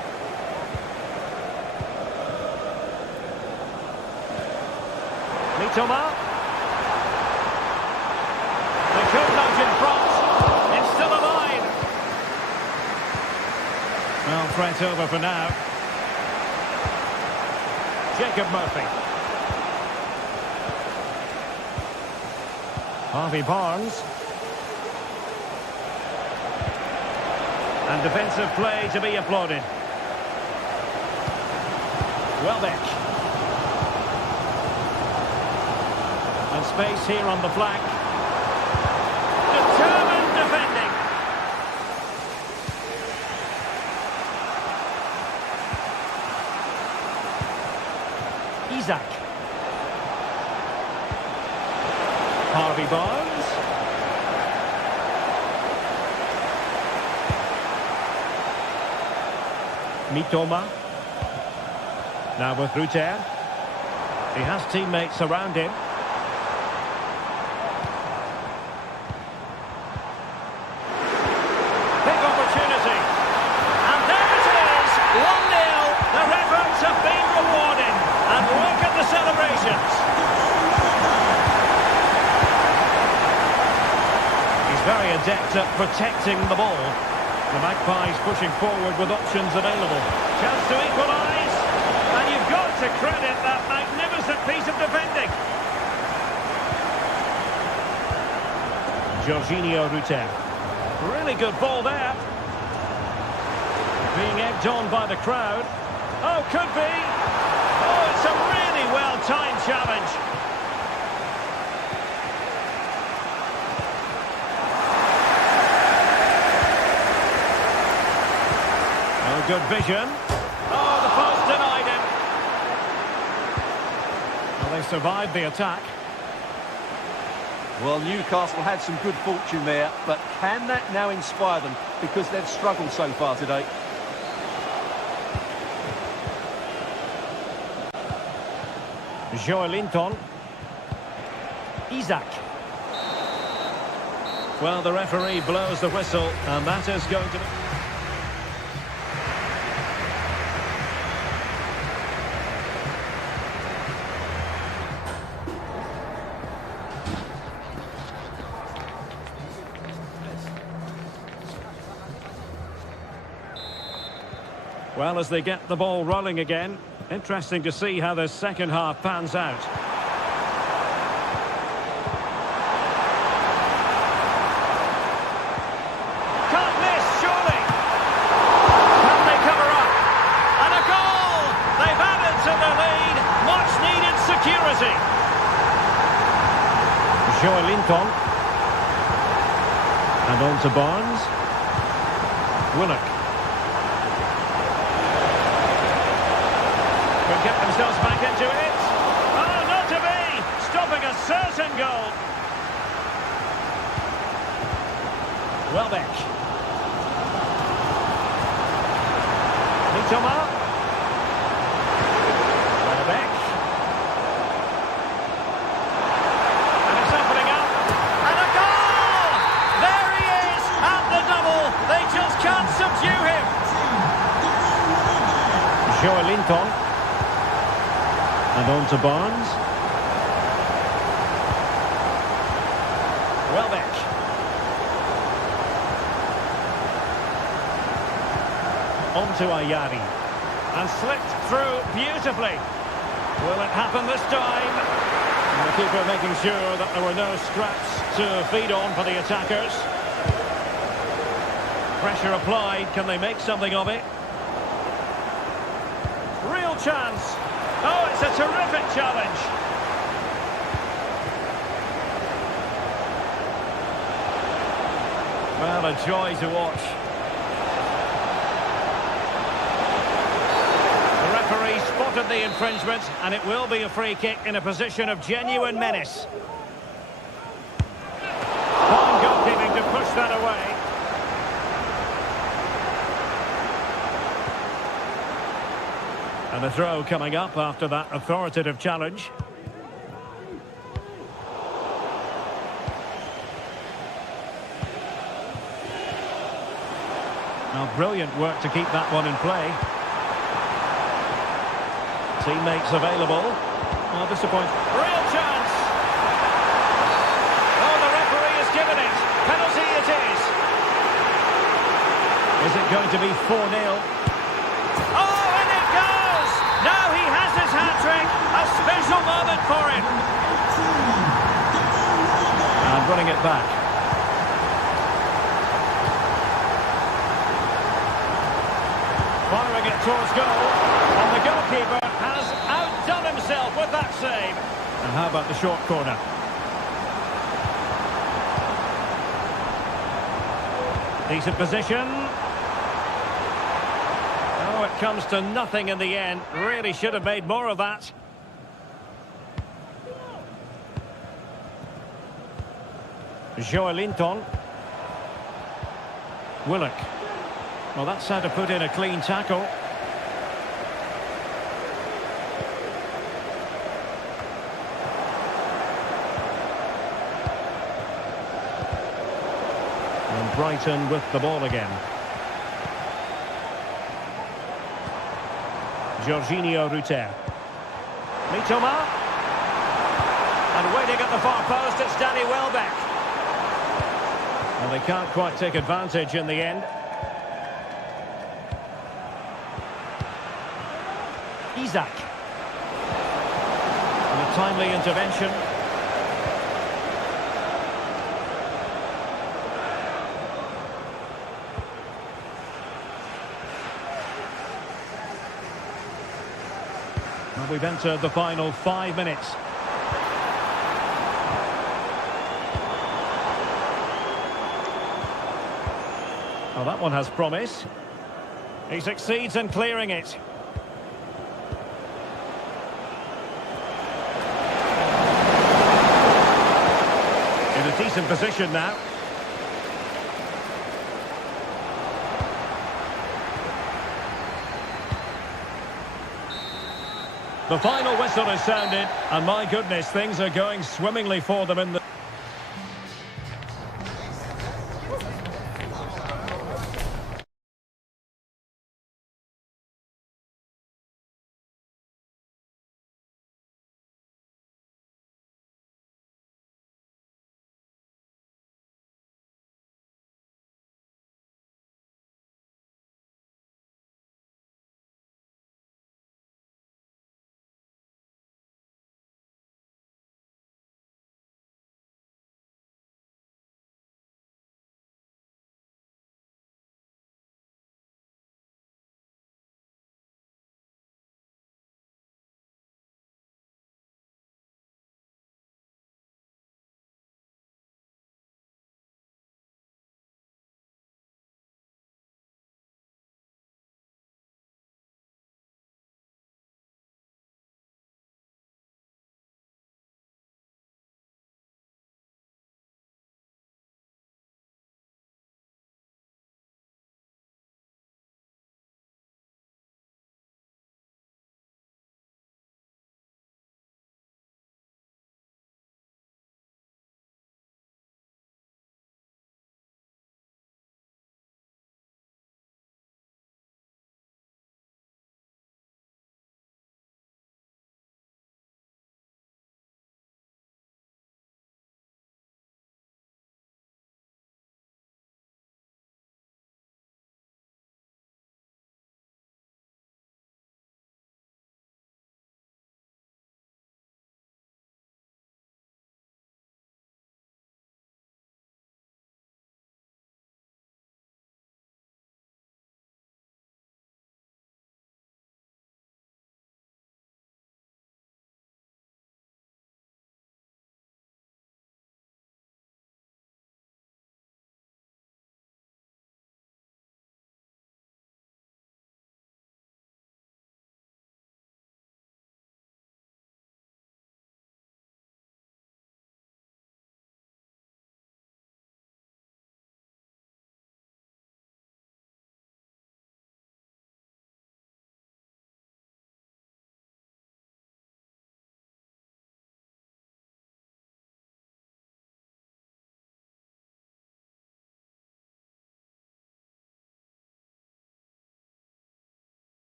Mitoma. They could nudge in front. It's still alive. Well, threat over for now. Jacob Murphy. Harvey Barnes. And defensive play to be applauded. Welbeck. And space here on the flank. Determined defending. Isaac. Harvey Barnes. Mitoma. Now with Ruter. He has teammates around him. Big opportunity. And there it is. 1-0. Their efforts have been rewarded. And look at the celebrations. He's very adept at protecting the ball. The Magpies pushing forward with options available. Chance to equalise. And you've got to credit that magnificent piece of defending. Jorginho Ruter. Really good ball there. Being egged on by the crowd. Oh, could be. Oh, it's a really well-timed challenge. Good vision. Oh, the post denied him. Well, they survived the attack. Well, Newcastle had some good fortune there, but can that now inspire them? Because they've struggled so far today. Joelinton. Isaac. Well, the referee blows the whistle, and that is going to be... Well, as they get the ball rolling again, interesting to see how the second half pans out. Can't miss, surely! Can they cover up? And a goal! They've added to the lead. Much-needed security. Joelinton. And on to Barnes. Willock. get themselves back into it. Oh, not to be! Stopping a certain goal. Welbeck. Mitoma. Welbeck. And it's opening up. And a goal! There he is at the double. They just can't subdue him. Joelinton. And on to Barnes. Welbeck. On to Ayari. And slipped through beautifully. Will it happen this time? And the keeper making sure that there were no scraps to feed on for the attackers. Pressure applied. Can they make something of it? Real chance. Oh, it's a terrific challenge. Well, a joy to watch. The referee spotted the infringement, and it will be a free kick in a position of genuine menace. Fine goalkeeping to push that away. And a throw coming up after that authoritative challenge. Now, brilliant work to keep that one in play. Teammates available. Well, disappointing. Real chance! Oh, the referee has given it. Penalty it is. Is it going to be 4-0? Oh, and it goes! Now he has his hat-trick. A special moment for him. And running it back. Firing it towards goal. And the goalkeeper has outdone himself with that save. And how about the short corner? Decent position. Oh, it comes to nothing in the end. Really should have made more of that. Joelinton. Willock. Well, that's how to put in a clean tackle. And Brighton with the ball again. Jorginho Rutter. Mitoma. And waiting at the far post, it's Danny Welbeck. And they can't quite take advantage in the end. Isaac. And a timely intervention. And we've entered the final 5 minutes. Oh, that one has promise. He succeeds in clearing it. In a decent position now. The final whistle is sounded, and my goodness, things are going swimmingly for them in the...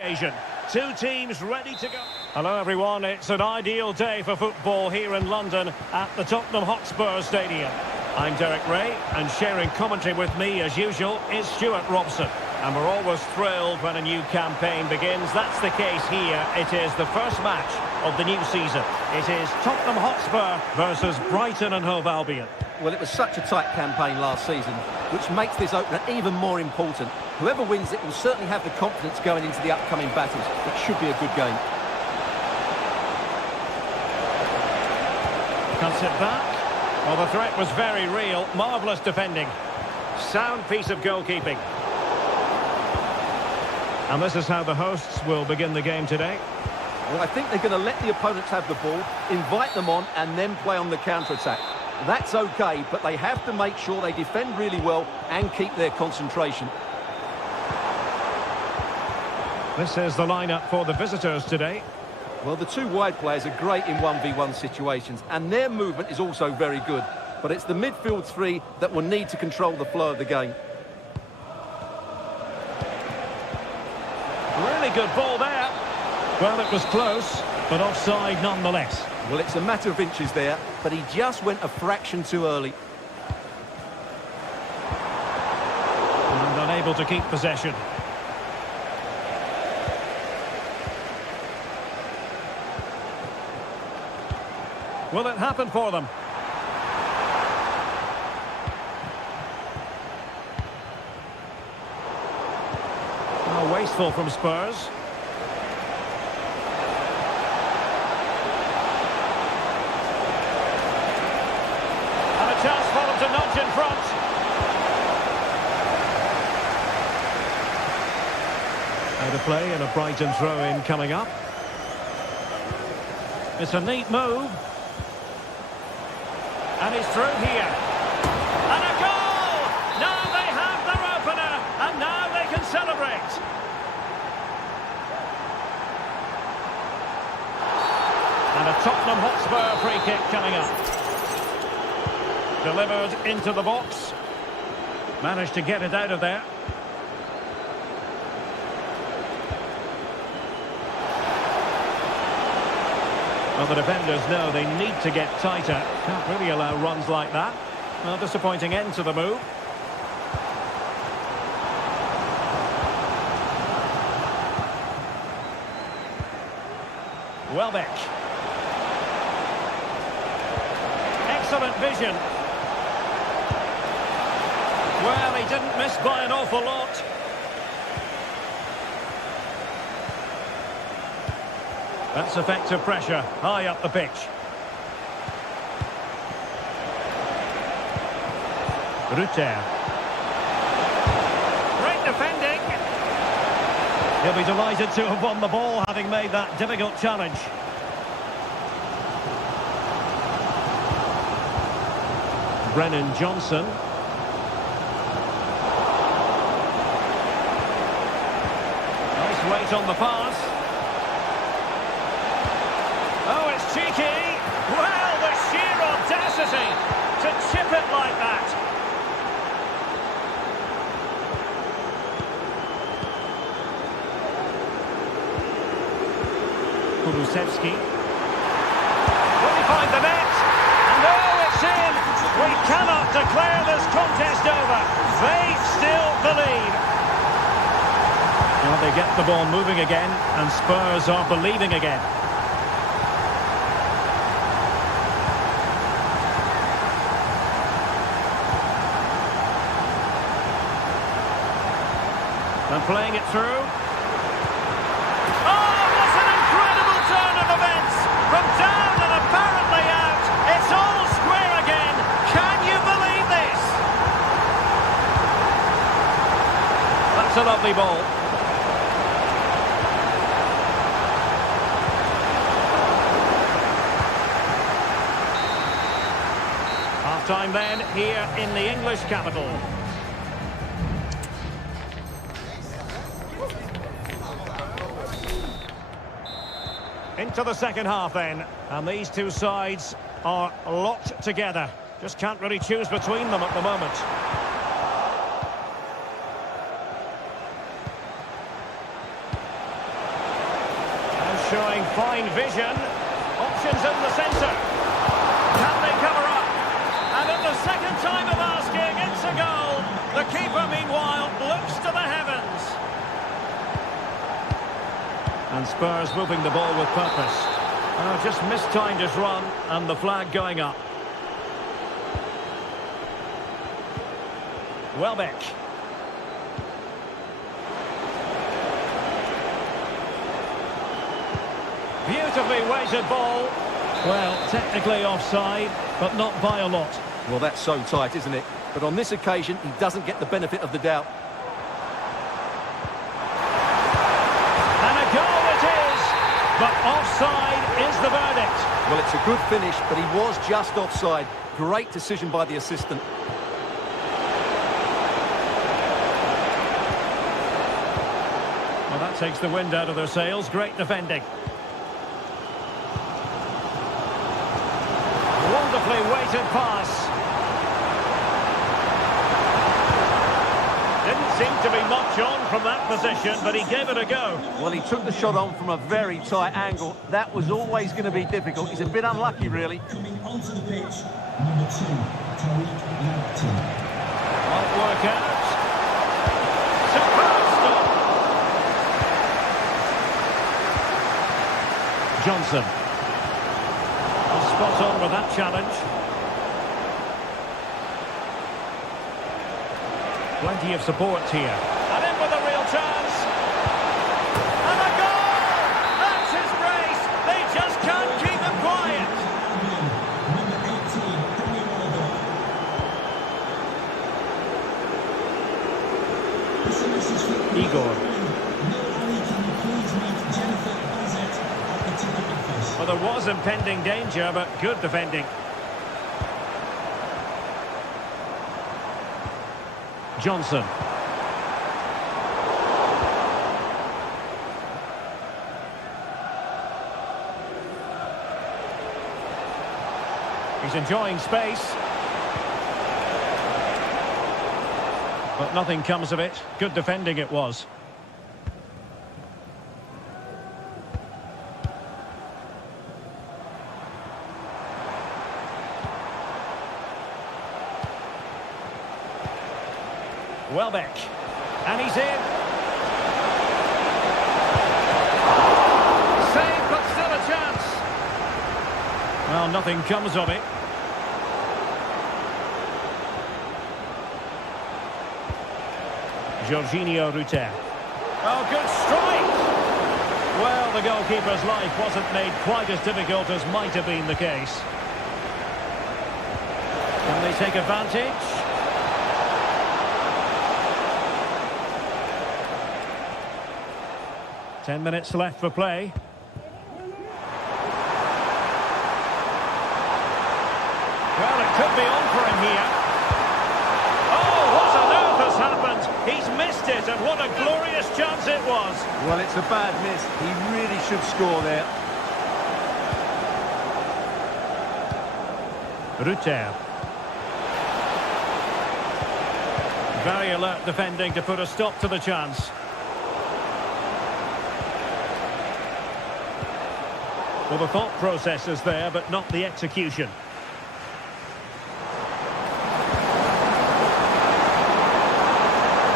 occasion. Two teams ready to go. Hello everyone, it's an ideal day for football here in London at the Tottenham Hotspur Stadium. I'm Derek Ray, and sharing commentary with me as usual is Stuart Robson. And we're always thrilled when a new campaign begins. That's the case here. It is the first match of the new season. It is Tottenham Hotspur versus Brighton and Hove Albion. Well, it was such a tight campaign last season, which makes this opener even more important. Whoever wins it will certainly have the confidence going into the upcoming battles. It should be a good game. Cuts it back. Well, the threat was very real. Marvellous defending. Sound piece of goalkeeping. And this is how the hosts will begin the game today. Well, I think they're going to let the opponents have the ball, invite them on, and then play on the counter-attack. That's okay, but they have to make sure they defend really well and keep their concentration. This is the lineup for the visitors today. Well, the two wide players are great in 1v1 situations, and their movement is also very good. But it's the midfield three that will need to control the flow of the game. Really good ball there. Well, it was close, but offside nonetheless. Well, it's a matter of inches there, but he just went a fraction too early. And unable to keep possession. Will it happen for them? Oh, wasteful from Spurs. And a chance for them to nudge in front. Out of play and a Brighton throw-in coming up. It's a neat move. And he's through here. And a goal! Now they have their opener, and now they can celebrate. And a Tottenham Hotspur free kick coming up. Delivered into the box. Managed to get it out of there. Well, the defenders know they need to get tighter. Can't really allow runs like that. Well, disappointing end to the move. Welbeck. Excellent vision. Well, he didn't miss by an awful lot. That's effective pressure, high up the pitch. Rutter. Great defending. He'll be delighted to have won the ball, having made that difficult challenge. Brennan Johnson. Nice weight on the pass. Oh, it's cheeky! Well, the sheer audacity to chip it like that! Kulusevski. Will he find the net? And oh, it's in! We cannot declare this contest over. They still believe. Well, they get the ball moving again, and Spurs are believing again. And playing it through. Oh, what an incredible turn of events! From down and apparently out, it's all square again. Can you believe this? That's a lovely ball. Half-time then, here in the English capital. Into the second half then, and these two sides are locked together. Just can't really choose between them at the moment. showing fine vision. Options in the centre. Can they cover up? And at the second time of asking, it's a goal. The keeper, meanwhile, looks to the heavens. And Spurs moving the ball with purpose. Just mistimed his run, and the flag going up. Welbeck. Beautifully weighted ball. Well, technically offside, but not by a lot. Well, that's so tight, isn't it? But on this occasion, he doesn't get the benefit of the doubt. And a goal it is, but offside is the verdict. Well, it's a good finish, but he was just offside. Great decision by the assistant. Well, that takes the wind out of their sails. Great defending. Wonderfully weighted pass. Didn't seem to be much on from that position, but he gave it a go. Well, he took the shot on from a very tight angle. That was always going to be difficult. He's a bit unlucky, really. Coming onto the pitch, number 2, Tariq Lamptey. Won't work out. Superb stop. Johnson. Spot on with that challenge. Plenty of support here. And in with a real chance. And a goal! That's his brace. They just can't keep him quiet. Number 18, Daniel Oliver. This is a message for Igor. No worry, can you please meet Jennifer Bazette at the ticket office? Well, there was impending danger, but good defending. Johnson. He's enjoying space. But nothing comes of it. Good defending it was. Welbeck, and he's in. Save, but still a chance. Well, nothing comes of it. Jorginho Rutter. Oh, good strike. Well, the goalkeeper's life wasn't made quite as difficult as might have been the case. Can they take advantage? Ten minutes left for play. Well, it could be on for him here. Oh, what on earth has happened? He's missed it, and what a glorious chance it was. Well, it's a bad miss. He really should score there. Rutter. Very alert defending to put a stop to the chance. Well, the thought process is there, but not the execution.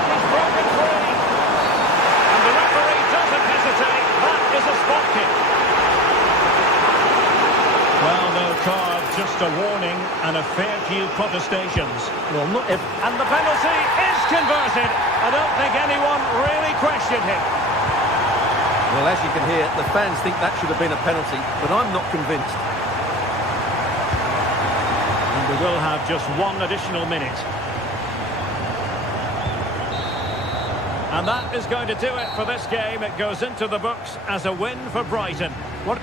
He's broken free. And the referee doesn't hesitate. That is a spot kick. Well, no card, just a warning and a fair few protestations. Well, not every... And the penalty is converted. I don't think anyone really questioned him. Well, as you can hear, the fans think that should have been a penalty, but I'm not convinced. And we will have just one additional minute. And that is going to do it for this game. It goes into the books as a win for Brighton. What...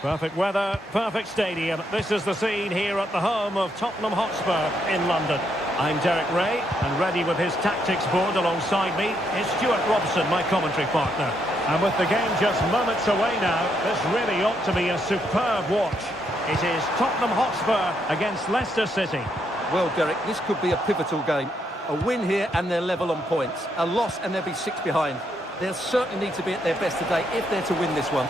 Perfect weather, perfect stadium. This is the scene here at the home of Tottenham Hotspur in London. I'm Derek Ray, and ready with his tactics board alongside me is Stuart Robson, my commentary partner. And with the game just moments away now, this really ought to be a superb watch. It is Tottenham Hotspur against Leicester City. Well, Derek, this could be a pivotal game. A win here and they're level on points. A loss and they'll be 6 behind. They'll certainly need to be at their best today if they're to win this one.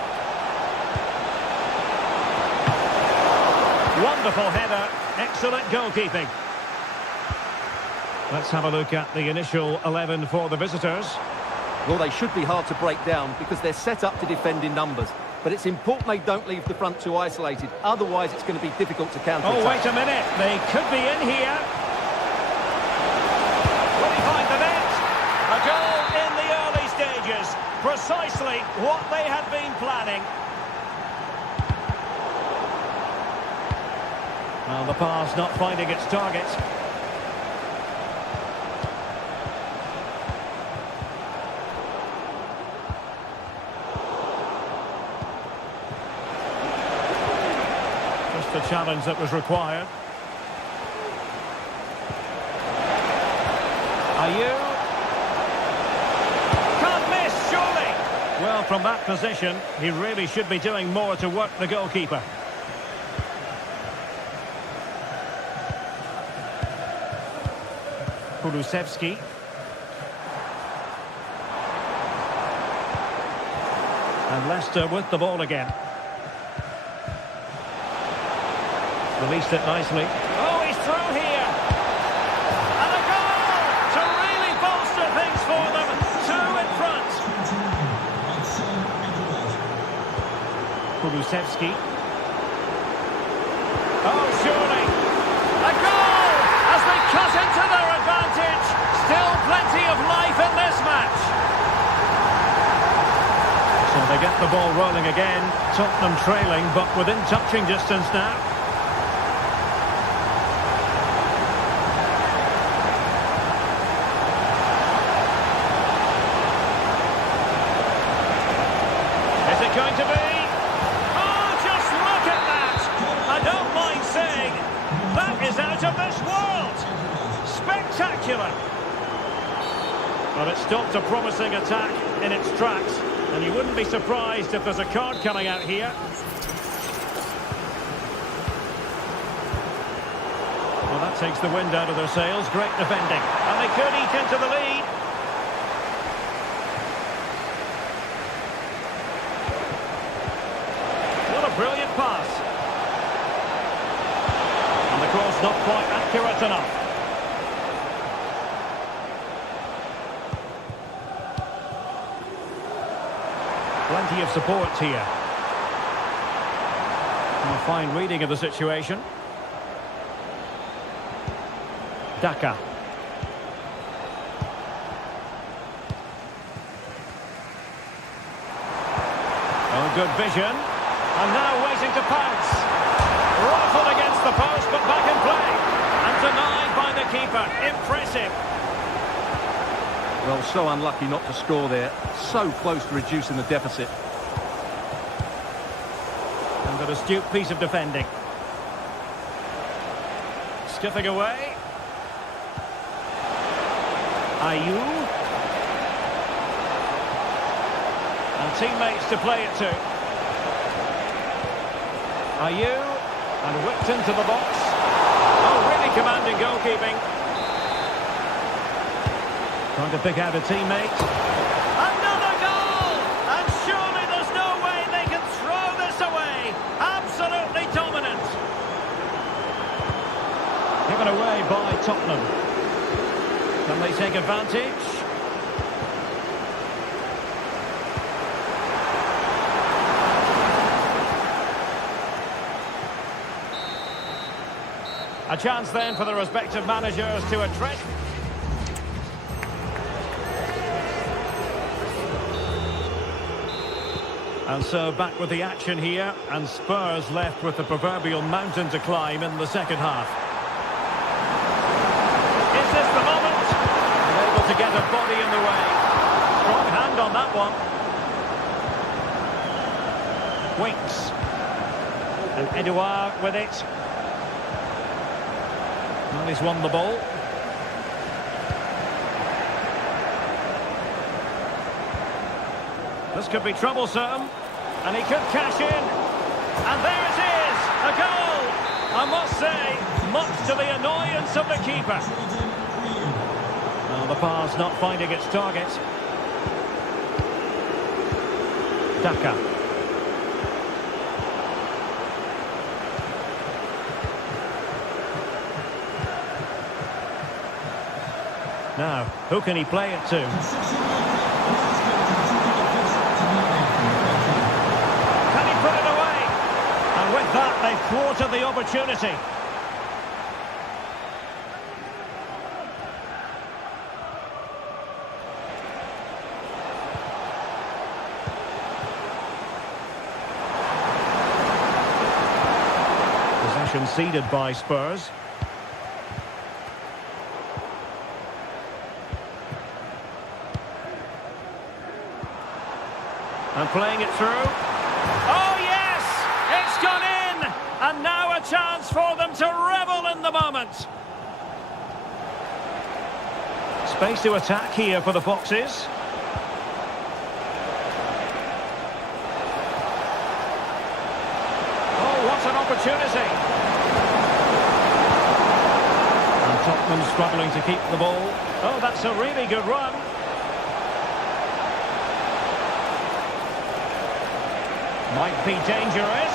Wonderful header, excellent goalkeeping. Let's have a look at the initial 11 for the visitors. Well, they should be hard to break down because they're set up to defend in numbers. But it's important they don't leave the front two isolated. Otherwise, it's going to be difficult to counter. Oh, wait a minute. They could be in here. Will he find the net? A goal in the early stages. Precisely what they had been planning. Well, the pass not finding its target. Just the challenge that was required. Ayew. Can't miss, surely. Well, from that position, he really should be doing more to work the goalkeeper. Kulusevski. And Leicester with the ball again. Released it nicely. Oh, he's through here. And a goal to really bolster things for them. 2 in front. Kulusevski. Oh, surely. A goal as they cut into their advantage. Still plenty of life in this match. So they get the ball rolling again. Tottenham trailing, but within touching distance now. Is it going to be? Oh, just look at that! I don't mind saying, that is out of this world! Spectacular! Well, it stopped a promising attack in its tracks, and you wouldn't be surprised if there's a card coming out here. Well, that takes the wind out of their sails. Great defending. And they could eke into the lead. What a brilliant pass. And the cross not quite accurate enough. Plenty of support here. And a fine reading of the situation. Daka. Oh, good vision. And now waiting to pounce. Rifled against the post, but back in play. And denied by the keeper. Impressive. Well, so unlucky not to score there. So close to reducing the deficit. And an astute piece of defending. Skipping away. Ayew. And teammates to play it to. Ayew. And whipped into the box. Oh, really commanding goalkeeping. Trying to pick out a teammate. Another goal! And surely there's no way they can throw this away. Absolutely dominant. Given away by Tottenham. Can they take advantage? A chance then for the respective managers to address. And so back with the action here, and Spurs left with the proverbial mountain to climb in the second half. Is this the moment? Able to get a body in the way. Strong hand on that one. Winks. And Edouard with it. Well, he's won the ball. This could be troublesome. And he could cash in. And there it is! A goal! I must say, much to the annoyance of the keeper. Well, the pass not finding its target. Daka. Now, who can he play it to? Can he put it away? And with that, they've thwarted the opportunity. Possession ceded by Spurs. And playing it through. Oh, yes! It's gone in! And now a chance for them to revel in the moment. Space to attack here for the Foxes. Oh, what an opportunity! And Tottenham struggling to keep the ball. Oh, that's a really good run. Might be dangerous.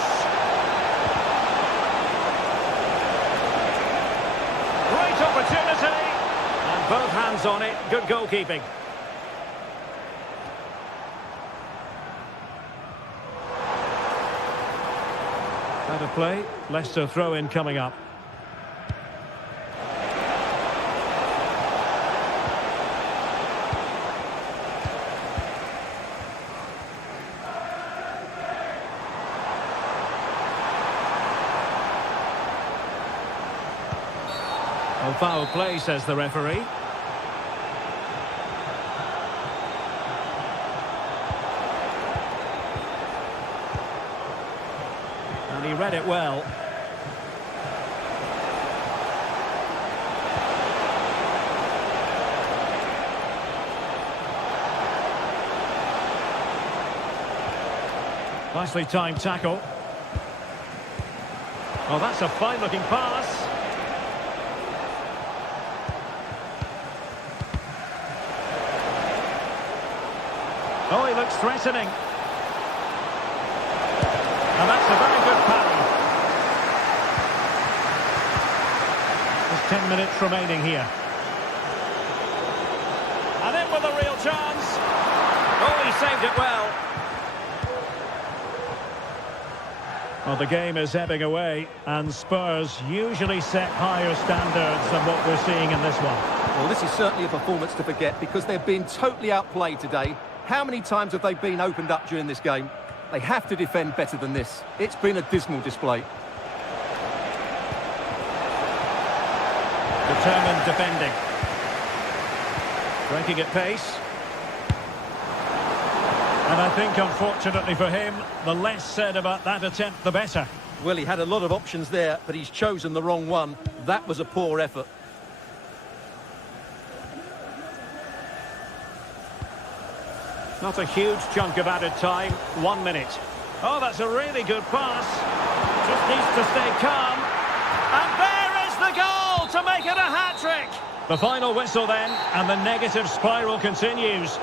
Great opportunity. And both hands on it. Good goalkeeping. Out of play. Leicester throw-in coming up. Well, foul play, says the referee. And he read it well. Nicely timed tackle. Oh, that's a fine-looking pass. Oh, he looks threatening. And that's a very good parry. There's 10 minutes remaining here. And in with a real chance. Oh, he saved it well. Well, the game is ebbing away, and Spurs usually set higher standards than what we're seeing in this one. Well, this is certainly a performance to forget because they've been totally outplayed today. How many times have they been opened up during this game? They have to defend better than this. It's been a dismal display. Determined defending. Breaking at pace. And I think, unfortunately for him, the less said about that attempt, the better. Well, he had a lot of options there, but he's chosen the wrong one. That was a poor effort. Not a huge chunk of added time. 1 minute. Oh, that's a really good pass. Just needs to stay calm. And there is the goal to make it a hat-trick. The final whistle then, and the negative spiral continues.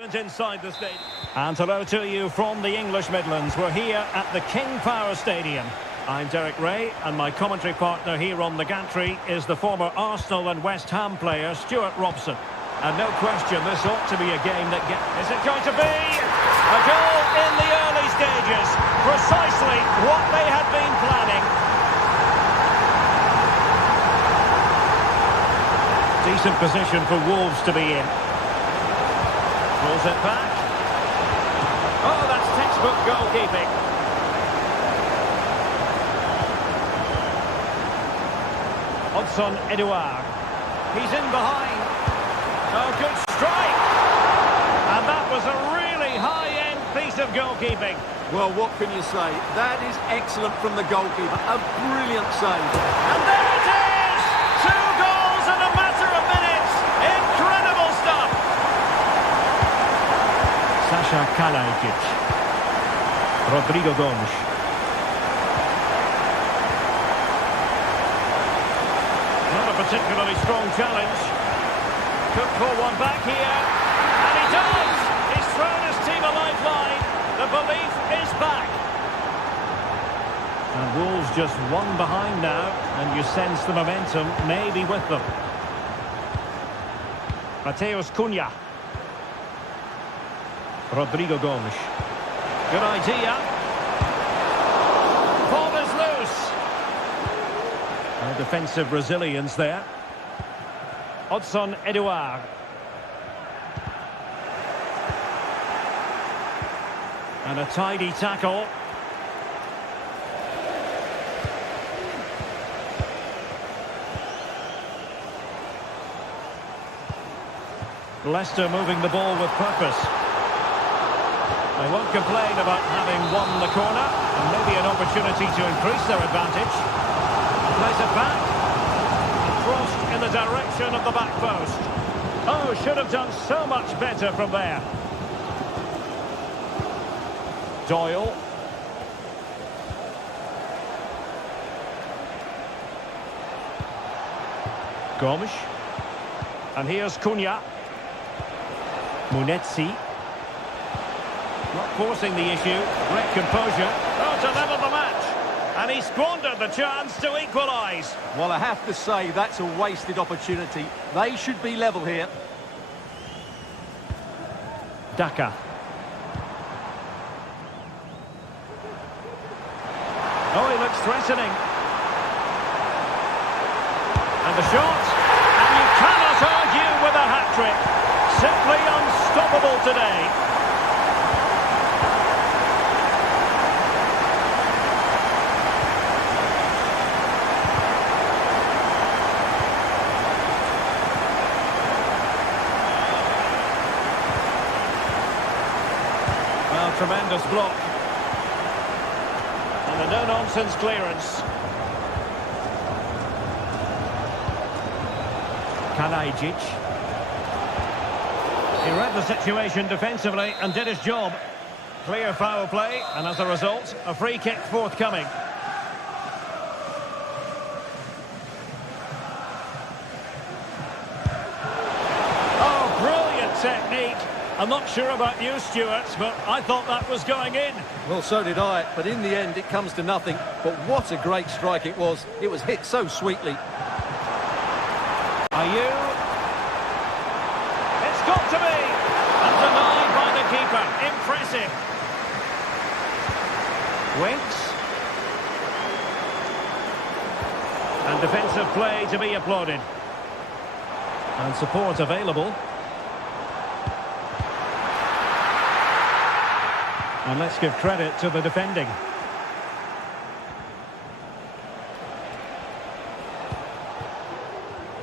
Inside the stadium. And hello to you from the English Midlands. We're here at the King Power Stadium. I'm Derek Ray, and my commentary partner here on the gantry is the former Arsenal and West Ham player Stuart Robson. And no question, this ought to be a game that Is it going to be? A goal in the early stages. Precisely what they had been planning. Decent position for Wolves to be in. Pulls it back. Oh, that's textbook goalkeeping. Hudson Edouard. He's in behind. Oh, good strike. And that was a really high-end piece of goalkeeping. Well, what can you say? That is excellent from the goalkeeper. A brilliant save. And there it is! 2 goals in a matter of minutes. Incredible stuff. Sasha Kalajdzic. Rodrigo Gomes. Not a particularly strong challenge. Could pull one back here. And he does! He's thrown his team a lifeline. The belief is back. And Wolves just 1 behind now, and you sense the momentum may be with them. Mateus Cunha. Rodrigo Gomes. Good idea. Ball is loose. No defensive resilience there. Hudson Edouard. And a tidy tackle. Leicester moving the ball with purpose. They won't complain about having won the corner, and maybe an opportunity to increase their advantage. Plays it back. Crossed in the direction of the back post. Oh, should have done so much better from there. Doyle. Gomes. And here's Cunha. Munetsi. Not forcing the issue. Great composure. Oh, to level the match. And he squandered the chance to equalise. Well, I have to say, that's a wasted opportunity. They should be level here. Daka. Oh, he looks threatening. And the shot. And you cannot argue with a hat-trick. Simply unstoppable today. Well, tremendous block. And a no-nonsense clearance. Kalajdzic. He read the situation defensively and did his job. Clear foul play, and as a result, a free kick forthcoming. Oh, brilliant technique. I'm not sure about you, Stuart, but I thought that was going in. Well, so did I, but in the end it comes to nothing. But what a great strike it was. It was hit so sweetly. Are you? It's got to be! And denied by the keeper. Impressive. Winks. And defensive play to be applauded. And support available. And let's give credit to the defending.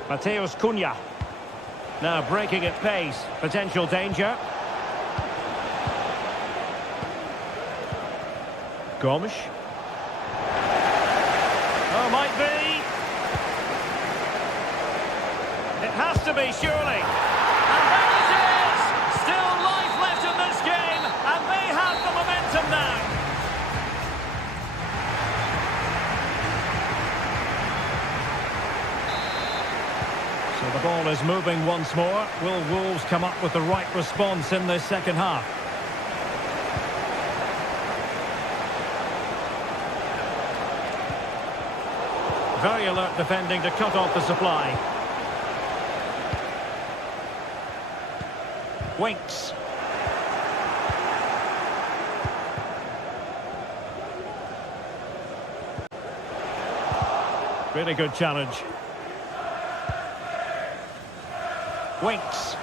Mateus Cunha. Now breaking at pace. Potential danger. Gomes. Oh, might be. It has to be, surely. And there it is! Still life left in this game, and they have the momentum now. So the ball is moving once more. Will Wolves come up with the right response in this second half? Very alert defending to cut off the supply. Winks. Really good challenge. Winks.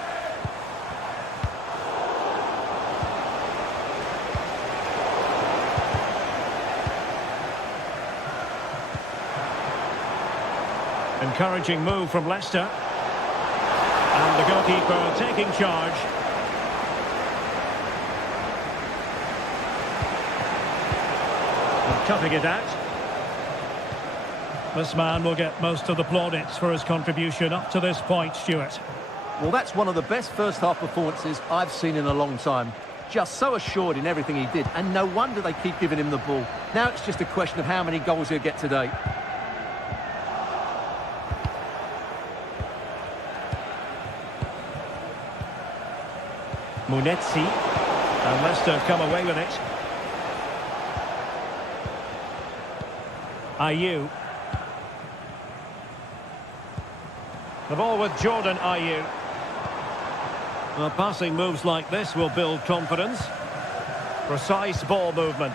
Encouraging move from Leicester. And the goalkeeper taking charge. And cutting it out. This man will get most of the plaudits for his contribution up to this point, Stuart. Well, that's one of the best first-half performances I've seen in a long time. Just so assured in everything he did, and no wonder they keep giving him the ball. Now it's just a question of how many goals he'll get today. Munetsi. And Leicester have come away with it. Ayew. The ball with Jordan Ayew. Well, passing moves like this will build confidence. Precise ball movement.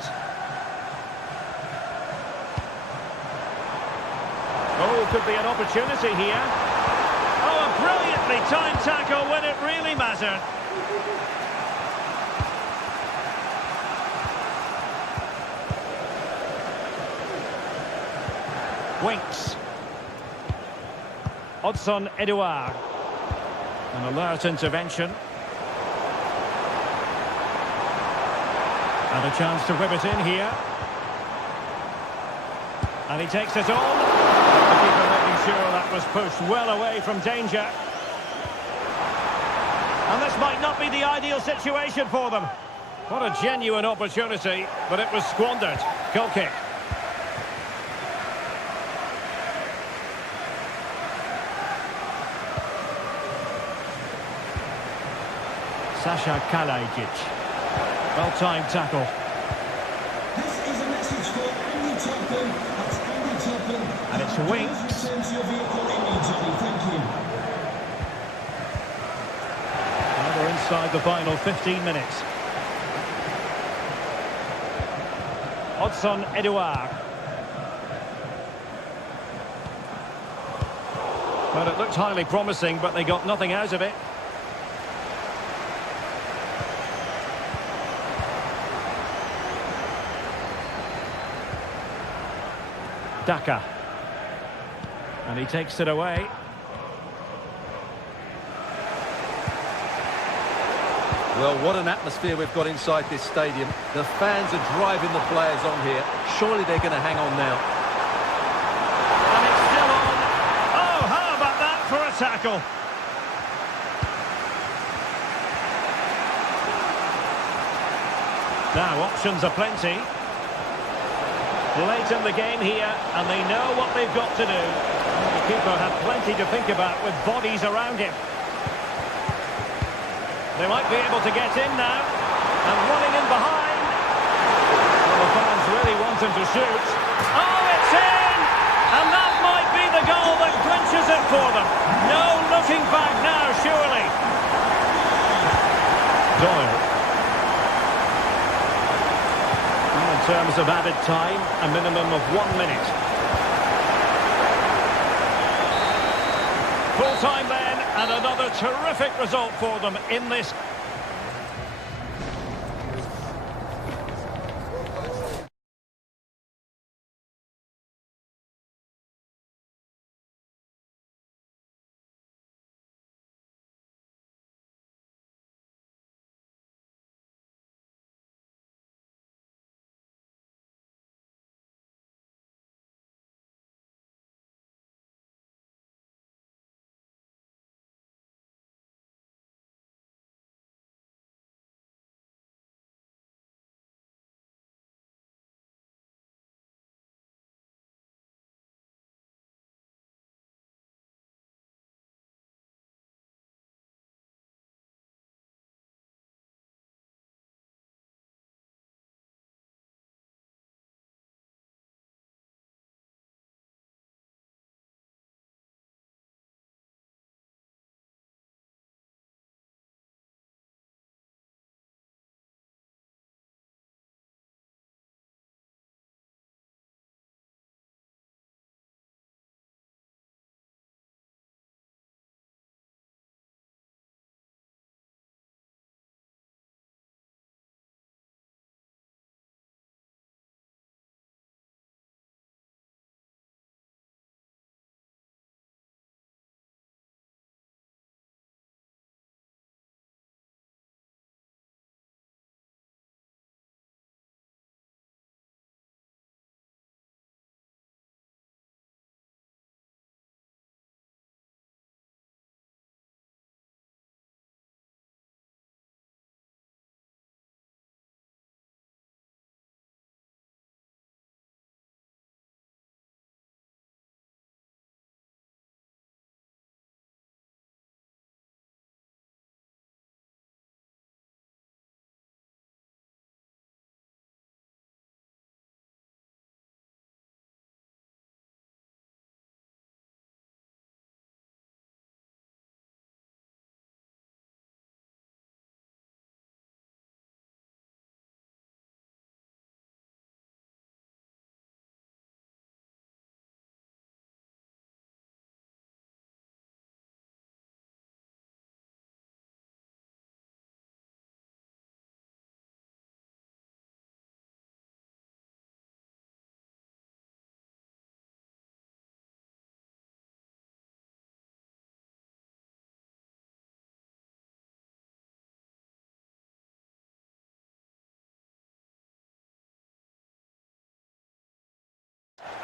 Oh, could be an opportunity here. Oh, a brilliantly timed tackle when it really mattered. Winks. Odson Edouard. An alert intervention. And a chance to rip it in here. And he takes it on. The keeper making sure that was pushed well away from danger. And this might not be the ideal situation for them. What a genuine opportunity, but it was squandered. Goal kick. Sasha Kalajic. Well-timed tackle. This is a message for Andy Topham. That's Andy Topham. And it's Winks. Return to your vehicle immediately. Thank you. Now we're inside the final 15 minutes. Odson Edouard. Well, it looked highly promising, but they got nothing out of it. Daka. And he takes it away. Well, what an atmosphere we've got inside this stadium. The fans are driving the players on here. Surely they're going to hang on now. And it's still on. Oh, how about that for a tackle? Now, options are plenty. Late in the game here, and they know what they've got to do. The keeper had plenty to think about with bodies around him. They might be able to get in now, and running in behind. Well, the fans really want him to shoot. Oh, it's in! And that might be the goal that clinches it for them. No looking back now, surely. Doyle. In terms of added time, a minimum of 1 minute. Full time then, and another terrific result for them in this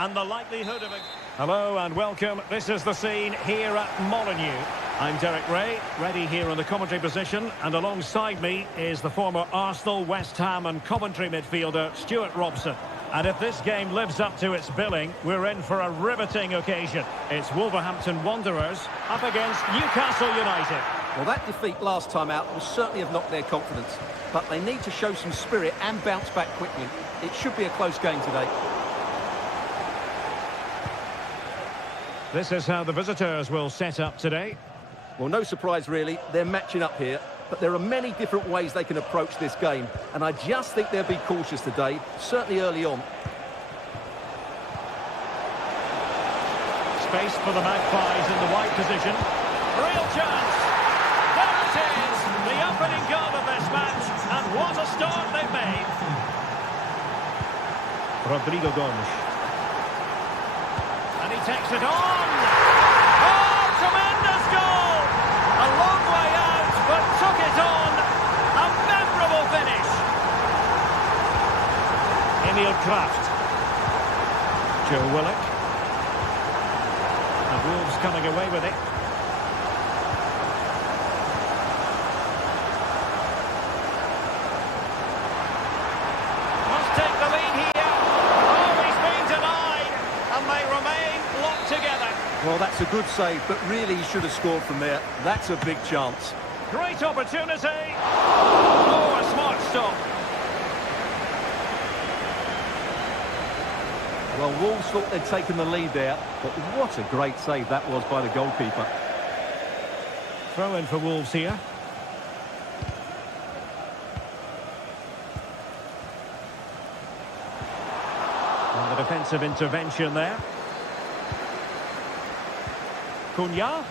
and the likelihood of a... Hello and welcome. This is the scene here at Molineux. I'm Derek Ray, ready here in the commentary position, and alongside me is the former Arsenal, West Ham and Coventry midfielder Stuart Robson. And if this game lives up to its billing, we're in for a riveting occasion. It's Wolverhampton Wanderers up against Newcastle United. Well, that defeat last time out will certainly have knocked their confidence, but they need to show some spirit and bounce back quickly. It should be a close game today. This is how the visitors will set up today. Well, no surprise really, they're matching up here, but there are many different ways they can approach this game, and I just think they'll be cautious today, certainly early on. Space for the Magpies in the wide position. Real chance! There it is! The opening goal of this match, and what a start they've made! Rodrigo Gomes. And he takes it on! Oh, tremendous goal! A long way out, but took it on! A memorable finish! Emil Kraft. Joe Willock. And Wolves coming away with it. Must take the lead here. Oh, he's been denied. And they remain locked together. Well, that's a good save, but really he should have scored from there. That's a big chance. Great opportunity. Oh, a smart stop. Well, Wolves thought they'd taken the lead there, but what a great save that was by the goalkeeper. Throw in for Wolves here. And the defensive intervention there. Cunha.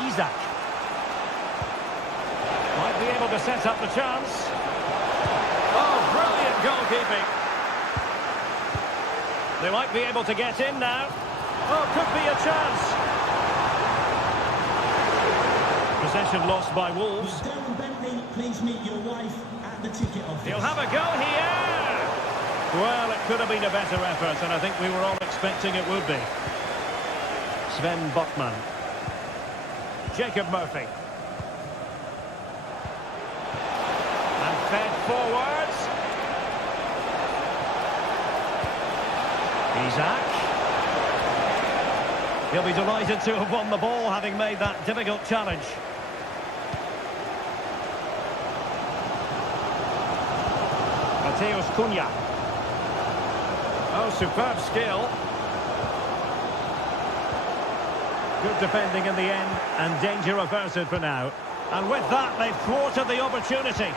Isaac. Might be able to set up the chance. Oh, brilliant goalkeeping. They might be able to get in now. Oh, could be a chance. Possession lost by Wolves. Darren Bentley, please meet your wife at the ticket office. He'll have a go here. Well, it could have been a better effort, and I think we were all expecting it would be. Sven Botman. Jacob Murphy. And fed forwards. Isaac. He'll be delighted to have won the ball, having made that difficult challenge. Mateus Cunha. Oh, superb skill. Good defending in the end, and danger averted for now. And with that, they've thwarted the opportunity.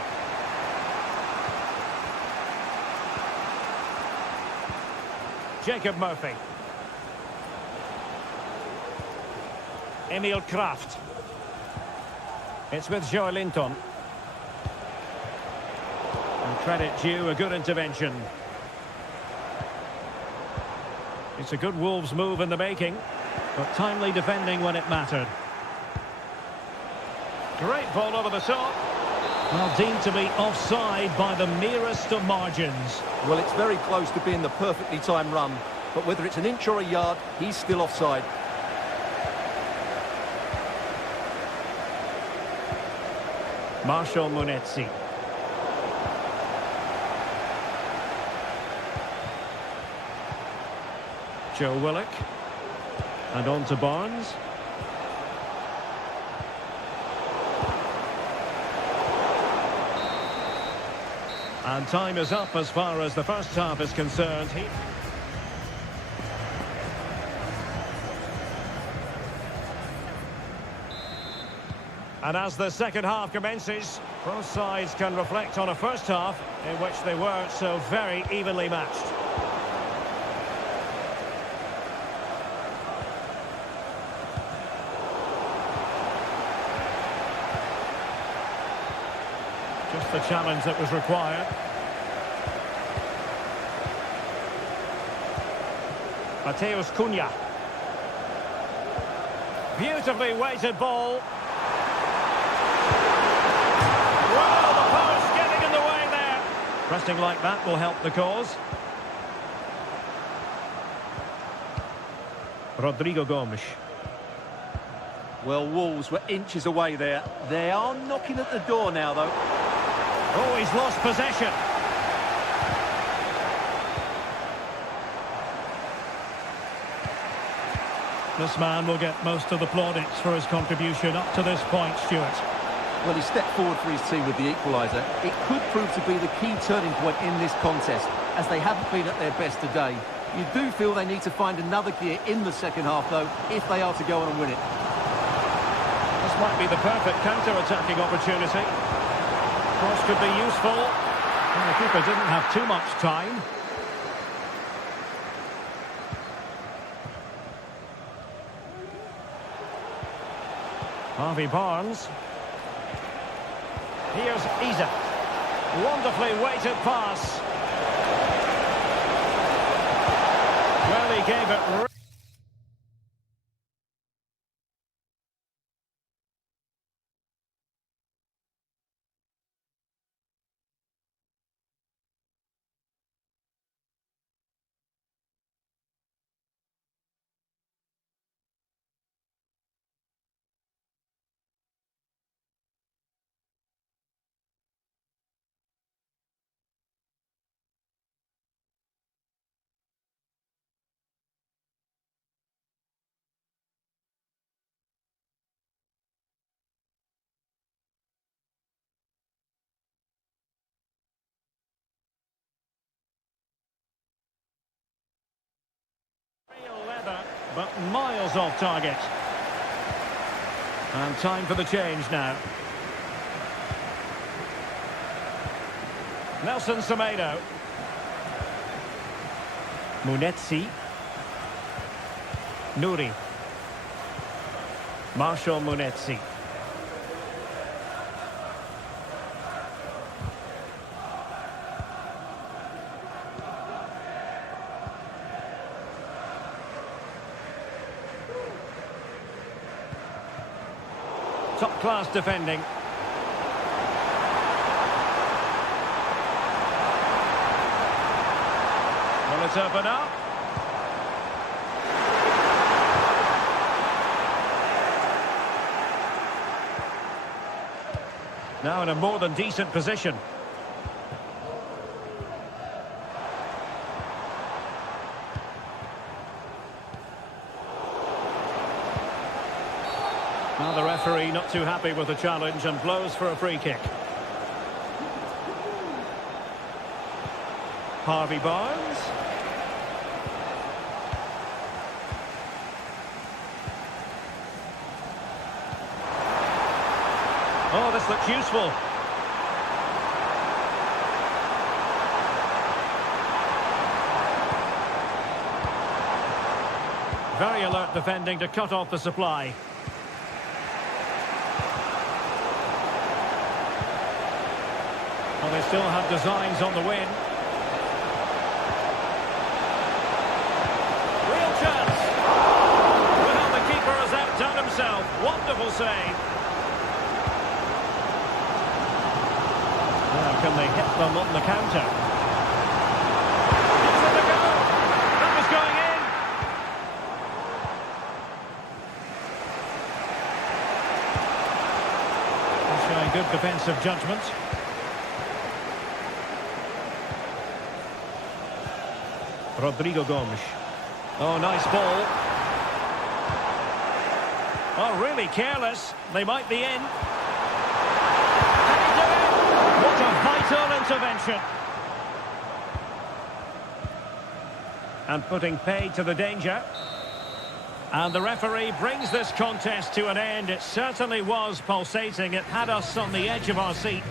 Jacob Murphy. Emil Kraft. It's with Joe Linton. And credit due, a good intervention. It's a good Wolves move in the making, but timely defending when it mattered. Great ball over the top. Well, deemed to be offside by the merest of margins. Well, it's very close to being the perfectly timed run, but whether it's an inch or a yard, he's still offside. Marshall Munetsi. Joe Willock. And on to Barnes. And time is up as far as the first half is concerned. And as the second half commences, both sides can reflect on a first half in which they were so very evenly matched. Just the challenge that was required. Mateus Cunha. Beautifully weighted ball. Well, the post getting in the way there. Pressing like that will help the cause. Rodrigo Gomes. Well, Wolves were inches away there. They are knocking at the door now, though. Oh, he's lost possession. This man will get most of the plaudits for his contribution up to this point, Stuart. Well, he stepped forward for his team with the equaliser. It could prove to be the key turning point in this contest, as they haven't been at their best today. You do feel they need to find another gear in the second half, though, if they are to go on and win it. This might be the perfect counter-attacking opportunity. Cross could be useful. And the keeper didn't have too much time. Harvey Barnes. Here's Isa. Wonderfully weighted pass. Well, he gave it... Real leather, but miles off target. And time for the change now. Nelson Semedo. Munetsi. Nuri. Marshall Munetsi. Top-class defending. Well, it's open up. Now in a more than decent position. Now the referee not too happy with the challenge and blows for a free kick. Harvey Barnes. Oh, this looks useful. Very alert defending to cut off the supply. Well, they still have designs on the win. Real chance. Well, the keeper has outdone himself. Wonderful save. Now, can they hit them on the counter? It's in the goal. That was going in. They're showing good defensive judgment. Rodrigo Gomes. Oh, nice ball. Oh, really careless. They might be in. Can he do it? What a vital intervention. And putting paid to the danger. And the referee brings this contest to an end. It certainly was pulsating. It had us on the edge of our seat.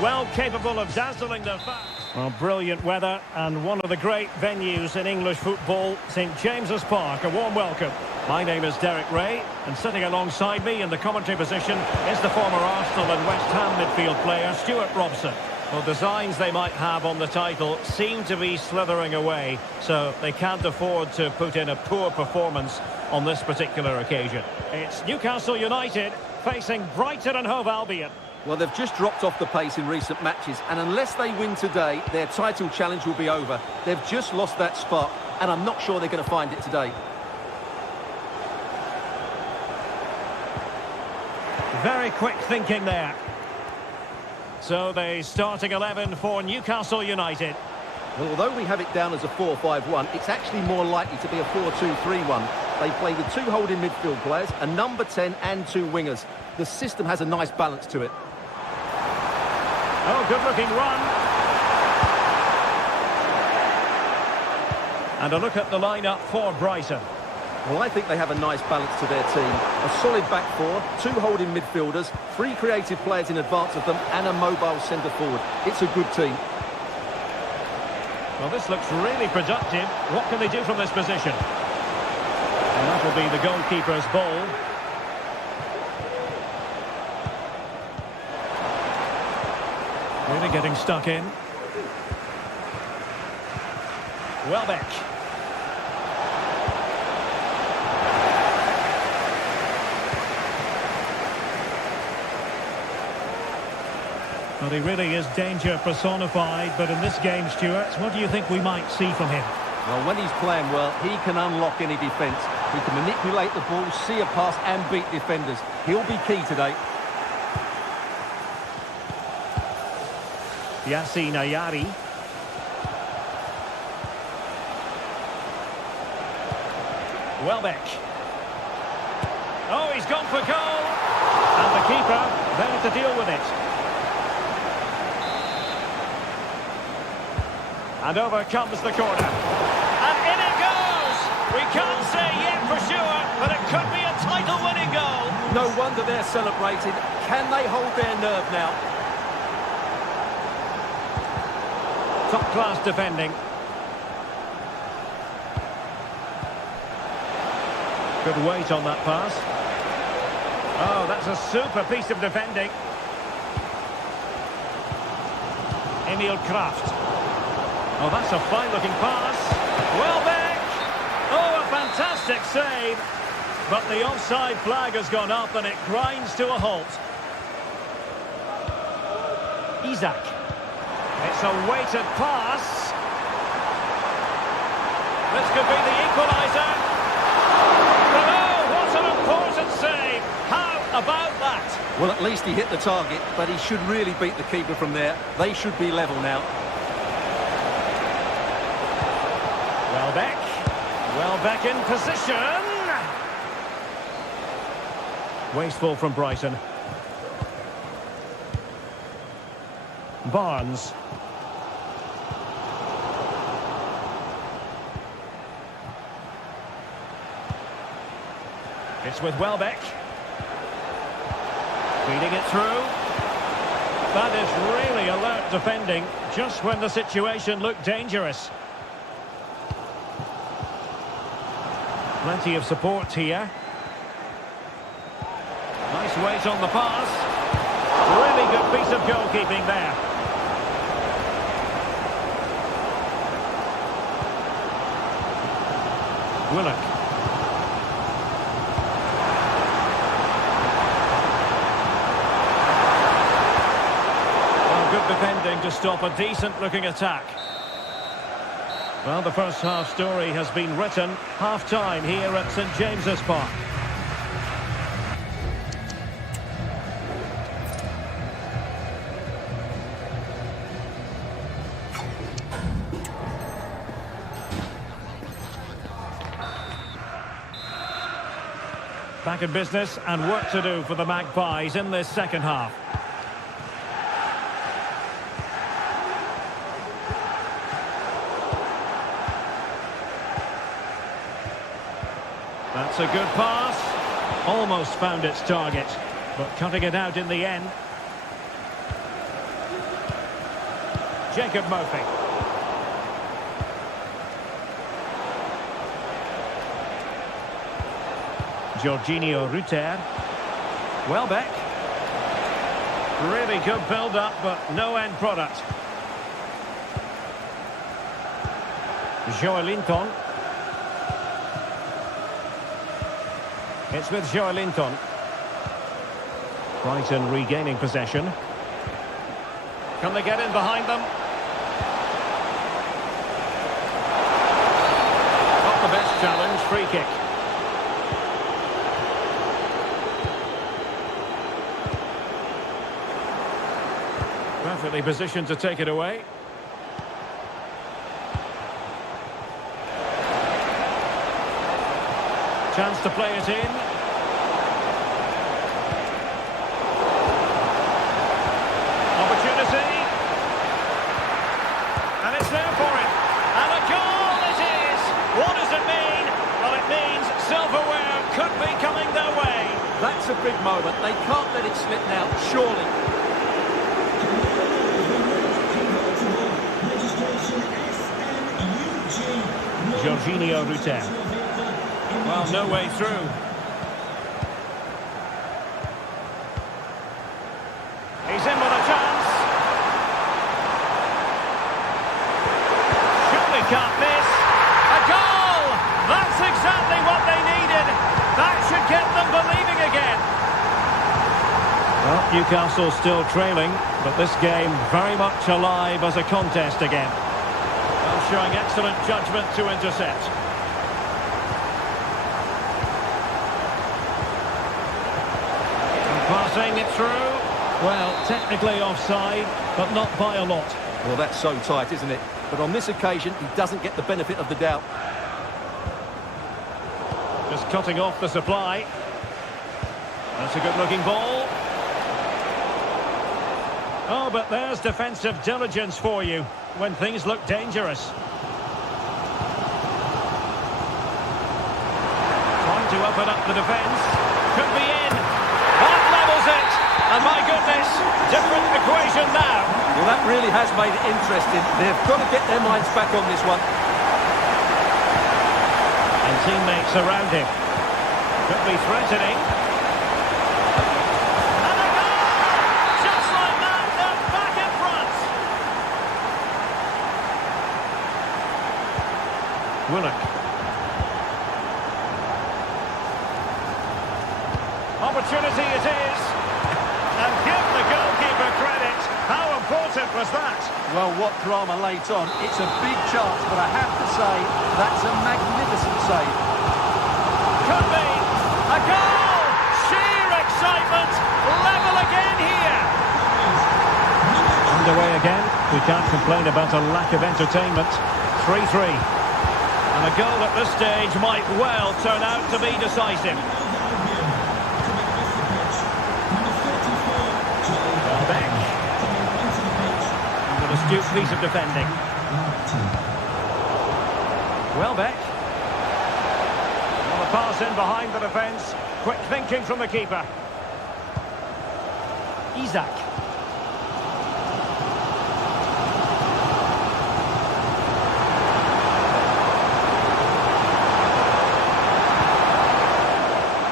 well capable of dazzling the fans. Well, brilliant weather and one of the great venues in English football, St James's Park. A warm welcome. My name is Derek Ray, and sitting alongside me in the commentary position is the former Arsenal and West Ham midfield player, Stuart Robson. Well, designs they might have on the title seem to be slithering away, so they can't afford to put in a poor performance on this particular occasion. It's Newcastle United facing Brighton and Hove Albion. Well, they've just dropped off the pace in recent matches, and unless they win today, their title challenge will be over. They've just lost that spot, and I'm not sure they're going to find it today. Very quick thinking there. So the starting 11 for Newcastle United. Well, although we have it down as a 4-5-1, it's actually more likely to be a 4-2-3-1. They play with two holding midfield players, a number 10 and two wingers. The system has a nice balance to it. Oh, good-looking run. And a look at the lineup for Brighton. Well, I think they have a nice balance to their team. A solid back four, two holding midfielders, three creative players in advance of them, and a mobile centre-forward. It's a good team. Well, this looks really productive. What can they do from this position? And that will be the goalkeeper's ball. Really getting stuck in. Welbeck. Well, he really is danger personified, but in this game, Stuart, what do you think we might see from him? Well, when he's playing well, he can unlock any defence. He can manipulate the ball, see a pass and beat defenders. He'll be key today. Yassine Ayari. Welbeck. Oh, he's gone for goal. And the keeper there to deal with it. And over comes the corner. And in it goes! We can't say yet for sure, but it could be a title-winning goal. No wonder they're celebrating. Can they hold their nerve now? Top-class defending. Good weight on that pass. Oh, that's a super piece of defending. Emil Kraft. Oh, that's a fine-looking pass. Welbeck! Oh, a fantastic save. But the offside flag has gone up and it grinds to a halt. Isak. It's a weighted pass. This could be the equaliser. But oh, what an important save. How about that? Well, at least he hit the target, but he should really beat the keeper from there. They should be level now. Welbeck in position. Wasteful from Brighton. Barnes. It's with Welbeck. Feeding it through. That is really alert defending, just when the situation looked dangerous. Plenty of support here. Nice weight on the pass. Really good piece of goalkeeping there. Willock. Well, good defending to stop a decent-looking attack. Well, the first half story has been written. Half-time here at St James's Park. Back in business and work to do for the Magpies in this second half. That's a good pass. Almost found its target, but cutting it out in the end. Jacob Murphy. Jorginho Rutter. Welbeck. Really good build-up, but no end product. Joelinton. It's with Joelinton. Brighton regaining possession. Can they get in behind them? Not the best challenge, free kick. Perfectly positioned to take it away. Chance to play it in. Opportunity. And it's there for him. And a goal it is. What does it mean? Well, it means silverware could be coming their way. That's a big moment. They can't let it slip now, surely. Jorginho Rutter. Well, no way through. He's in with a chance. Surely can't miss. A goal! That's exactly what they needed. That should get them believing again. Well, Newcastle still trailing, but this game very much alive as a contest again. Well, showing excellent judgment to intercept. And passing it through. Well, technically offside, but not by a lot. Well, that's so tight, isn't it? But on this occasion, he doesn't get the benefit of the doubt. Just cutting off the supply. That's a good-looking ball. Oh, but there's defensive diligence for you when things look dangerous. Trying to open up the defence. Could be in. That levels it. And my goodness, different equation now. Well, that really has made it interesting. They've got to get their minds back on this one. And teammates around him. Could be threatening. And a goal! Just like that, they're back in front. Willock. Opportunity it is. And give the goalkeeper credit. How important was that? Well, what drama late on. It's a big chance, but I have to say, that's a magnificent save. Could be. A goal! Sheer excitement. Level again here. Underway again. We can't complain about a lack of entertainment. 3-3. And a goal at this stage might well turn out to be decisive. Welbeck. With an astute piece of defending. Welbeck. Well, a pass in behind the defence. Quick thinking from the keeper. Isak.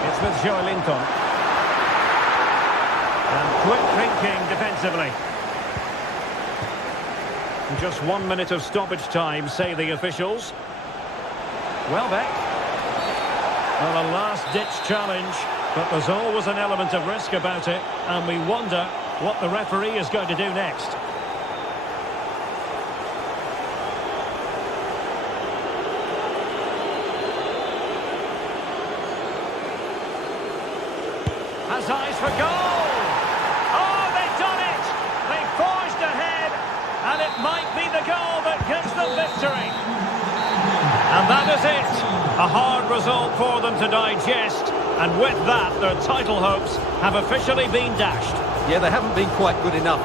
It's with Joelinton. And quick thinking defensively. Just 1 minute of stoppage time, say the officials. Welbeck. Well, a last-ditch challenge, but there's always an element of risk about it, and we wonder what the referee is going to do next. Has eyes for goal! Oh, they've done it! They've forged ahead, and it might be the goal that gives them victory. And that is it. A hard result for them to digest, and with that, their title hopes have officially been dashed. Yeah, they haven't been quite good enough.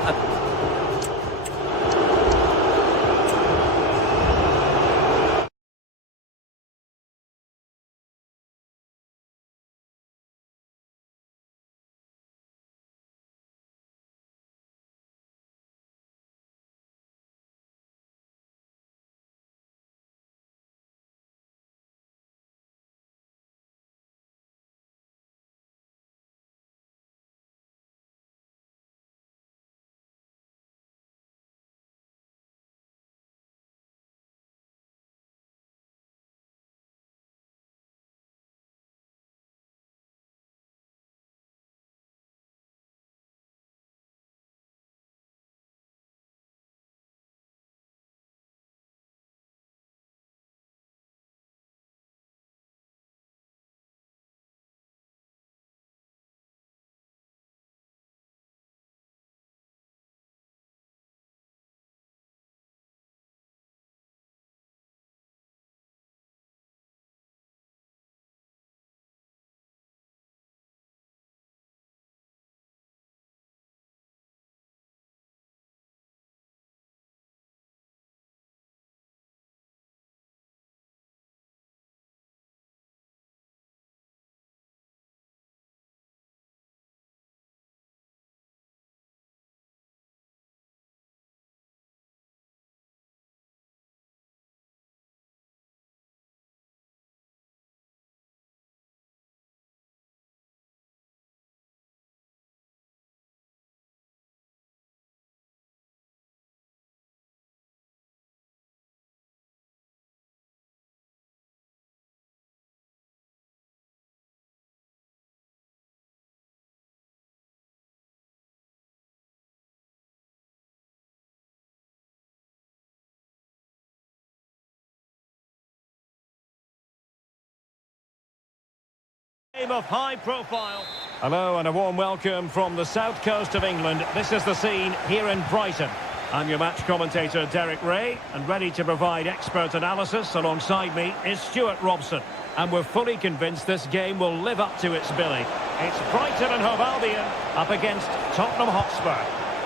Game of high profile. Hello and a warm welcome from the south coast of England. This is the scene here in Brighton. I'm your match commentator Derek Ray, and ready to provide expert analysis alongside me is Stuart Robson. And we're fully convinced this game will live up to its billing. It's Brighton and Hove Albion up against Tottenham Hotspur.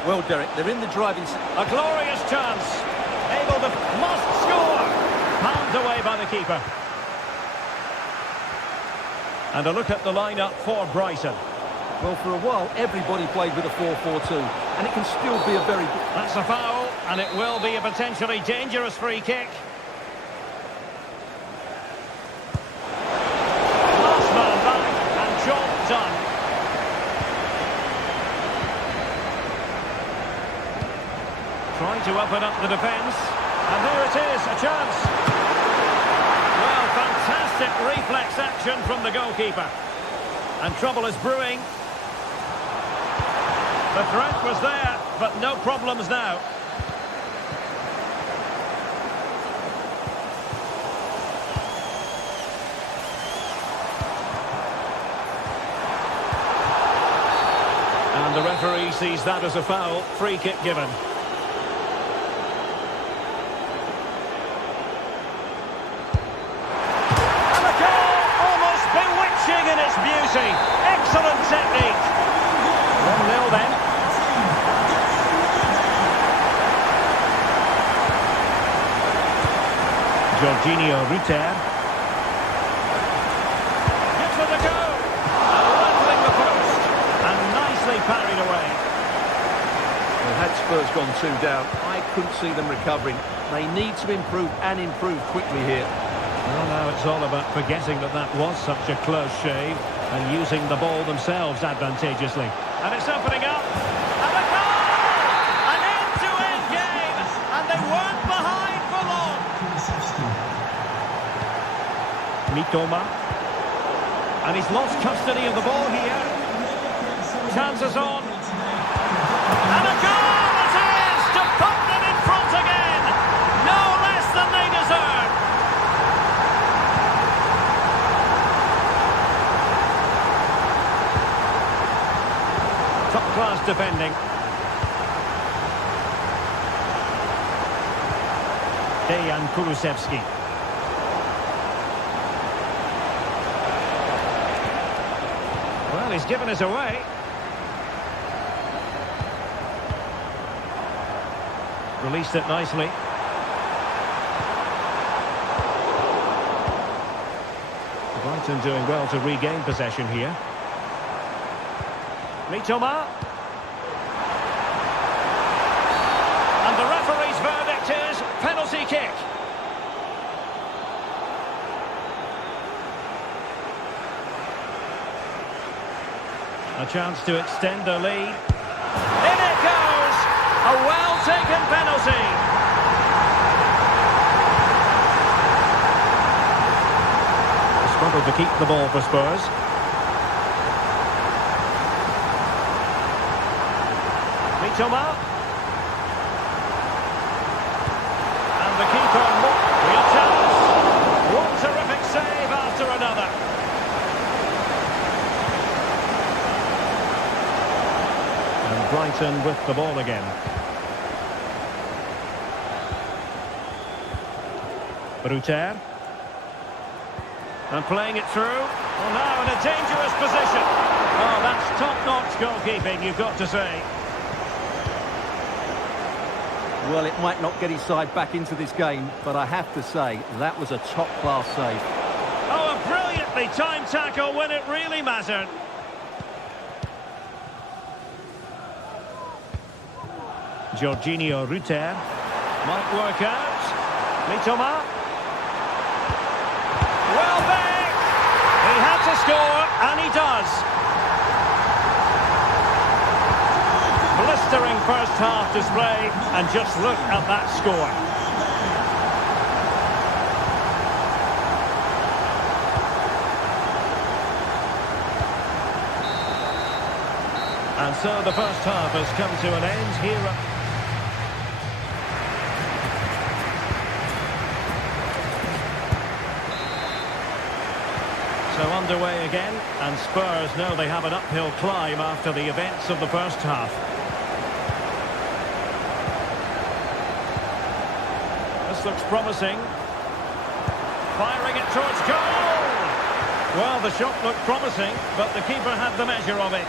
Well, Derek, they're in the driving seat. A glorious chance. Able to... must score! Palmed away by the keeper. And a look at the lineup for Brighton. Well, for a while, everybody played with a 4-4-2, and it can still be a very good... That's a foul, and it will be a potentially dangerous free kick. Last man back, and job done. Trying to open up the defence, and there it is, a chance. Well, fantastic reflex action from the goalkeeper. And trouble is brewing. The threat was there, but no problems now. And the referee sees that as a foul. Free kick given. And a goal! Almost bewitching in its beauty. Excellent technique. 1-0 then. Jorginho Ruter. Gives it a go. And rattling the post. And nicely parried away. Well, had Spurs gone 2 down, I couldn't see them recovering. They need to improve and improve quickly here. Well, now it's all about forgetting that that was such a close shave and using the ball themselves advantageously. And it's opening up. And a goal! An end-to-end game. And they weren't behind for long. Mitoma. And he's lost custody of the ball here. Chances on. And a goal it is to put them in front again. No less than they deserve. Top-class defending. Dejan Kulusevski. Well, he's given us away. Released it nicely. Brighton doing well to regain possession here. Mitoma. And the referee's verdict is penalty kick. A chance to extend the lead. In it goes! A well-taken penalty. Struggled to keep the ball for Spurs. Mitoma. And the keeper, real chance. One terrific save after another. And Brighton with the ball again. Ruter. And playing it through. Well, now in a dangerous position. Oh, that's top-notch goalkeeping, you've got to say. Well, it might not get his side back into this game, but I have to say, that was a top-class save. Oh, a brilliantly timed tackle when it really mattered. Jorginho Ruter. Might work out. Mitoma. Well back. He had to score, and he does. Blistering first half display, and just look at that score. And so the first half has come to an end here at... So underway again, and Spurs know they have an uphill climb after the events of the first half. This looks promising. Firing it towards goal! Well, the shot looked promising, but the keeper had the measure of it.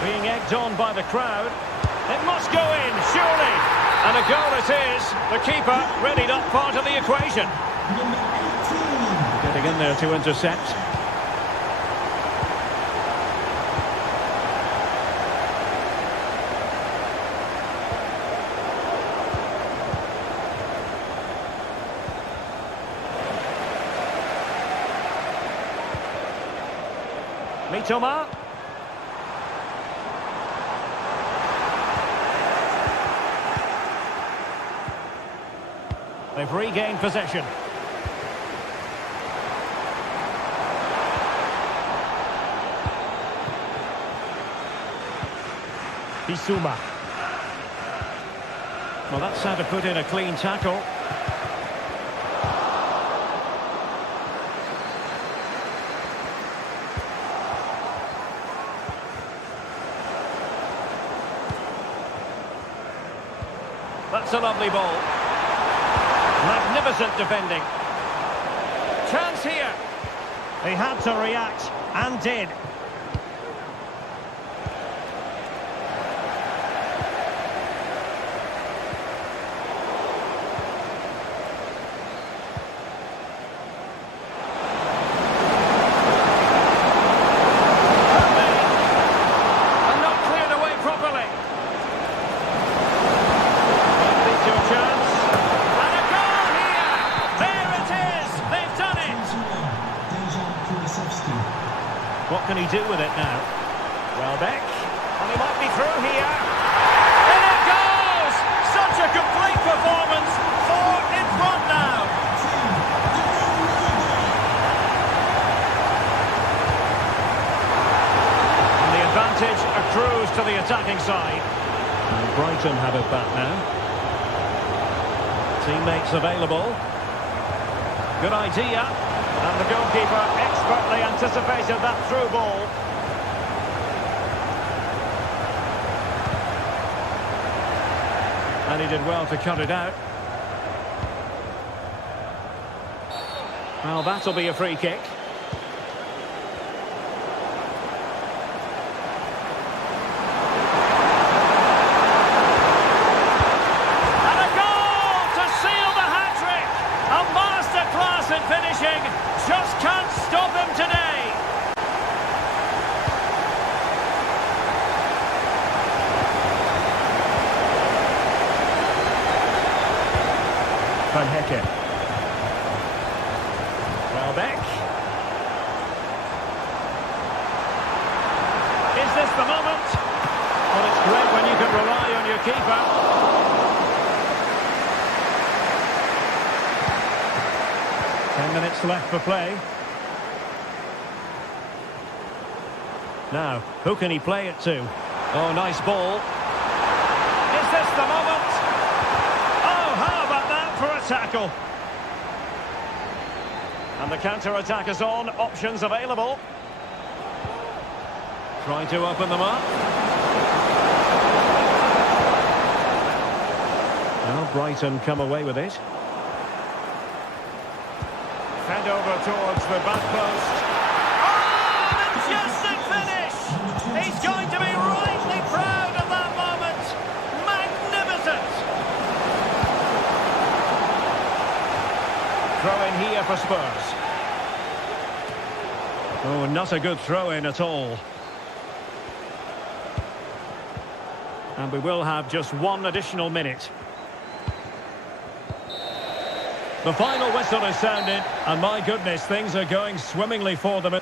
Being egged on by the crowd. It must go in, surely! And a goal it is. The keeper readied up part of the equation. Number 18. Getting in there to intercept. Mitoma. They've regained possession. Bissouma. Well, that's how to put in a clean tackle. That's a lovely ball. Magnificent defending. Chance here. He had to react, and did. And not cleared away properly. Leads to a chance. And a goal here! There it is! They've done it! What can he do with it now? Welbeck. And he might be through here. In it goes! Such a complete performance. 4 in front now. And the advantage accrues to the attacking side. And Brighton have it back now. Teammates available. Good idea. And the goalkeeper expertly anticipated that through ball. And he did well to cut it out. Well, that'll be a free kick. And a goal to seal the hat-trick! A masterclass in finishing. Just can't stop him today. Van Hekken. Welbeck. Is this the moment? Well, it's great when you can rely on your keeper. Minutes left for play. Now, who can he play it to? Oh, nice ball. Is this the moment? Oh, how about that for a tackle? And the counter-attack is on. Options available. Trying to open them up. Well, Brighton come away with it. Head over towards the back post. Oh, majestic finish! He's going to be rightly proud of that moment. Magnificent! Throw in here for Spurs. Oh, not a good throw in at all. And we will have just one additional minute. The final whistle is sounded, and my goodness, things are going swimmingly for them.